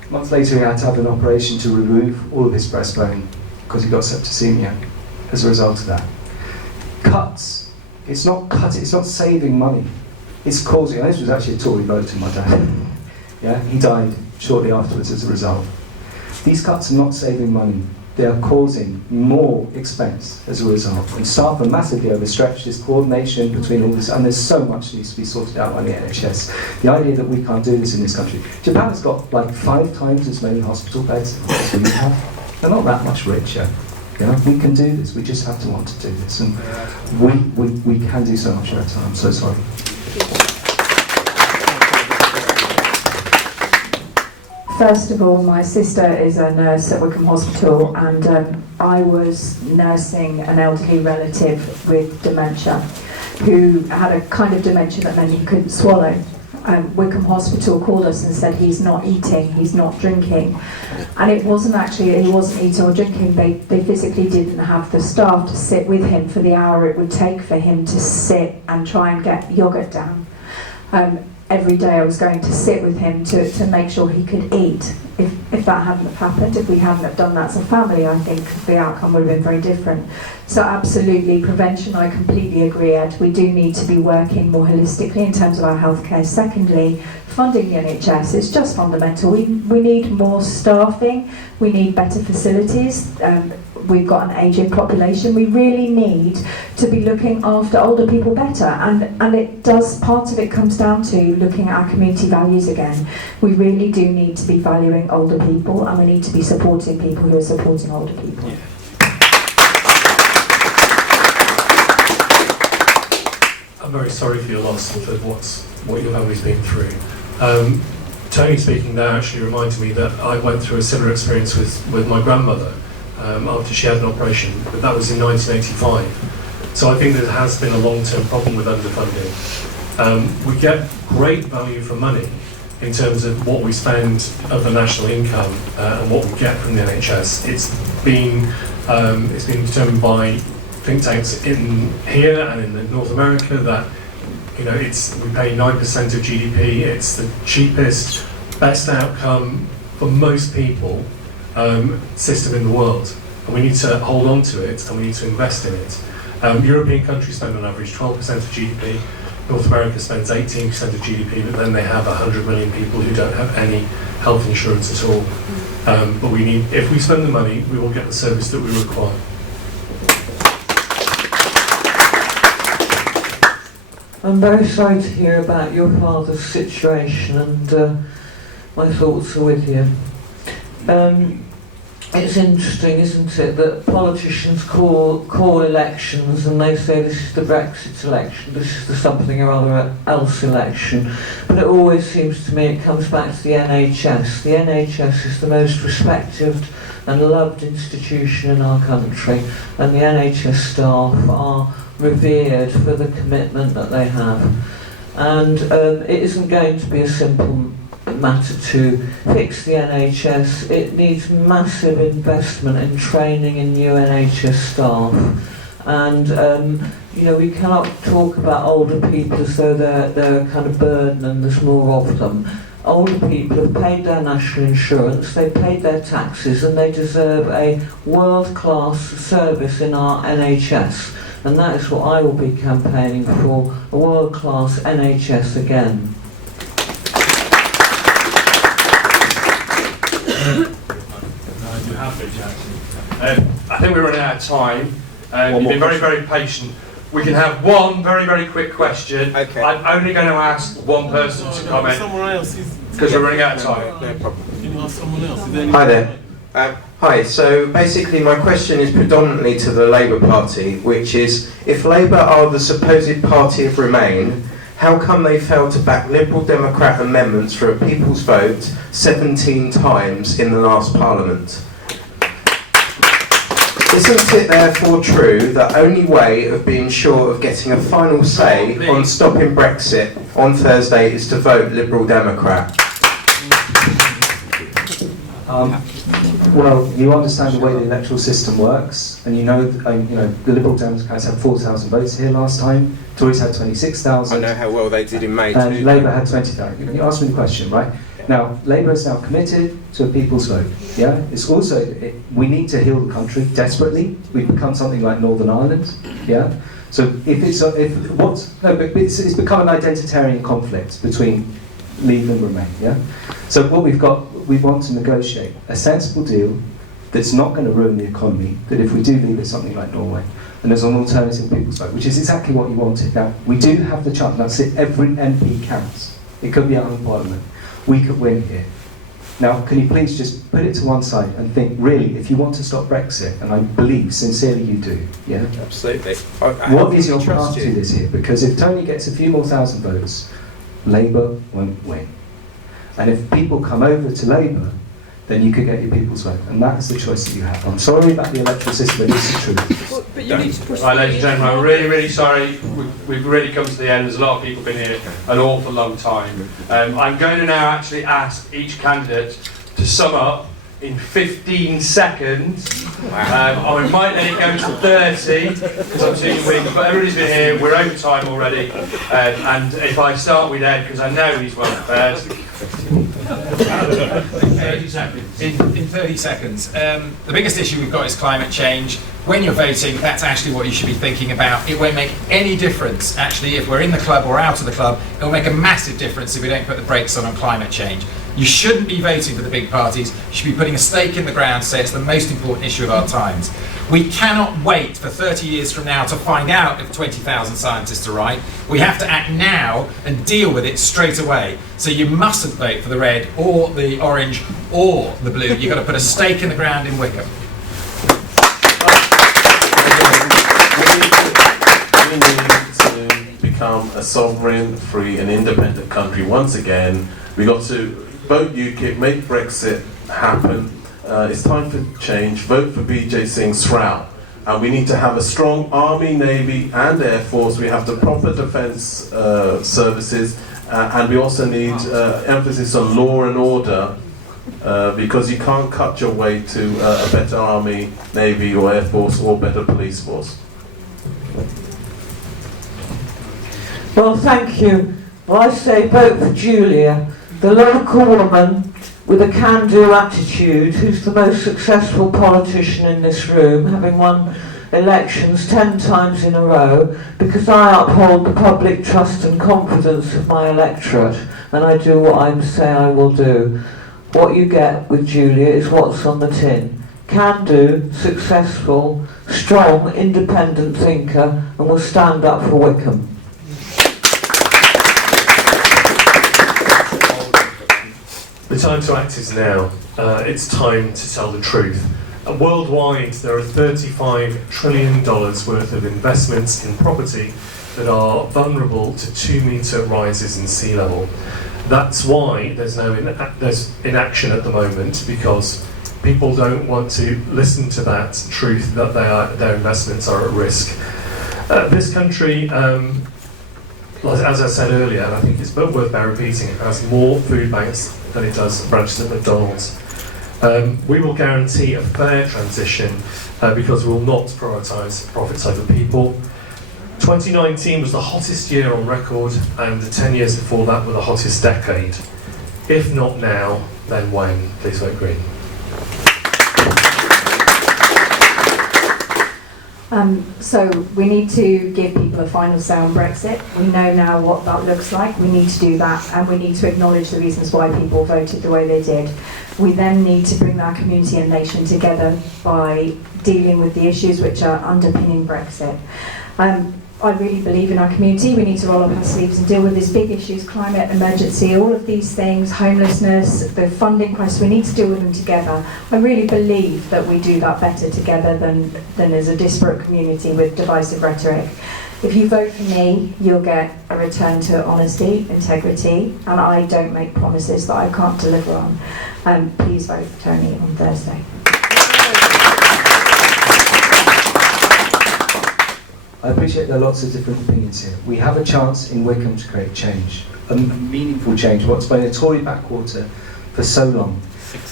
A month later he had to have an operation to remove all of his breastbone because he got septicemia as a result of that. Cuts. It's not saving money. It's causing, and this was actually a Tory voter, my dad. Yeah, he died shortly afterwards as a result. These cuts are not saving money. They are causing more expense as a result. And staff are massively overstretched. There's coordination between all this, and there's so much needs to be sorted out on the NHS. The idea that we can't do this in this country. Japan's got like 5 times as many hospital beds as we have. They're not that much richer. We can do this. We just have to want to do this, and we can do so much better. I'm so sorry. First of all, my sister is a nurse at Wycombe Hospital, and I was nursing an elderly relative with dementia who had a kind of dementia that meant he couldn't swallow. Wycombe Hospital called us and said he's not eating, he's not drinking. And it wasn't actually that he wasn't eating or drinking, they physically didn't have the staff to sit with him for the hour it would take for him to sit and try and get yoghurt down. Every day I was going to sit with him to make sure he could eat. If that hadn't have happened, if we hadn't have done that as a family, I think the outcome would have been very different. So absolutely, prevention, I completely agree, Ed. We do need to be working more holistically in terms of our healthcare. Secondly, funding the NHS is just fundamental. We need more staffing, we need better facilities. We've got an ageing population. We really need to be looking after older people better, and it does, part of it comes down to looking at our community values again. We really do need to be valuing older people, and we need to be supporting people who are supporting older people. I'm very sorry for your loss and for what your family's been through. Tony speaking there actually reminded me that I went through a similar experience with my grandmother after she had an operation, but that was in 1985. So I think there has been a long-term problem with underfunding. We get great value for money in terms of what we spend of the national income and what we get from the NHS. It's been determined by think tanks in here and in North America that we pay 9% of GDP. It's the cheapest, best outcome for most people system in the world, and we need to hold on to it and we need to invest in it. European countries spend on average 12% of GDP. North America spends 18% of GDP, but then they have 100 million people who don't have any health insurance at all. But if we spend the money, we will get the service that we require. I'm very sorry to hear about your father's situation, and my thoughts are with you. It's interesting, isn't it, that politicians call elections and they say this is the Brexit election, this is the something or other else election, but it always seems to me it comes back to the NHS. The NHS is the most respected and loved institution in our country, and the NHS staff are revered for the commitment that they have. And it isn't going to be a simple matter to fix the NHS. It needs massive investment in training in new NHS staff, and we cannot talk about older people as though they're a kind of burden and there's more of them. Older people have paid their national insurance, they've paid their taxes, and they deserve a world-class service in our NHS, and that is what I will be campaigning for, a world-class NHS again. I think we're running out of time. You've been very, very patient. We can have one very, very quick question. Okay. I'm only going to ask one person to comment because we're running out of time. No problem. Can you ask someone else? Hi there. Hi, so basically my question is predominantly to the Labour Party, which is, if Labour are the supposed party of Remain, how come they failed to back Liberal Democrat amendments for a people's vote 17 times in the last Parliament? Isn't it therefore true that only way of being sure of getting a final say on stopping Brexit on Thursday is to vote Liberal Democrat? Well, you understand the way the electoral system works, and you know the Liberal Democrats had 4,000 votes here last time. Tories had 26,000. I know how well they did in May and too. Labour had 20,000. You asked me the question, right? Now, Labour is now committed to a people's vote. Yeah, it's also we need to heal the country desperately. We've become something like Northern Ireland. Yeah, so it's become an identitarian conflict between Leave and Remain. Yeah, so what we've got we want to negotiate a sensible deal that's not going to ruin the economy, that if we do leave it something like Norway, and there's an alternative people's vote, which is exactly what you wanted. Now, we do have the chance, that's it, every MP counts. It could be out of Parliament. We could win here. Now, can you please just put it to one side and think, really, if you want to stop Brexit, and I believe sincerely you do, yeah? Absolutely. What is your path to this here? Because if Tony gets a few more thousand votes, Labour won't win. And if people come over to Labour, then you could get your people's vote. And that is the choice that you have. I'm sorry about the electoral system, but it's the truth. But you need to push Right, ladies and gentlemen, I'm really, really sorry. We've really come to the end. There's a lot of people been here an awful long time. I'm going to now actually ask each candidate to sum up in 15 seconds. I might let it go to 30 because I'm seeing weak, but everybody's been here. We're over time already. And if I start with Ed, because I know he's well prepared. 30 seconds. In 30 seconds. The biggest issue we've got is climate change. When you're voting, that's actually what you should be thinking about. It won't make any difference, actually, if we're in the club or out of the club. It will make a massive difference if we don't put the brakes on climate change. You shouldn't be voting for the big parties. You should be putting a stake in the ground to say it's the most important issue of our times. We cannot wait for 30 years from now to find out if 20,000 scientists are right. We have to act now and deal with it straight away. So you mustn't vote for the red or the orange or the blue. You've got to put a stake in the ground in Wycombe. We need to become a sovereign, free and independent country once again. We got to vote UKIP, make Brexit happen. It's time for change. Vote for Vijay Singh Srao. And we need to have a strong army, navy and air force. We have the proper defence services. And we also need emphasis on law and order because you can't cut your way to a better army, navy or air force or better police force. Well, thank you. Well, I say vote for Julia, the local woman with a can-do attitude, who's the most successful politician in this room, having won elections 10 times in a row, because I uphold the public trust and confidence of my electorate, and I do what I say I will do. What you get with Julia is what's on the tin. Can-do, successful, strong, independent thinker, and will stand up for Wycombe. The time to act is now. It's time to tell the truth. Worldwide, there are $35 trillion worth of investments in property that are vulnerable to 2-metre rises in sea level. That's why there's inaction at the moment, because people don't want to listen to that truth that their investments are at risk. This country, as I said earlier, and I think it's worth repeating, it has more food banks than it does branches at McDonald's. We will guarantee a fair transition because we will not prioritise profits over people. 2019 was the hottest year on record, and the 10 years before that were the hottest decade. If not now, then when? Please vote Green. So we need to give people a final say on Brexit. We know now what that looks like. We need to do that, and we need to acknowledge the reasons why people voted the way they did. We then need to bring our community and nation together by dealing with the issues which are underpinning Brexit. I really believe in our community. We need to roll up our sleeves and deal with these big issues, climate emergency, all of these things, homelessness, the funding crisis. We need to deal with them together. I really believe that we do that better together than as a disparate community with divisive rhetoric. If you vote for me, you'll get a return to honesty, integrity, and I don't make promises that I can't deliver on. Please vote for Tony on Thursday. I appreciate there are lots of different opinions here. We have a chance in Wycombe to create change, a meaningful change, what's been a Tory backwater for so long.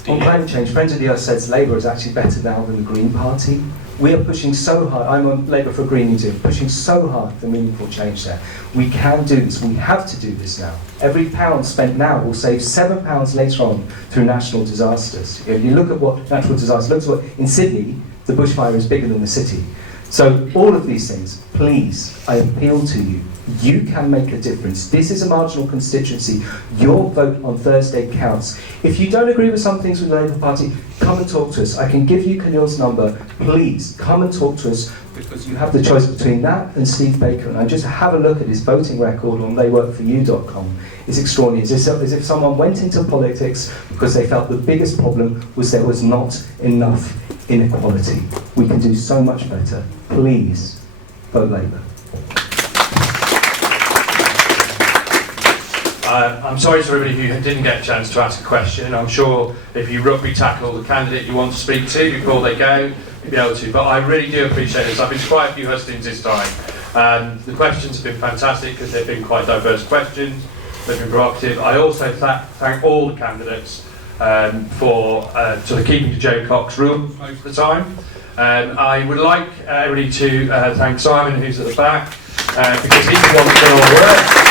On climate change, Friends of the Earth says Labour is actually better now than the Green Party. We are pushing so hard, I'm on Labour for a Green New Deal, pushing so hard for meaningful change there. We can do this, we have to do this now. Every pound spent now will save £7 later on through national disasters. If you look at what natural disasters looks like, in Sydney, the bushfire is bigger than the city. So all of these things, please, I appeal to you. You can make a difference. This is a marginal constituency. Your vote on Thursday counts. If you don't agree with some things with the Labour Party, come and talk to us. I can give you Khalil's number. Please, come and talk to us, because you have the choice between that and Steve Baker. And I just have a look at his voting record on theyworkforyou.com. It's extraordinary. It's as if someone went into politics because they felt the biggest problem was there was not enough inequality. We can do so much better. Please, vote Labour. I'm sorry to everybody who didn't get a chance to ask a question. I'm sure if you rugby tackle the candidate you want to speak to before they go, you'll be able to. But I really do appreciate this. I've been to quite a few hustings this time. And the questions have been fantastic because they've been quite diverse questions. They've been provocative. I also thank all the candidates for sort of keeping to Joe Cox rules most of the time. I would like everybody to thank Simon, who's at the back, because he's the one that's done all the work.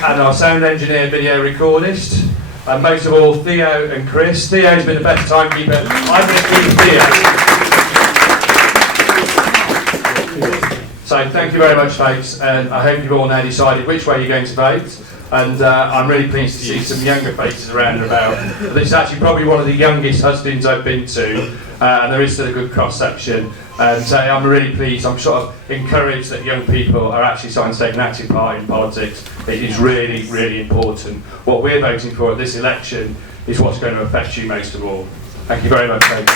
And our sound engineer, video recordist, and most of all Theo and Chris. Theo's been the best timekeeper. I'm going to keep Theo. So thank you very much, folks, and I hope you've all now decided which way you're going to vote. And I'm really pleased to see some younger faces around and about. This is actually probably one of the youngest hustings I've been to, and there is still a good cross-section. And so I'm really pleased, I'm sort of encouraged that young people are actually starting to take an active part in politics. It is really, really important. What we're voting for at this election is what's going to affect you most of all. Thank you very much, folks.